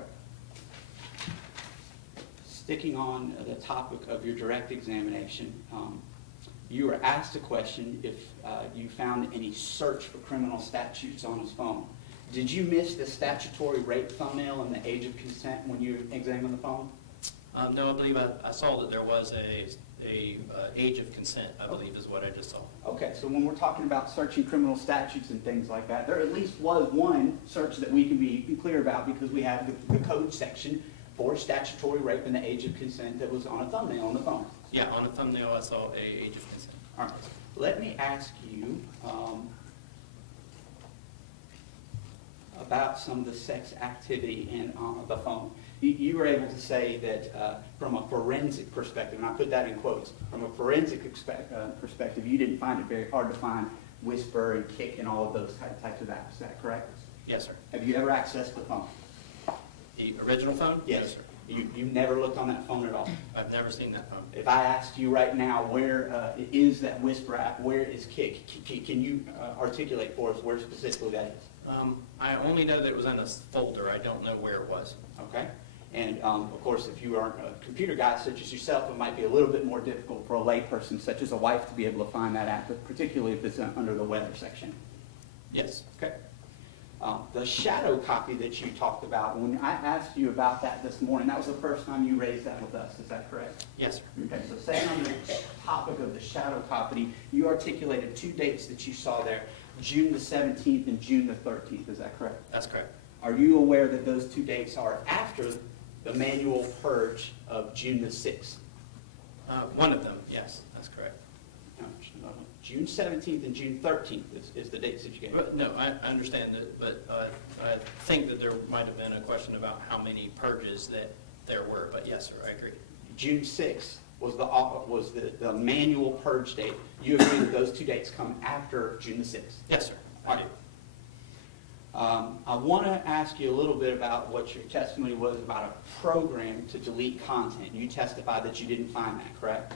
Sticking on the topic of your direct examination, you were asked a question if you found any search for criminal statutes on his phone. Did you miss the statutory rape thumbnail and the age of consent when you examined the phone? No, I believe I saw that there was a age of consent, I believe is what I just saw. Okay, so when we're talking about searching criminal statutes and things like that, there at least was one search that we can be clear about, because we have the code section for statutory rape and the age of consent that was on a thumbnail on the phone. Yeah, on the thumbnail I saw a age of consent. All right, let me ask you about some of the sex activity in the phone. You were able to say that from a forensic perspective, and I put that in quotes, from a forensic perspective, you didn't find it very hard to find whisper and kick and all of those types of apps. Is that correct? Yes, sir. Have you ever accessed the phone? The original phone? Yes. sir. You never looked on that phone at all? I've never seen that phone. If I asked you right now, where is that whisper app, where is kick, can you articulate for us where specifically that is? I only know that it was in a folder. I don't know where it was. Okay. And of course, if you aren't a computer guy such as yourself, it might be a little bit more difficult for a layperson such as a wife to be able to find that app, particularly if it's under the weather section. Yes. Okay. The shadow copy that you talked about, when I asked you about that this morning, that was the first time you raised that with us, is that correct? Yes, sir. Okay, so staying on the topic of the shadow copy, you articulated two dates that you saw there, June the 17th and June the 13th, is that correct? That's correct. Are you aware that those two dates are after the manual purge of June the 6th? One of them, yes, that's correct. No, June 17th and June 13th is the dates that you gave. But, no, I understand that, but I think that there might have been a question about how many purges that there were, but yes, sir, I agree. June 6th was the manual purge date. You agree that those two dates come after June the 6th? Yes, sir, I do. I want to ask you a little bit about what your testimony was about a program to delete content. You testified that you didn't find that, correct?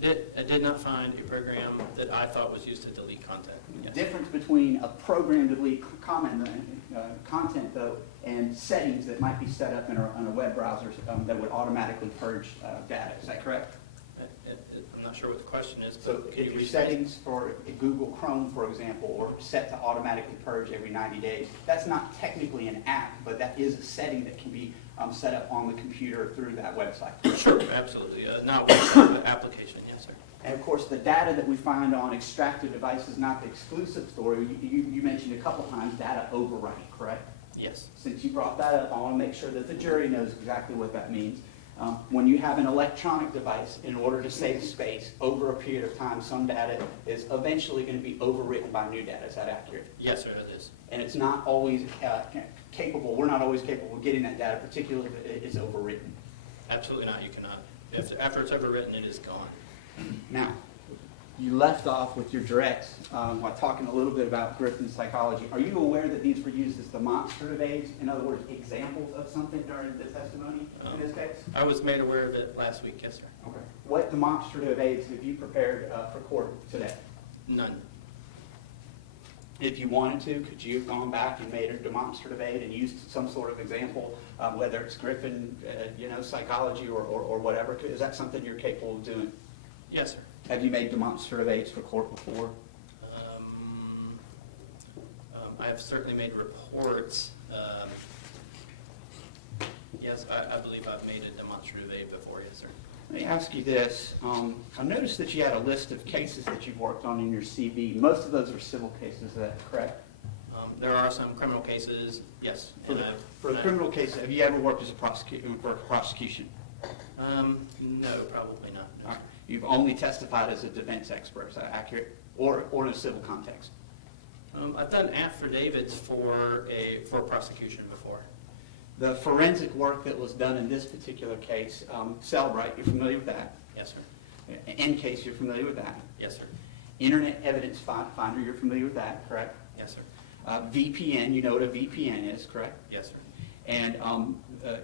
I did not find a program that I thought was used to delete content. The Yes. difference between a program to delete content, though, and settings that might be set up in a web browser that would automatically purge data. Is that correct? I'm not sure what the question is, So but can you if your rephrase? settings for Google Chrome, for example, are set to automatically purge every 90 days, that's not technically an app, but that is a setting that can be set up on the computer through that website. Sure, absolutely. Not website, but application, yes, sir. And of course, the data that we find on extracted devices is not the exclusive story. You mentioned a couple times data overwriting, correct? Yes. Since you brought that up, I want to make sure that the jury knows exactly what that means. When you have an electronic device, in order to save space, over a period of time, some data is eventually going to be overwritten by new data. Is that accurate? Yes, sir, it is. And it's not always capable, we're not always capable of getting that data, particularly if it is overwritten. Absolutely not, you cannot. After it's overwritten, it is gone. Now, you left off with your directs while talking a little bit about Griffin's psychology. Are you aware that these were used as demonstrative aids? In other words, examples of something during the testimony in this case? I was made aware of it last week, yes, sir. Okay. What demonstrative aids have you prepared for court today? None. If you wanted to, could you have gone back and made a demonstrative aid and used some sort of example, whether it's Griffin, psychology or whatever? Is that something you're capable of doing? Yes, sir. Have you made demonstrative aids for court before? I have certainly made reports. Yes, I believe I've made a demonstrative aid before, yes, sir. Let me ask you this. I noticed that you had a list of cases that you've worked on in your CV. Most of those are civil cases, is that correct? There are some criminal cases, yes. For the criminal case, have you ever worked as a prosecution? No, probably not. No. All right. You've only testified as a defense expert, is that accurate? Or in a civil context? I've done affidavits for prosecution before. The forensic work that was done in this particular case, Cellbrite, you're familiar with that? Yes, sir. N-Case, you're familiar with that? Yes, sir. Internet Evidence Finder, you're familiar with that, correct? Yes, sir. VPN, you know what a VPN is, correct? Yes, sir. And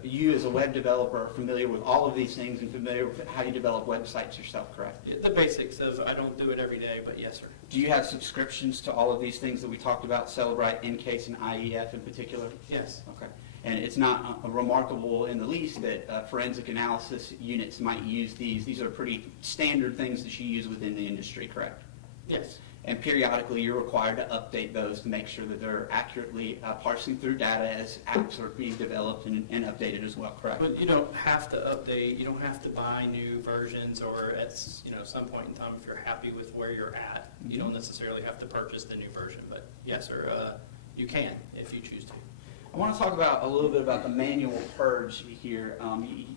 you as a web developer are familiar with all of these things and familiar with how you develop websites yourself, correct? Yeah, the basics of, I don't do it every day, but yes, sir. Do you have subscriptions to all of these things that we talked about, Cellbrite, N-Case, and IEF in particular? Yes. Okay. And it's not remarkable in the least that forensic analysis units might use these. These are pretty standard things that you use within the industry, correct? Yes. And periodically, you're required to update those to make sure that they're accurately parsing through data as apps are being developed and updated as well, correct? But you don't have to update, you don't have to buy new versions, or at some point in time, if you're happy with where you're at, you don't necessarily have to purchase the new version. But yes, sir, you can if you choose to. I want to talk about a little bit about the manual purge here.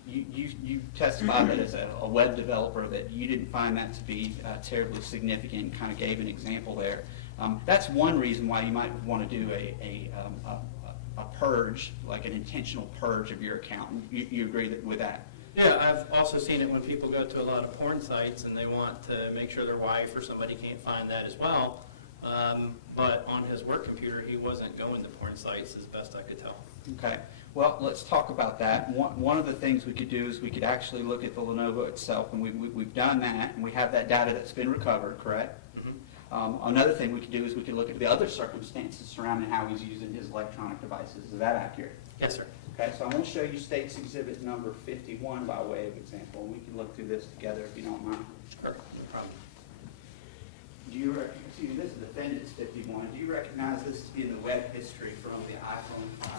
You testified that as a web developer that you didn't find that to be terribly significant, and kind of gave an example there. That's one reason why you might want to do a purge, like an intentional purge of your account. You agree with that? Yeah, I've also seen it when people go to a lot of porn sites and they want to make sure their wife or somebody can't find that as well. But on his work computer, he wasn't going to porn sites, as best I could tell. Okay. Well, let's talk about that. One of the things we could do is we could actually look at the Lenovo itself, and we've done that, and we have that data that's been recovered, correct? Mm-hmm. Another thing we could do is we could look at the other circumstances surrounding how he's using his electronic devices. Is that accurate? Yes, sir. Okay, so I'm going to show you State's Exhibit number 51 by way of example. We can look through this together if you don't mind. Sure, no problem. Do you, excuse me, this is Defendant's 51. Do you recognize this to be in the web history from the iPhone 5?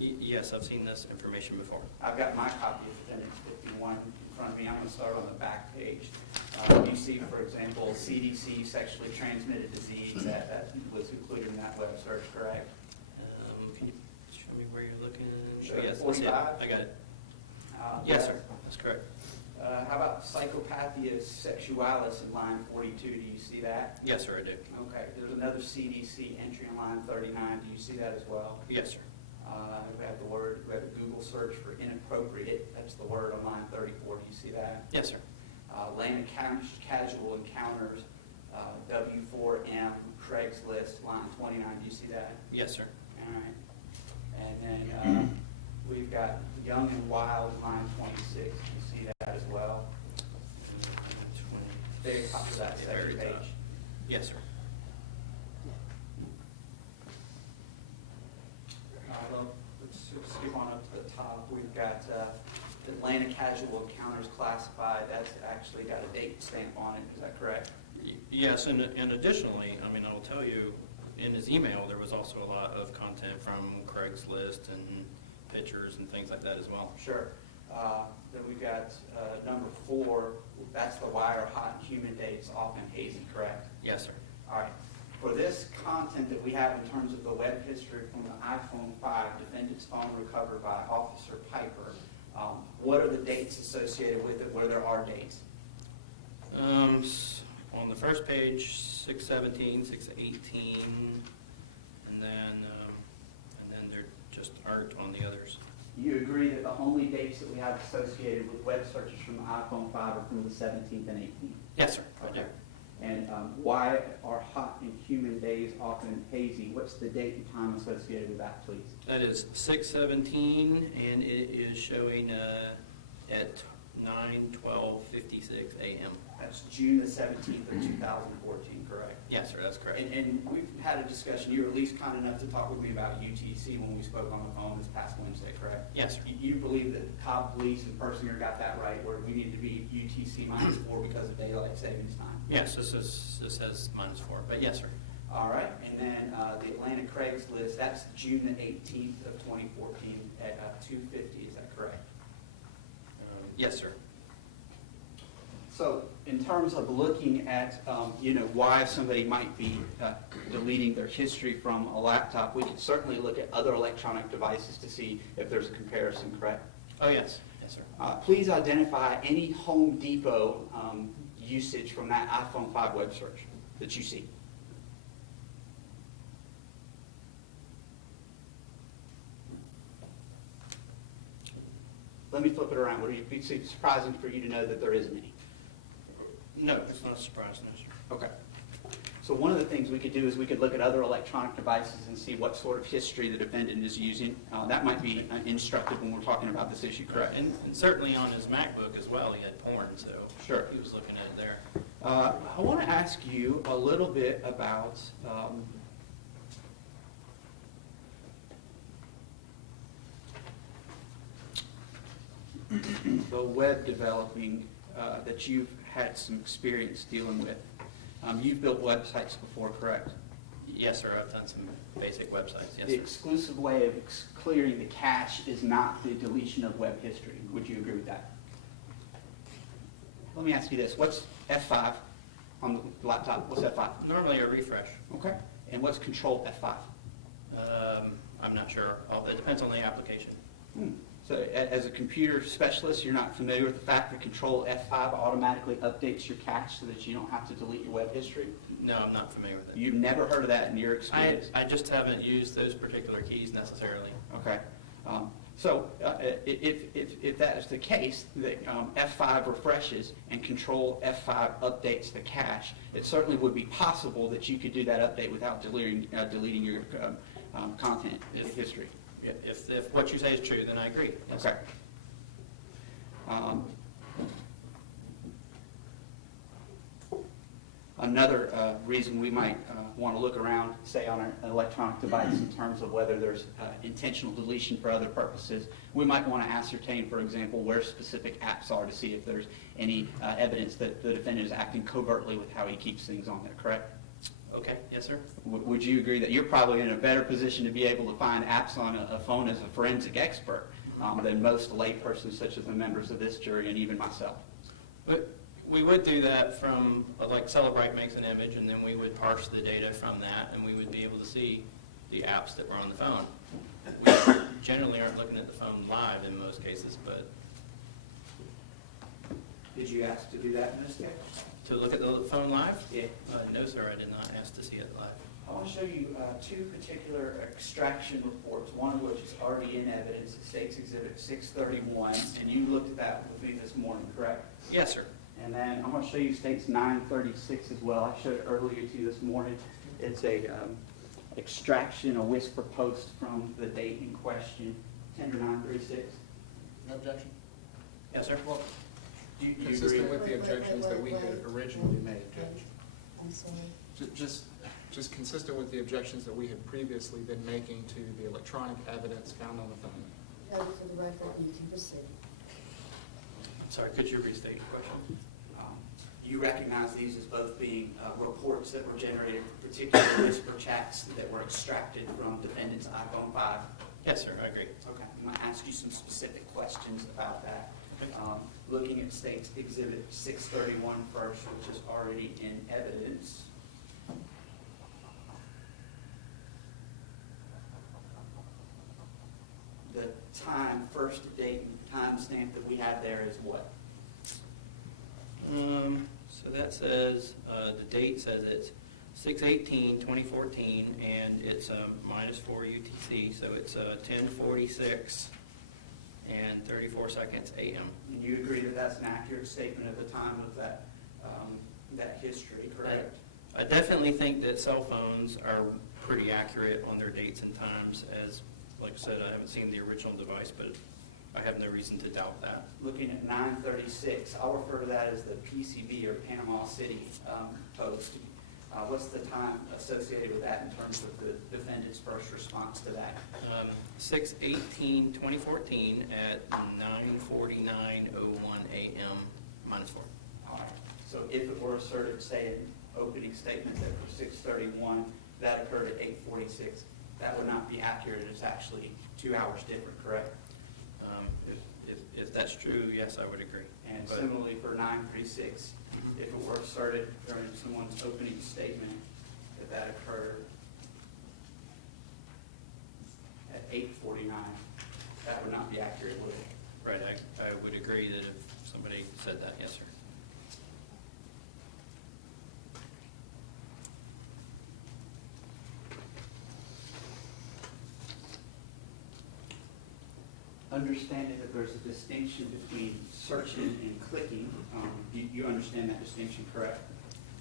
Yes, I've seen this information before. I've got my copy of Defendant's 51 in front of me. I'm going to start on the back page. You see, for example, CDC, sexually transmitted disease, that was included in that web search, correct? Can you show me where you're looking? Sure. Yes, that's it. 45? I got it. Yes, sir, that's correct. How about psychopathia sexualis in line 42? Do you see that? Yes, sir, I do. Okay. There's another CDC entry in line 39. Do you see that as well? Yes, sir. We have a Google search for inappropriate. That's the word on line 34. Do you see that? Yes, sir. Land casual encounters, W4M, Craigslist, line 29. Do you see that? Yes, sir. All right. And then we've got Young and Wild, line 26. Do you see that as well? Very top of that second page. Yes, sir. Let's skip on up to the top. We've got Atlanta Casual Encounters Classified. That's actually got a date stamp on it. Is that correct? Yes, and additionally, I mean, I'll tell you, in his email, there was also a lot of content from Craigslist and pictures and things like that as well. Sure. Then we've got number 4. That's the wire, hot and humid dates, often hazy, correct? Yes, sir. All right. For this content that we have in terms of the web history from the iPhone 5, defendant's phone recovered by Officer Piper, what are the dates associated with it, where there are dates? On the first page, 6/17, 6/18, and then there just aren't on the others. You agree that the only dates that we have associated with web searches from the iPhone 5 are from the 17th and 18th? Yes, sir. I do. And why are hot and humid days often hazy? What's the date and time associated with that, please? That is 6/17, and it is showing at 9:12:56 a.m. That's June the 17th of 2014, correct? Yes, sir, that's correct. And we've had a discussion. You were at least kind enough to talk with me about UTC when we spoke on the phone this past Wednesday, correct? Yes, sir. You believe that Cobb Police and Persinger got that right, where we need to be UTC -4 because of daylight savings time? Yes, this says -4, but yes, sir. All right, and then the Atlanta Craigslist, that's June the 18th of 2014 at 2:50, is that correct? Yes, sir. So in terms of looking at, why somebody might be deleting their history from a laptop, we can certainly look at other electronic devices to see if there's a comparison, correct? Oh, yes. Yes, sir. Please identify any Home Depot usage from that iPhone 5 web search that you see. Let me flip it around. Would it be surprising for you to know that there isn't any? No, it's not a surprise, no, sir. Okay. So one of the things we could do is we could look at other electronic devices and see what sort of history the defendant is using. That might be instructive when we're talking about this issue, correct? And certainly on his MacBook as well, he had porn, so Sure. he was looking at it there. I want to ask you a little bit about the web developing that you've had some experience dealing with. You've built websites before, correct? Yes, sir, I've done some basic websites, yes, The sir. exclusive way of clearing the cache is not the deletion of web history. Would you agree with that? Let me ask you this. What's F5 on the laptop? What's F5? Normally a refresh. Okay. And what's Control F5? I'm not sure. It depends on the application. So as a computer specialist, you're not familiar with the fact that Control F5 automatically updates your cache so that you don't have to delete your web history? No, I'm not familiar with it. You've never heard of that in your experience? I just haven't used those particular keys necessarily. Okay. So if that is the case, that F5 refreshes and Control F5 updates the cache, it certainly would be possible that you could do that update without deleting your content history. If what you say is true, then I agree. Yes, Okay. Another reason we might want to look around, say on an electronic device in terms of whether there's intentional deletion for other purposes, we might want to ascertain, for example, where specific apps are to see if there's any evidence that the defendant is acting covertly with how he keeps things on there, correct? Okay, yes, sir? Would you agree that you're probably in a better position to be able to find apps on a phone as a forensic expert than most laypersons such as the members of this jury and even myself? But we would do that from, like Celebrite makes an image, and then we would parse the data from that, and we would be able to see the apps that were on the phone. We generally aren't looking at the phone live in most cases, but Did you ask to do that in this case? to look at the phone live? Yeah. No, sir, I did not ask to see it live. I want to show you two particular extraction reports, one of which is already in evidence, it states Exhibit 631, and you looked at that with me this morning, correct? Yes, sir. And then I'm going to show you states 936 as well. I showed it earlier to you this morning. It's a extraction, a whisper post from the date in question, tender 936. No objection? Yes, sir. Well, Do you agree? consistent with the Wait, objections that we had wait. originally made, Judge. I'm sorry. Just consistent with the objections that we had previously been making to the electronic evidence found on the phone. Noted for the record, you can proceed. Sorry, could you restate your question? You recognize these as both being reports that were generated for particular whisper chats that were extracted from defendant's iPhone 5? Yes, sir, I agree. Okay, I'm going to ask you some specific questions about that. Looking at states Exhibit 631 first, which is already in evidence. The time, first date, and time stamp that we have there is what? So that says, the date says it's 6/18/2014, and it's -4 UTC, so it's 10:46 and 34 seconds AM. And you agree that that's an accurate statement of the time of that, that history, correct? I definitely think that cell phones are pretty accurate on their dates and times, as, like I said, I haven't seen the original device, but I have no reason to doubt that. Looking at 936, I'll refer to that as the PCB or Panama City post. What's the time associated with that in terms of the defendant's first response to that? 6/18/2014 at 9:49:01 AM -4. All right. So if it were asserted, say, in opening statement that for 631, that occurred at 8:46, that would not be accurate. It's actually 2 hours different, correct? If that's true, yes, I would agree. And But- similarly for 936, if it were asserted during someone's opening statement that that occurred at 8:49, that would not be accurate, would it? Right, I would agree that if somebody said that, yes, sir. Understanding that there's a distinction between searching and clicking, you understand that distinction, correct?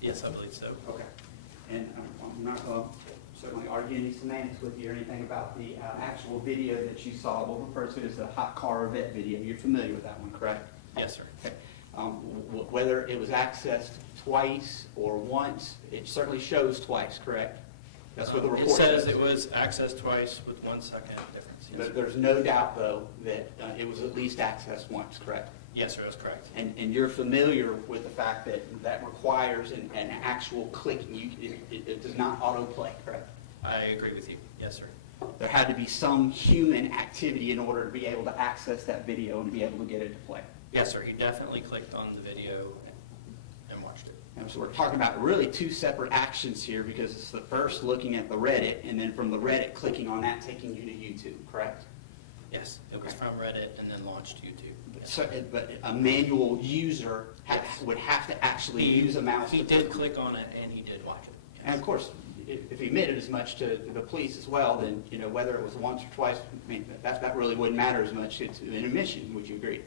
Yes, I believe so. Okay. And I'm not going to certainly argue any semantics with you or anything about the actual video that you saw. We'll refer to it as the hot car event video. You're familiar with that one, correct? Yes, sir. Okay. Whether it was accessed twice or once, it certainly shows twice, correct? That's what the report says. It says it was accessed twice with 1 second difference. Yes, sir. There's no doubt, though, that it was at least accessed once, correct? Yes, sir, that's correct. And you're familiar with the fact that that requires an actual clicking. It does not autoplay, correct? I agree with you. Yes, sir. There had to be some human activity in order to be able to access that video and be able to get it to play. Yes, sir, he definitely clicked on the video and watched it. And so we're talking about really two separate actions here, because it's the first looking at the Reddit, and then from the Reddit clicking on that taking you to YouTube, correct? Yes, it was from Reddit and then launched YouTube. Yes. So, but a manual user would have to actually use a mouse. He to did click. click on it and he did watch it. Yes. And of course, if he admitted as much to the police as well, then, whether it was once or twice, I mean, that really wouldn't matter as much. It's an admission, would you agree?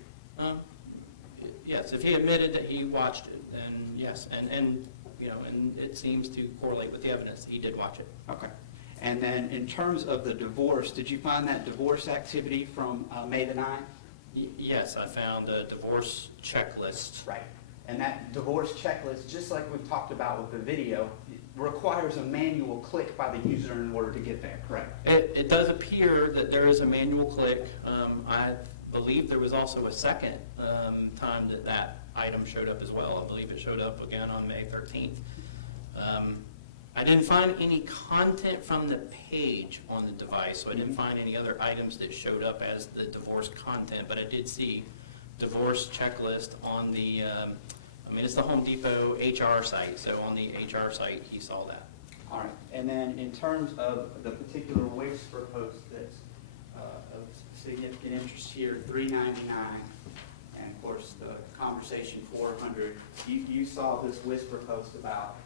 Yes, if he admitted that he watched it, then yes, and it seems to correlate with the evidence. He did watch it. Okay. And then in terms of the divorce, did you find that divorce activity from May the 9th? Yes, I found a divorce checklist. Right. And that divorce checklist, just like we've talked about with the video, requires a manual click by the user in order to get there, correct? It does appear that there is a manual click. I believe there was also a second time that that item showed up as well. I believe it showed up again on May 13th. I didn't find any content from the page on the device, so I didn't find any other items that showed up as the divorce content, but I did see divorce checklist on the, it's the Home Depot HR site, so on the HR site, he saw that. All right, and then in terms of the particular whisper post that's of significant interest here, $3.99, and of course the conversation 400, you saw this whisper post about,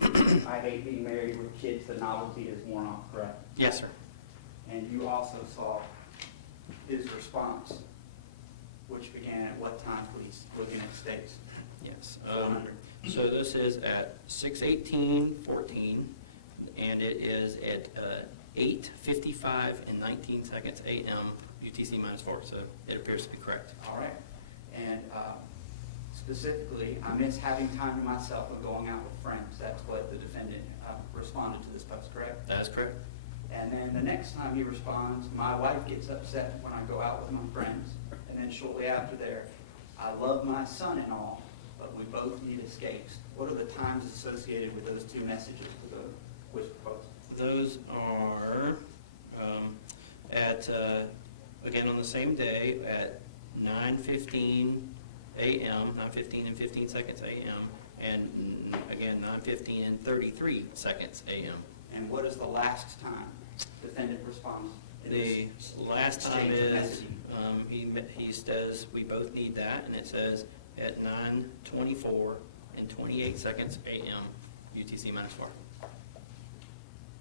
I hate being married with kids, the novelty is worn off, correct? Yes, sir. And you also saw his response, which began at what time, please, looking at states? Yes. So this is at 6:18:14, and it is at 8:55 and 19 seconds a.m. UTC -4, so it appears to be correct. All right. And specifically, I miss having time to myself and going out with friends. That's what the defendant responded to this post, correct? That is correct. And then the next time he responds, my wife gets upset when I go out with my friends. And then shortly after there, I love my son and all, but we both need escapes. What are the times associated with those two messages to the whisper post? Those are again, on the same day at 9:15 a.m., 9:15 and 15 seconds a.m., and again, 9:15 and 33 seconds a.m. And what is the last time defendant responds? The last time exchange of is, messaging? he says, we both need that, and it says at 9:24 and 28 seconds a.m., UTC -4.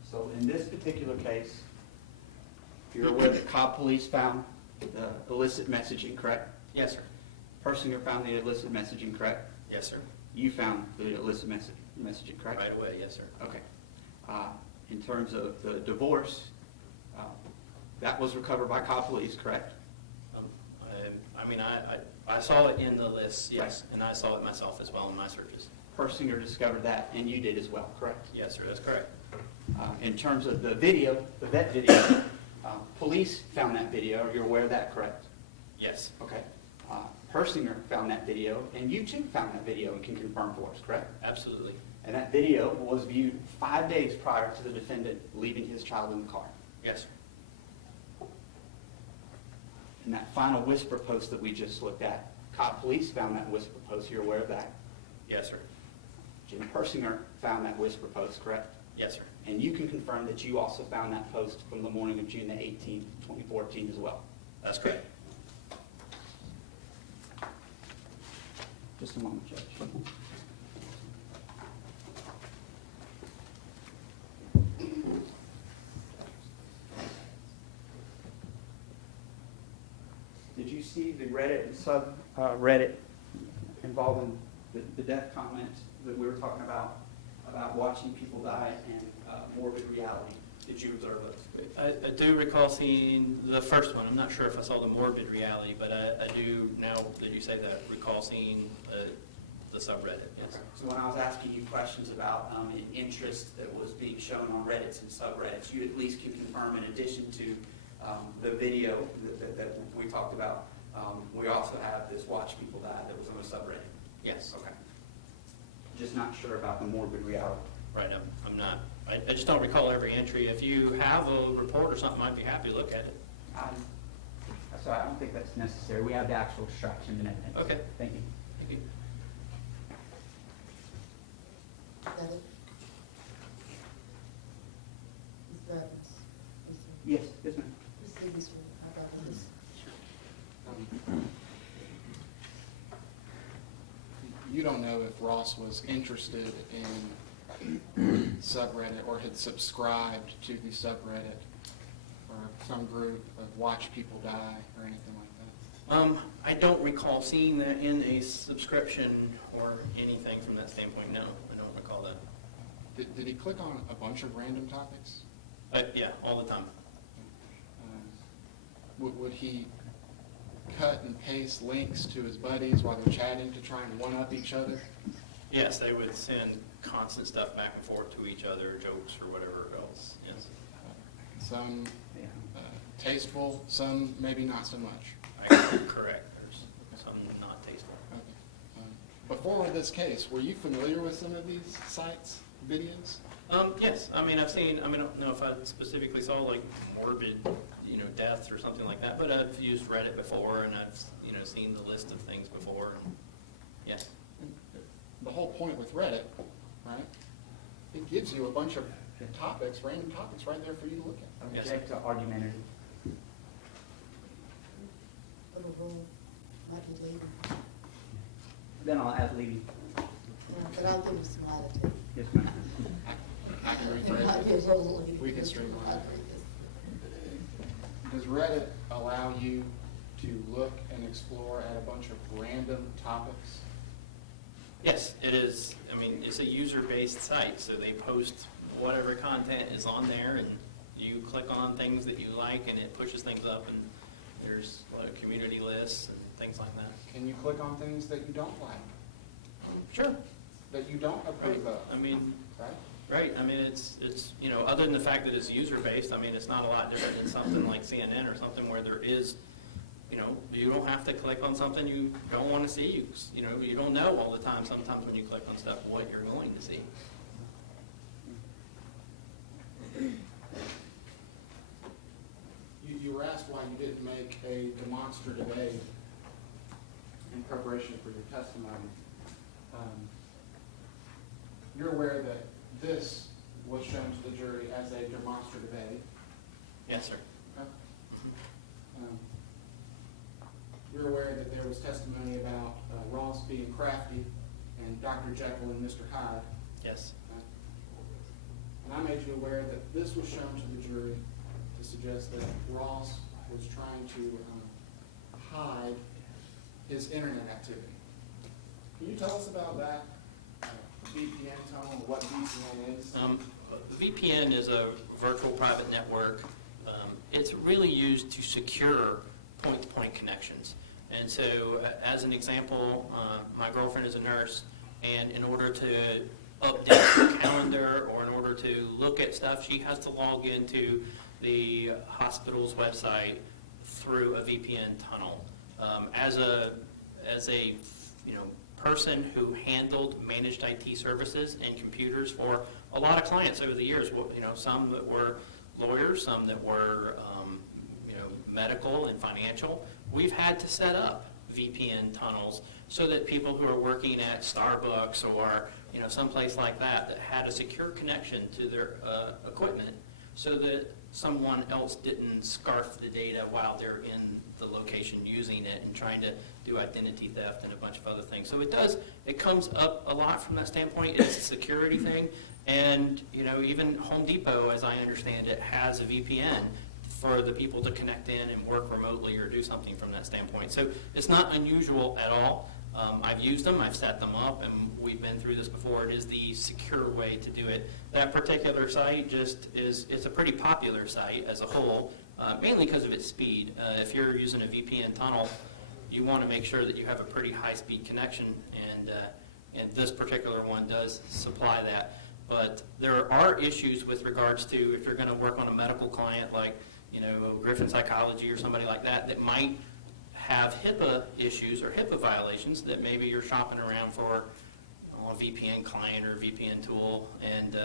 So in this particular case, you're aware that Cobb Police found the illicit messaging, correct? Yes, sir. Persinger found the illicit messaging, correct? Yes, sir. You found the illicit messaging, correct? Right away, yes, sir. Okay. In terms of the divorce, that was recovered by Cobb Police, correct? I saw it in the list, yes, Right. and I saw it myself as well in my searches. Persinger discovered that, and you did as well, correct? Yes, sir, that's correct. In terms of the video, the vet video, police found that video. You're aware of that, correct? Yes, Okay. Persinger found that video, and you too found that video and can confirm for us, correct? absolutely. And that video was viewed 5 days prior to the defendant leaving his child in the car. Yes, sir. And that final whisper post that we just looked at, Cobb Police found that whisper post. You're aware of that? Yes, sir. Jim Persinger found that whisper post, correct? Yes, sir. And you can confirm that you also found that post from the morning of June the 18th, 2014 as well. That's correct. Just a moment, Judge. Did you see the Reddit and subreddit involving the death comments that we were talking about watching people die and morbid reality? Did you observe those? I do recall seeing the first one. I'm not sure if I saw the morbid reality, but I do, now that you say that, recall seeing the subreddit, yes. So when I was asking you questions about an interest that was being shown on Reddits and subreddits, you at least can confirm, in addition to the video that we talked about, we also have this Watch People Die that was on a subreddit. Yes. Okay. Just not sure about the morbid reality. Right, I'm not. I just don't recall every entry. If you have a report or something, I'd be happy to look at it. Sorry, I don't think that's necessary. We have the actual extraction and evidence. Okay. Thank you. Thank you. Is that it? Ms. Evans? Yes, yes, ma'am. Proceed, Mr. Rodriguez. You don't know if Ross was interested in subreddit or had subscribed to the subreddit or some group of Watch People Die or anything like that? I don't recall seeing that in a subscription or anything from that standpoint. No, I don't recall that. Did he click on a bunch of random topics? Yeah, all the time. Would he cut and paste links to his buddies while they're chatting to try and one-up each other? Yes, they would send constant stuff back and forth to each other, jokes or whatever else, yes. Some Yeah. tasteful, some maybe not so much. Correct, there's some not tasteful. Okay. Before this case, were you familiar with some of these sites, videos? Yes, I mean, I don't know if I specifically saw like morbid, deaths or something like that, but I've used Reddit before and I've, seen the list of things before, and yes. The whole point with Reddit, right, it gives you a bunch of topics, random topics right there for you to look at. Yes. Object to argumentative. Little rule, might be leaving. Then I'll add leading. Yeah, but I'll give you some latitude. Yes, ma'am. I can It might rephrase be a it. little leaving. We can streamline it. Does Reddit allow you to look and explore at a bunch of random topics? Yes, it is. I mean, it's a user-based site, so they post whatever content is on there, and you click on things that you like, and it pushes things up, and there's community lists and things like that. Can you click on things that you don't like, Sure. that you don't approve of, I mean, right? right, I mean, it's other than the fact that it's user-based, I mean, it's not a lot different than something like CNN or something where there is, you don't have to click on something you don't want to see. You don't know all the time sometimes when you click on stuff what you're going to see. You were asked why you didn't make a demonstrative aid in preparation for your testimony. You're aware that this was shown to the jury as a demonstrative aid. Yes, sir. Okay. You're aware that there was testimony about Ross being crafty and Dr. Jekyll and Mr. Hyde. Yes. Okay. And I made you aware that this was shown to the jury to suggest that Ross was trying to hide his internet activity. Can you tell us about that VPN tunnel, what VPN is? VPN is a virtual private network. It's really used to secure point-to-point connections. And so, as an example, my girlfriend is a nurse, and in order to update her calendar or in order to look at stuff, she has to log into the hospital's website through a VPN tunnel. As a person who handled managed IT services and computers for a lot of clients over the years, some that were lawyers, some that were medical and financial, we've had to set up VPN tunnels so that people who are working at Starbucks or someplace like that had a secure connection to their equipment so that someone else didn't scarf the data while they're in the location using it and trying to do identity theft and a bunch of other things. So it comes up a lot from that standpoint. It's a security thing. And, even Home Depot, as I understand it, has a VPN for the people to connect in and work remotely or do something from that standpoint. So it's not unusual at all. I've used them, I've set them up, and we've been through this before. It is the secure way to do it. That particular site it's a pretty popular site as a whole, mainly because of its speed. If you're using a VPN tunnel, you want to make sure that you have a pretty high-speed connection, and this particular one does supply that. But there are issues with regards to if you're going to work on a medical client like Griffin Psychology or somebody like that might have HIPAA issues or HIPAA violations that maybe you're shopping around for a VPN client or a VPN tool. And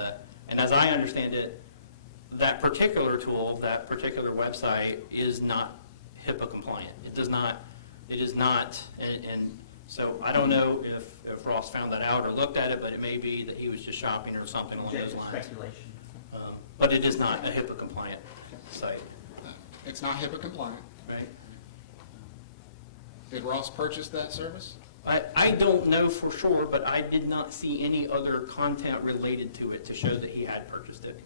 as I understand it, that particular tool, that particular website is not HIPAA compliant. It is not, and so I don't know if Ross found that out or looked at it, but it may be that he was just shopping or something along those lines. Speculation. But it is not a HIPAA compliant site. It's not HIPAA compliant. Right. Did Ross purchase that service? I don't know for sure, but I did not see any other content related to it to show that he had purchased it.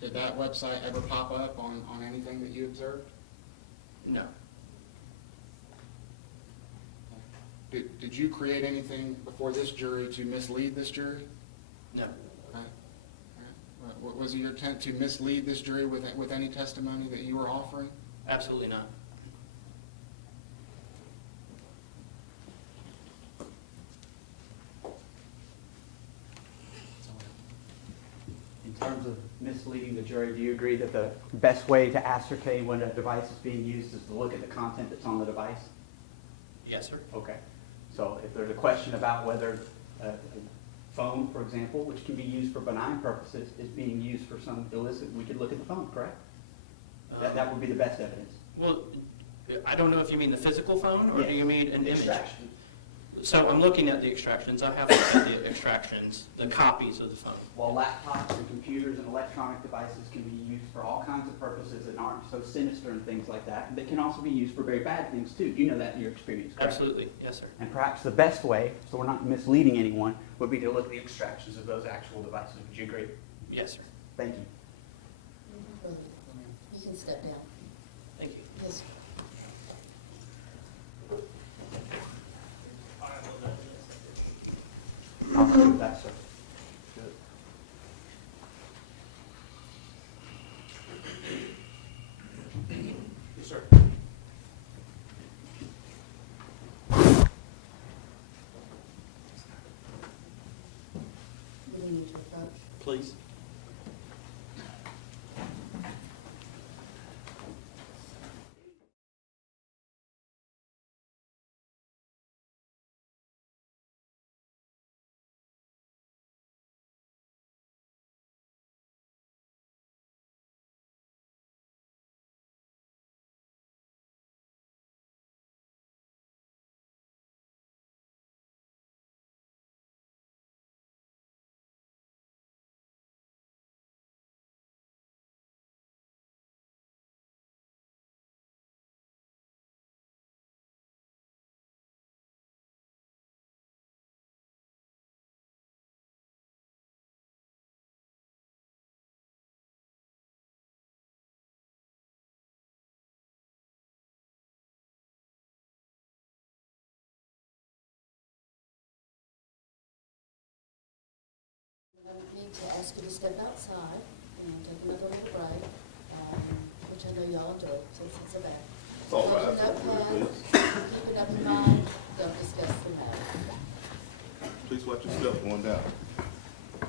Did that website ever pop up on anything that you observed? No. Did you create anything before this jury to mislead this jury? No. Right. Was it your intent to mislead this jury with any testimony that you were offering? Absolutely not. terms of misleading the jury, do you agree that the best way to ascertain when a device is being used is to look at the content that's on the device? Yes, sir. Okay. So if there's a question about whether a phone, for example, which can be used for benign purposes, is being used for some illicit, we could look at the phone, correct? That would be the best evidence. Well, I don't know if you mean the physical phone, or do you mean an image? Extraction. So I'm looking at the extractions. I have looked at the extractions, the copies of the phone. While laptops and computers and electronic devices can be used for all kinds of purposes that aren't so sinister and things like that, they can also be used for very bad things too. You know that in your experience, correct? Absolutely, yes, sir. And perhaps the best way, so we're not misleading anyone, would be to look at the extractions of those actual devices. Would you agree? Yes, sir. Thank you. You can step down. Thank you. Yes. I'll agree with that, sir. Yes, sir. We need to approach. Please. I need to ask you to step outside and take another little break, which I know y'all do, since it's a back. It's all right. Close your notepad, keep it up in mind, don't discuss the matter. Please watch your step going down.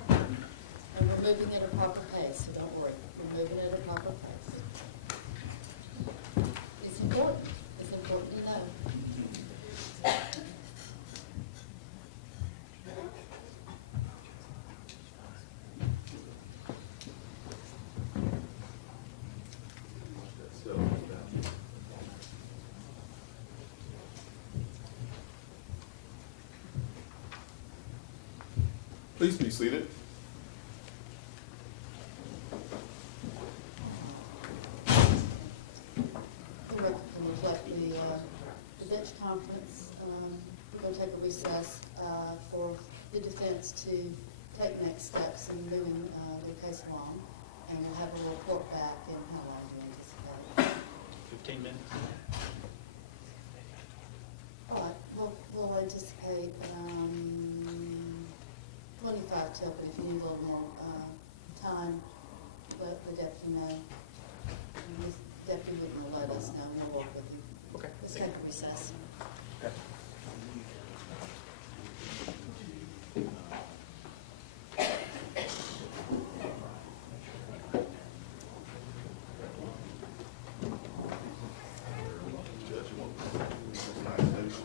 And we're moving at a proper pace, so don't worry, we're moving at a proper pace. It's important to know. Please be seated. The record can reflect the bench conference. We're going to take a recess for the defense to take next steps in moving the case along, and we'll have a report back in how long we anticipate. 15 minutes. All right, we'll anticipate 25 till, but if you need a little more time, let the deputy know. And this deputy will let us know, we'll work with you. Okay. Let's take a recess. Judge, you want this nice news?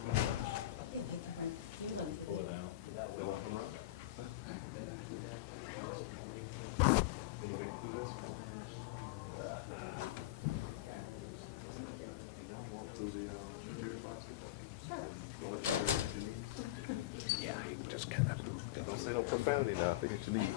Yeah, they can bring, you let me Pull do it it. out. They want to come around? Can you make it through this? Through the computer box? Don't let you hear what you need. Yeah, you just kind of. Don't say no profanity now, I think it's you need.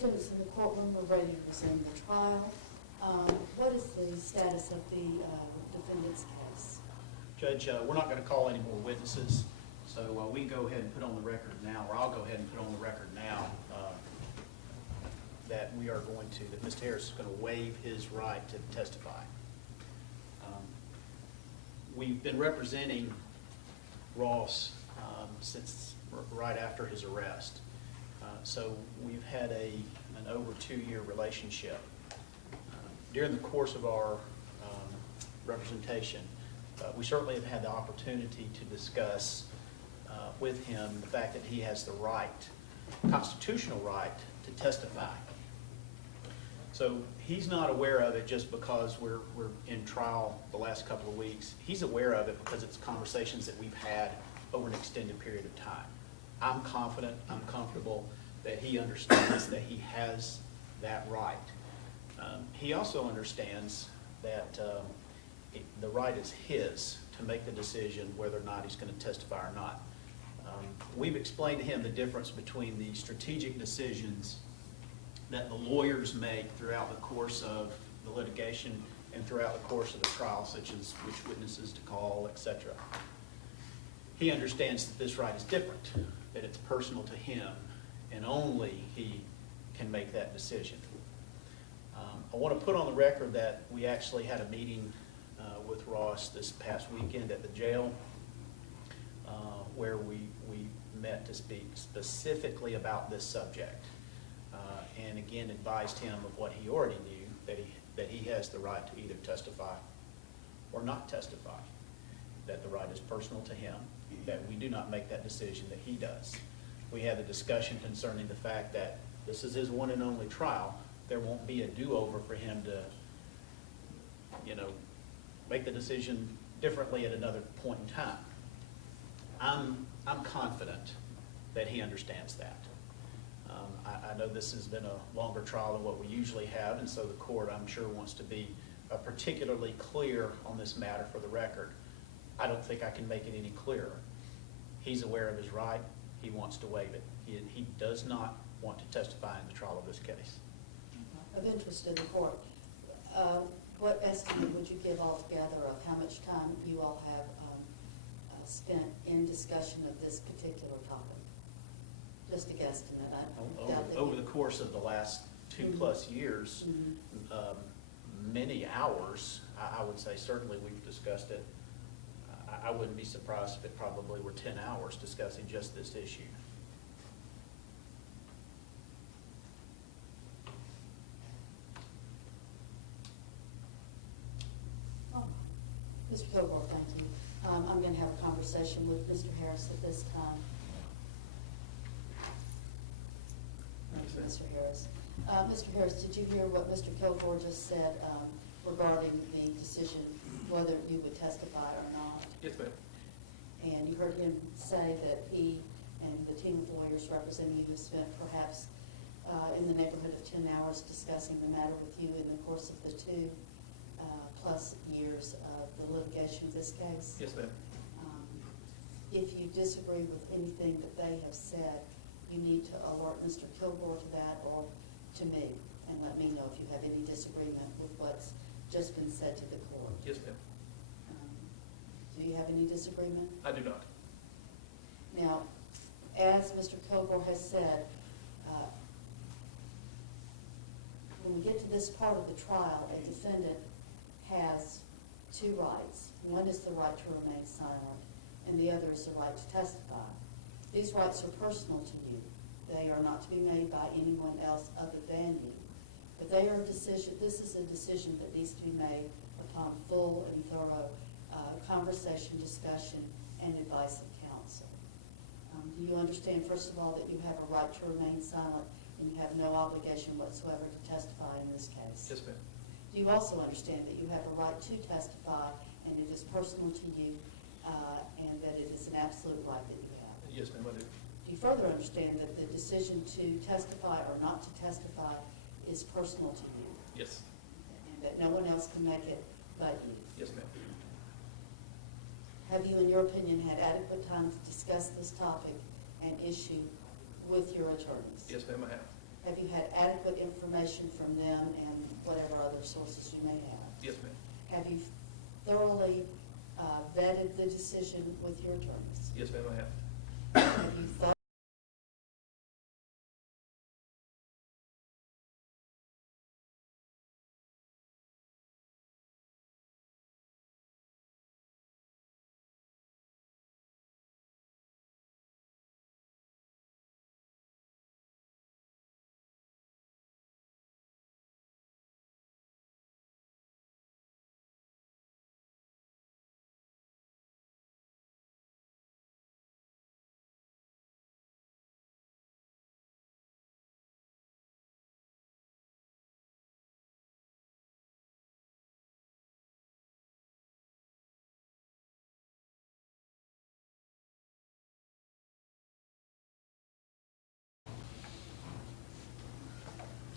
attendants in the courtroom, we're ready to resume the trial. What is the status of the defendant's case? Judge, we're not going to call any more witnesses, so we can go ahead and put on the record now, or I'll go ahead and put on the record now that we are going to, that Mr. Harris is going to waive his right to testify. We've been representing Ross since right after his arrest. So we've had an over 2-year relationship. During the course of our representation, we certainly have had the opportunity to discuss with him the fact that he has the right, constitutional right, to testify. So he's not aware of it just because we're in trial the last couple of weeks. He's aware of it because it's conversations that we've had over an extended period of time. I'm confident, I'm comfortable that he understands that he has that right. He also understands that the right is his to make the decision whether or not he's going to testify or not. We've explained to him the difference between the strategic decisions that the lawyers make throughout the course of the litigation and throughout the course of the trial, such as which witnesses to call, etc. He understands that this right is different, that it's personal to him, and only he can make that decision. I want to put on the record that we actually had a meeting with Ross this past weekend at the jail where we met to speak specifically about this subject and again advised him of what he already knew, that he has the right to either testify or not testify, that the right is personal to him, that we do not make that decision, that he does. We had a discussion concerning the fact that this is his one and only trial. There won't be a do-over for him to, make the decision differently at another point in time. I'm confident that he understands that. I know this has been a longer trial than what we usually have, and so the court, I'm sure, wants to be particularly clear on this matter for the record. I don't think I can make it any clearer. He's aware of his right. He wants to waive it. He does not want to testify in the trial of this case. Of interest to the court, what estimate would you give altogether of how much time you all have spent in discussion of this particular topic? Just a guesstimate. Over the course of the last 2+ years, many hours, I would say certainly we've discussed it. I wouldn't be surprised if it probably were 10 hours discussing just this issue. Mr. Kilgore, thank you. I'm going to have a conversation with Mr. Harris at this time. Thank you, Mr. Harris. Mr. Harris, did you hear what Mr. Kilgore just said regarding the decision whether you would testify or not? Yes, ma'am. And you heard him say that he and the team of lawyers representing you have spent perhaps in the neighborhood of 10 hours discussing the matter with you in the course of the 2+ years of the litigation of this case? Yes, ma'am. If you disagree with anything that they have said, you need to alert Mr. Kilgore to that or to me and let me know if you have any disagreement with what's just been said to the court. Yes, ma'am. Do you have any disagreement? I do not. Now, as Mr. Kilgore has said, when we get to this part of the trial, a defendant has 2 rights. One is the right to remain silent, and the other is the right to testify. These rights are personal to you. They are not to be made by anyone else other than you. But they are a decision. This is a decision that needs to be made upon full and thorough conversation, discussion, and advice of counsel. Do you understand, first of all, that you have a right to remain silent and you have no obligation whatsoever to testify in this case? Yes, ma'am. Do you also understand that you have a right to testify and it is personal to you and that it is an absolute right that you have? Yes, ma'am, I do. Do you further understand that the decision to testify or not to testify is personal to you? Yes. And that no one else can make it but you? Yes, ma'am. Have you, in your opinion, had adequate time to discuss this topic and issue with your attorneys? Yes, ma'am, I have. Have you had adequate information from them and whatever other sources you may have? Yes, ma'am. Have you thoroughly vetted the decision with your attorneys? Yes, ma'am, I have. Have you thought?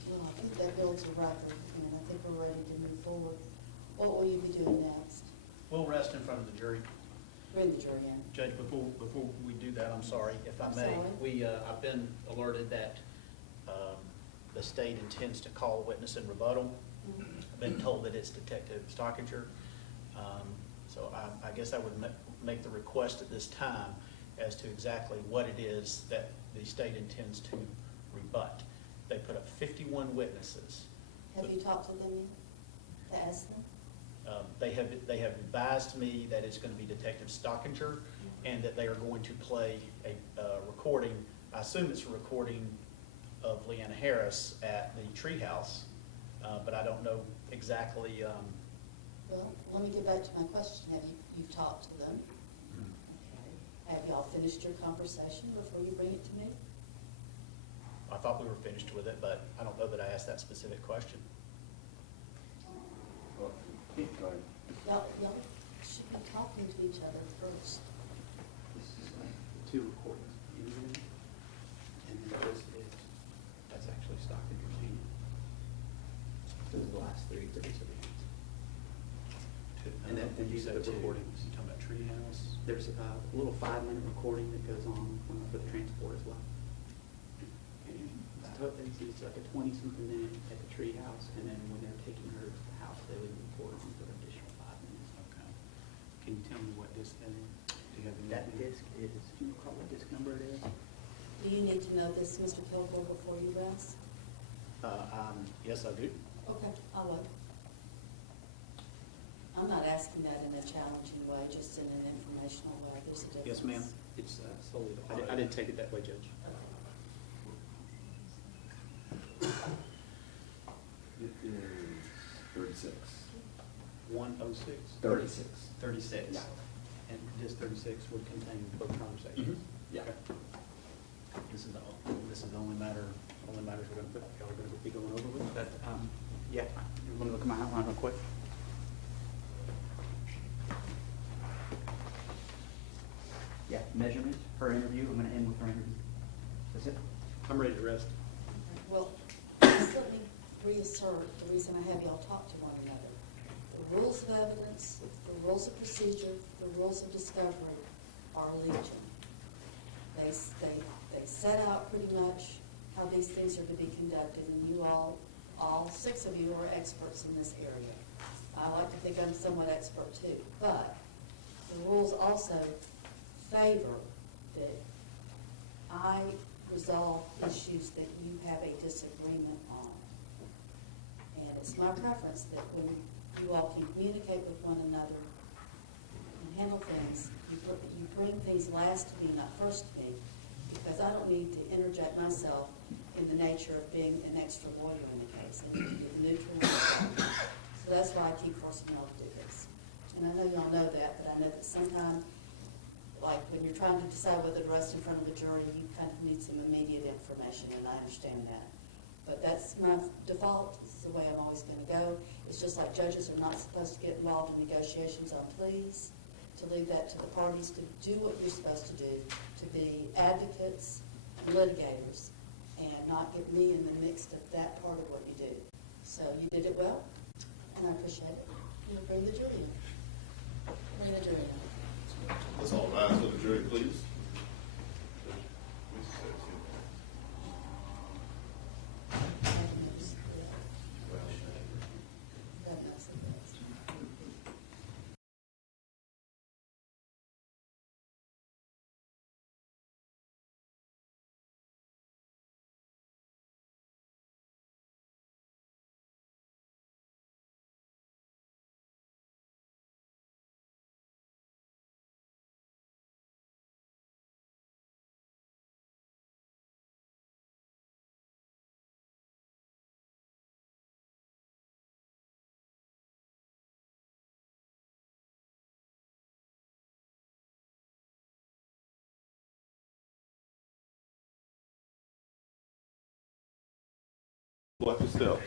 Well, I think that builds a record, and I think we're ready to move forward. What will you be doing next? We'll rest in front of the jury. Bring the jury in. Judge, before we do that, I'm sorry, if I I'm may. sorry. I've been alerted that the state intends to call a witness in rebuttal. I've been told that it's Detective Stockinger. So I guess I would make the request at this time as to exactly what it is that the state intends to rebut. They put up 51 witnesses. Have you talked to them yet, to ask them? They have advised me that it's going to be Detective Stockinger and that they are going to play a recording. I assume it's a recording of Leanna Harris at the treehouse, but I don't know exactly. Well, let me get back to my question. Have you've talked to them? Okay. Have y'all finished your conversation before you bring it to me? I thought we were finished with it, but I don't know that I asked that specific question. Y'all should be talking to each other first. This is two recordings. And then that's actually Stockinger's hand. Those are the last three that he's submitted. And then these are the recordings. You talking about treehouse? There's a little 5-minute recording that goes on for the transport as well. And it's like a 20-something minute at the treehouse, and then when they're taking her to the house, they would record on for an additional 5 minutes. Okay. Can you tell me what disc that is? Do you have that disc is? Do you recall what disc number it is? Do you need to know this, Mr. Kilgore, before you rest? Yes, I do. Okay, I'll wait. I'm not asking that in a challenging way, just in an informational way. There's a difference. Yes, ma'am. It's solely the I didn't take it that way, Judge. It is 36. 106? 36. 36. Yeah. And this 36 would contain both conversations? Yeah. This is the only matters we're going to y'all are going to be going over with? But, yeah, you want to look at my outline real quick? Yeah, measurement, her interview, I'm going to end with her interview. That's it? I'm ready to rest. Well, just let me reassert the reason I have y'all talk to one another. The rules of evidence, the rules of procedure, the rules of discovery are legion. They set out pretty much how these things are to be conducted, and you all 6 of you are experts in this area. I like to think I'm somewhat expert too, but the rules also favor that I resolve issues that you have a disagreement on. And it's my preference that when you all can communicate with one another and handle things, you bring things last to me, not first to me, because I don't need to interject myself in the nature of being an extra lawyer in the case. I need to be neutral. So that's why I keep forcing y'all to do this. And I know y'all know that, but I know that sometimes, like when you're trying to decide whether to rest in front of the jury, you kind of need some immediate information, and I understand that. But that's my default. This is the way I'm always going to go. It's just like judges are not supposed to get involved in negotiations on pleas, to leave that to the parties to do what you're supposed to do, to be advocates and litigators, and not get me in the mix of that part of what you do. So you did it well, and I appreciate it. You bring the jury in. Bring the jury in. Let's all rise for the jury, please. Watch your step.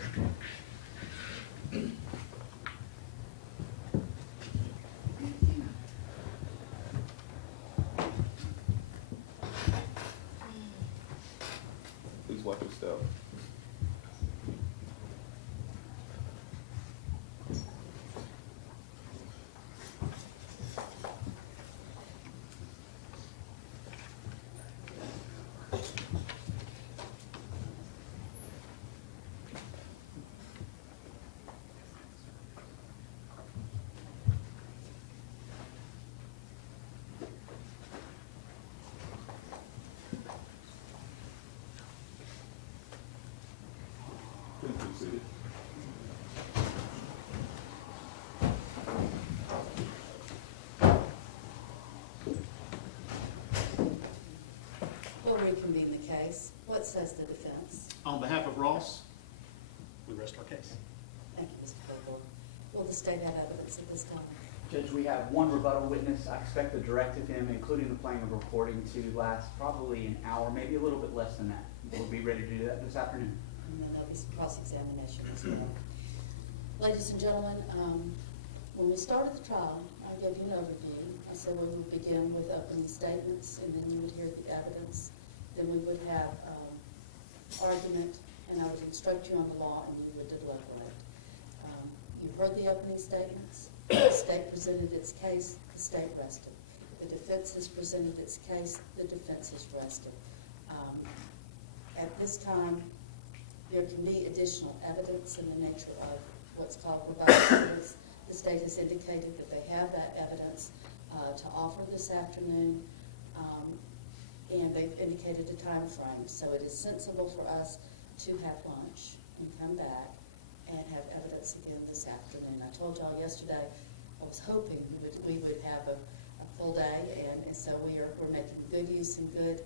Please watch your step. Please be seated. We'll reconvene the case. What says the defense? On behalf of Ross, we rest our case. Thank you, Mr. Claiborne. Will the state have evidence at this time? Judge, we have one rebuttal witness. I expect the direct of him, including the playing of recording, to last probably an hour, maybe a little bit less than that. We'll be ready to do that this afternoon. And then there'll be some cross-examination as well. Ladies and gentlemen, when we started the trial, I gave you an overview. I said we would begin with opening statements, and then you would hear the evidence. Then we would have argument, and I would instruct you on the law, and you would deliberate. You heard the opening statements. The state presented its case. The state rested. The defense has presented its case. The defense has rested. At this time, there can be additional evidence in the nature of what's called rebuttal evidence. The state has indicated that they have that evidence to offer this afternoon, and they've indicated a time frame. So it is sensible for us to have lunch and come back and have evidence again this afternoon. I told y'all yesterday I was hoping we would have a full day, and so we're making good use and good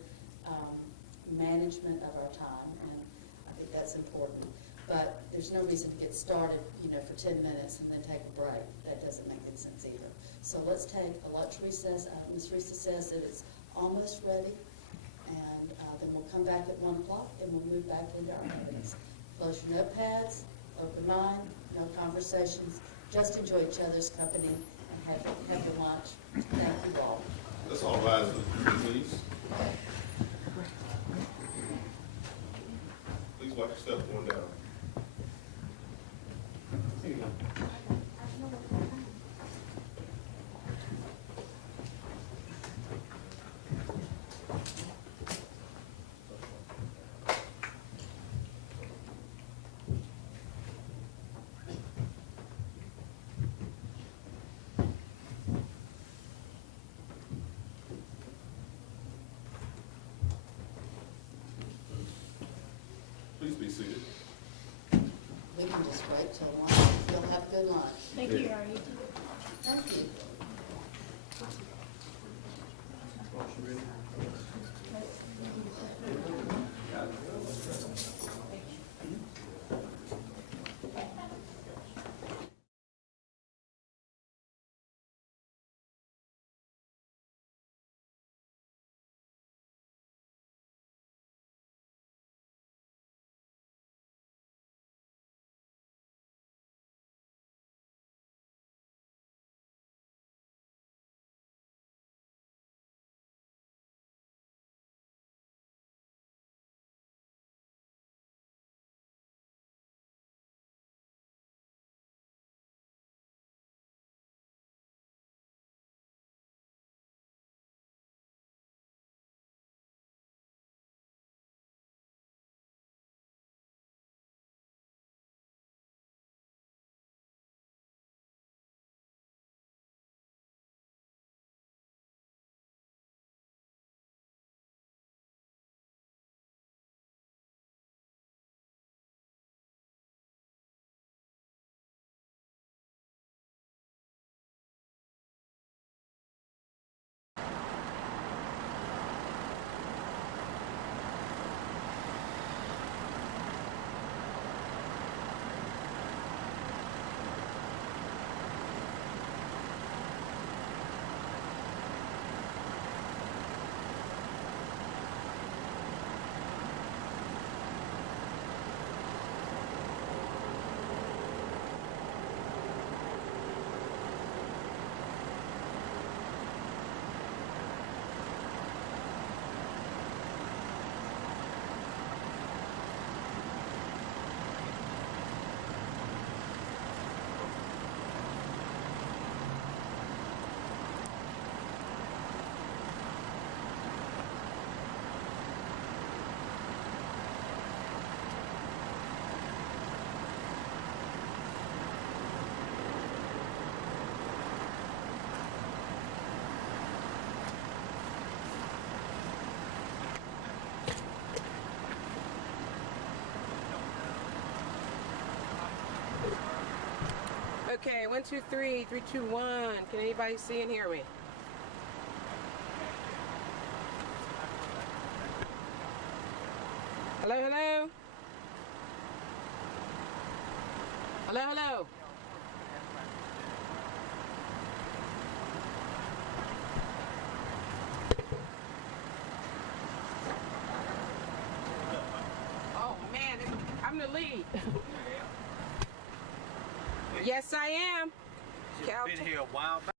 management of our time, and I think that's important. But there's no reason to get started, for 10 minutes and then take a break. That doesn't make any sense either. So let's take a lunch recess. Ms. Risa says that it's almost ready, and then we'll come back at 1 o'clock and we'll move back into our evidence. Close your notepads, open mind, no conversations. Just enjoy each other's company and have your lunch. Thank you all. Let's all rise, please. Please watch your step going down. Here you go. Please be seated. We can just wait till 1. You'll have good lunch. Thank you, Ari. Thank you. Okay, 1, 2, 3, 3, 2, 1. Can anybody see and hear me? Hello, hello? Hello, hello? Oh man, I'm the lead. Yes, I am. Cal, Been here a while back.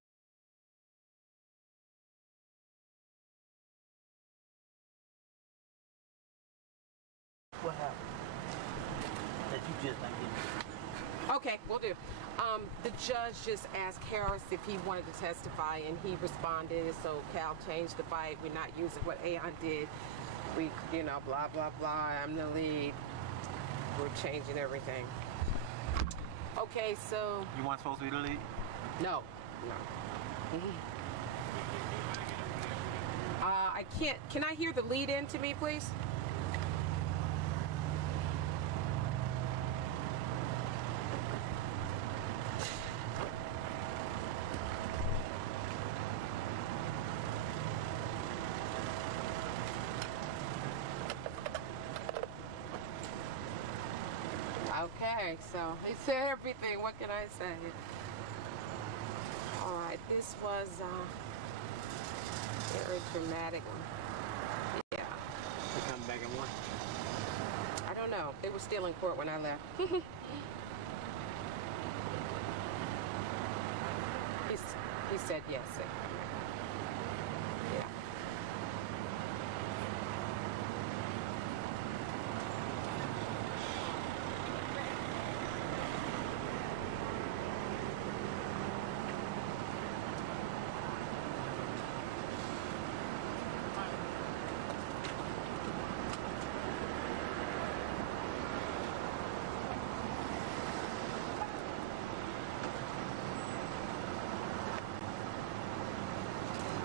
What happened? That you just not getting. Okay, we'll do. The judge just asked Harris if he wanted to testify, and he responded. So Cal changed the fight. We're not using what Aon did. We, blah, blah, blah. I'm the lead. We're changing everything. Okay, so. You weren't supposed to be the lead? No. I can't. Can I hear the lead in to me, please? Okay, so he said everything. What can I say? All right, this was very dramatic. Yeah. They come back and won? I don't know. They were still in court when I left. He said yes. Yeah.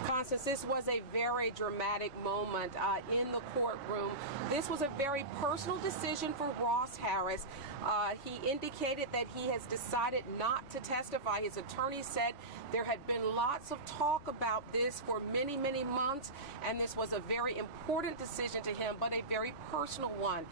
Constance, this was a very dramatic moment in the courtroom. This was a very personal decision for Ross Harris. He indicated that he has decided not to testify. His attorney said there had been lots of talk about this for many, many months, and this was a very important decision to him, but a very personal one.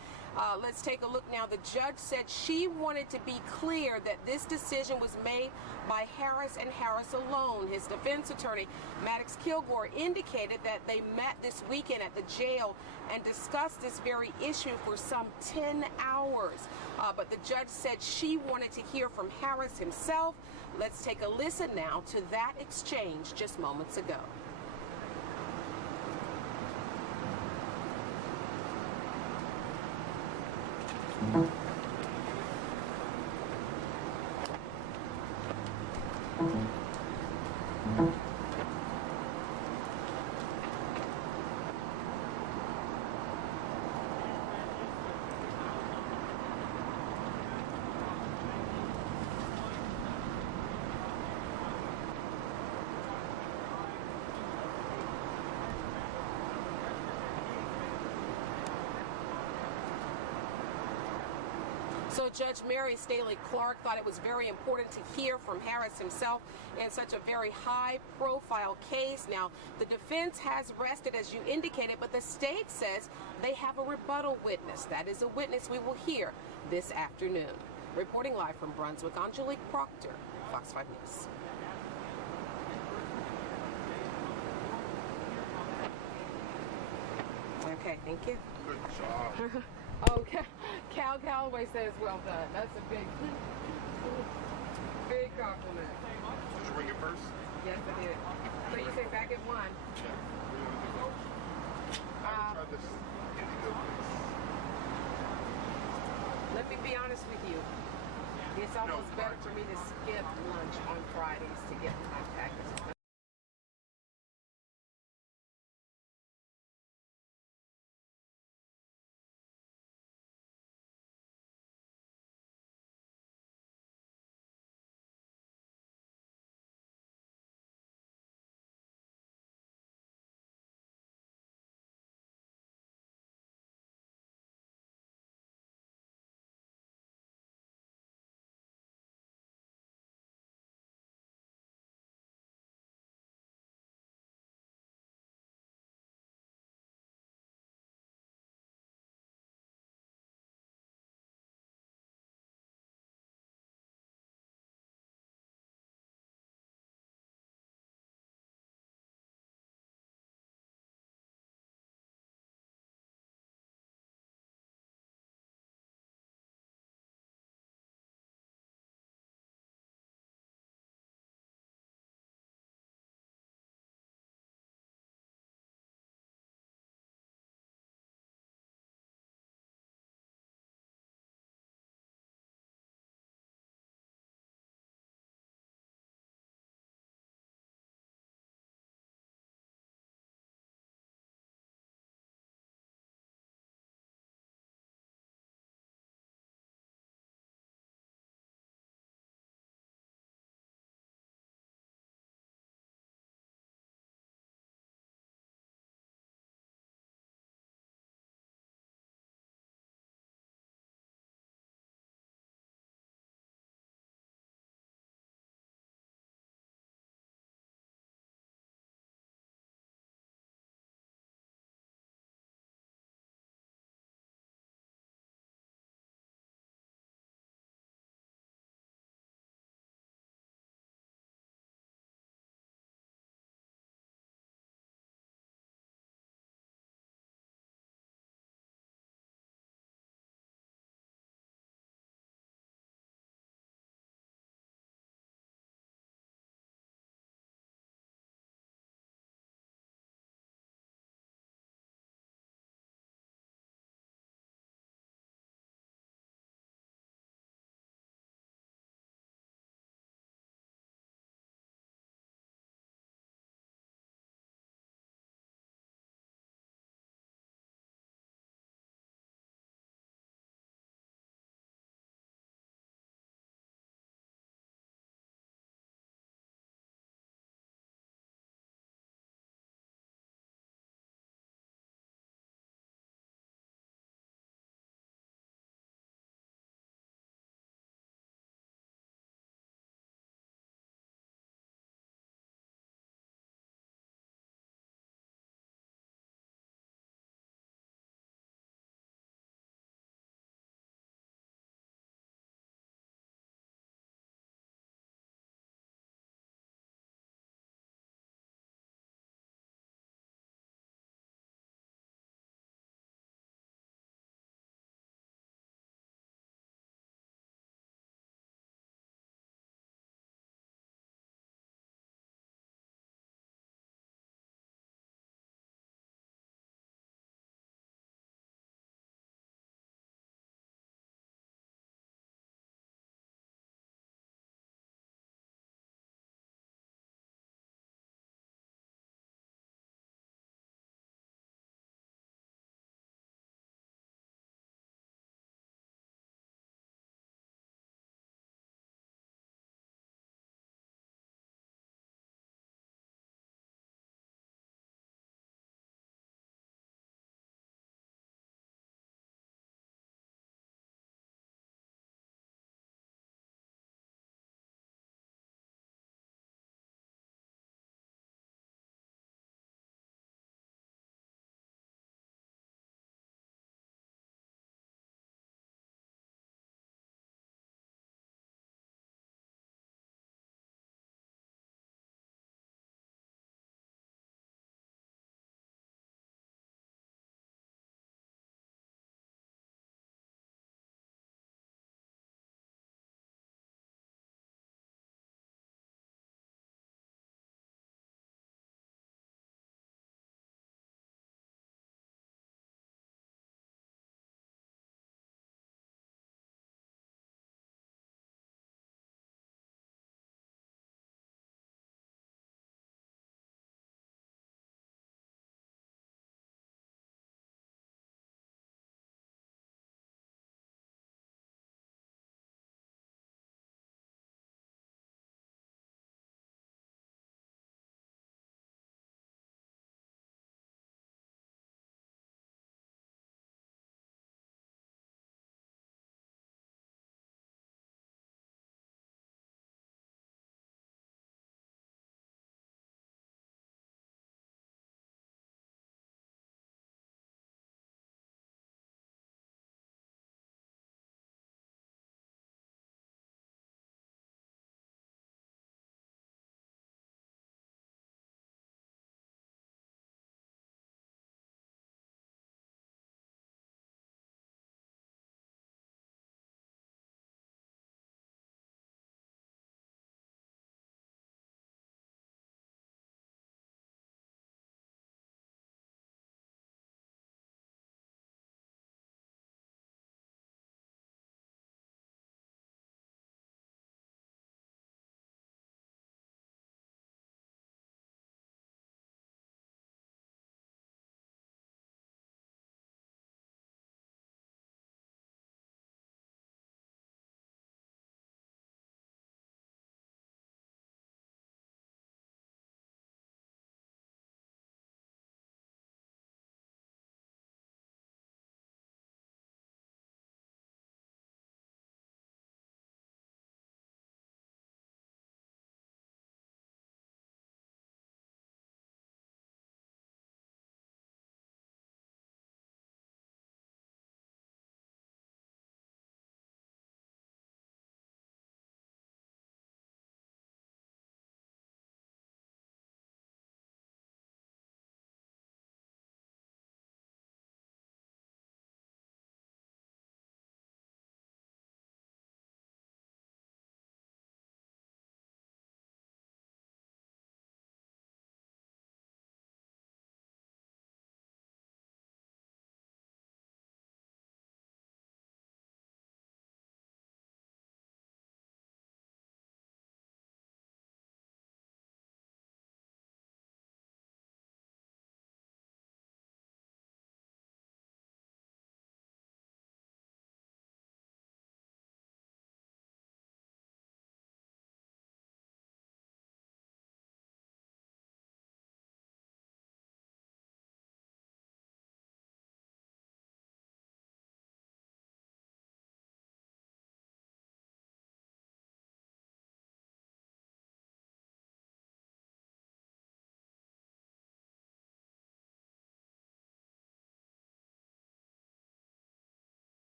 Let's take a look now. The judge said she wanted to be clear that this decision was made by Harris and Harris alone. His defense attorney, Maddox Kilgore, indicated that they met this weekend at the jail and discussed this very issue for some 10 hours. But the judge said she wanted to hear from Harris himself. Let's take a listen now to that exchange just moments ago. So Judge Mary Staley Clark thought it was very important to hear from Harris himself in such a very high-profile case. Now, the defense has rested, as you indicated, but the state says they have a rebuttal witness. That is a witness we will hear this afternoon. Reporting live from Brunswick, Angelique Proctor, Fox 5 News. Okay, thank you. Good job. Okay, Cal Calloway says well done. That's a big compliment. Did you ring it first? Yes, I did. So you say back at 1. Yeah. I tried this Indigo place. Let me be honest with you. It's almost better for me to skip lunch on Fridays to get my packages done.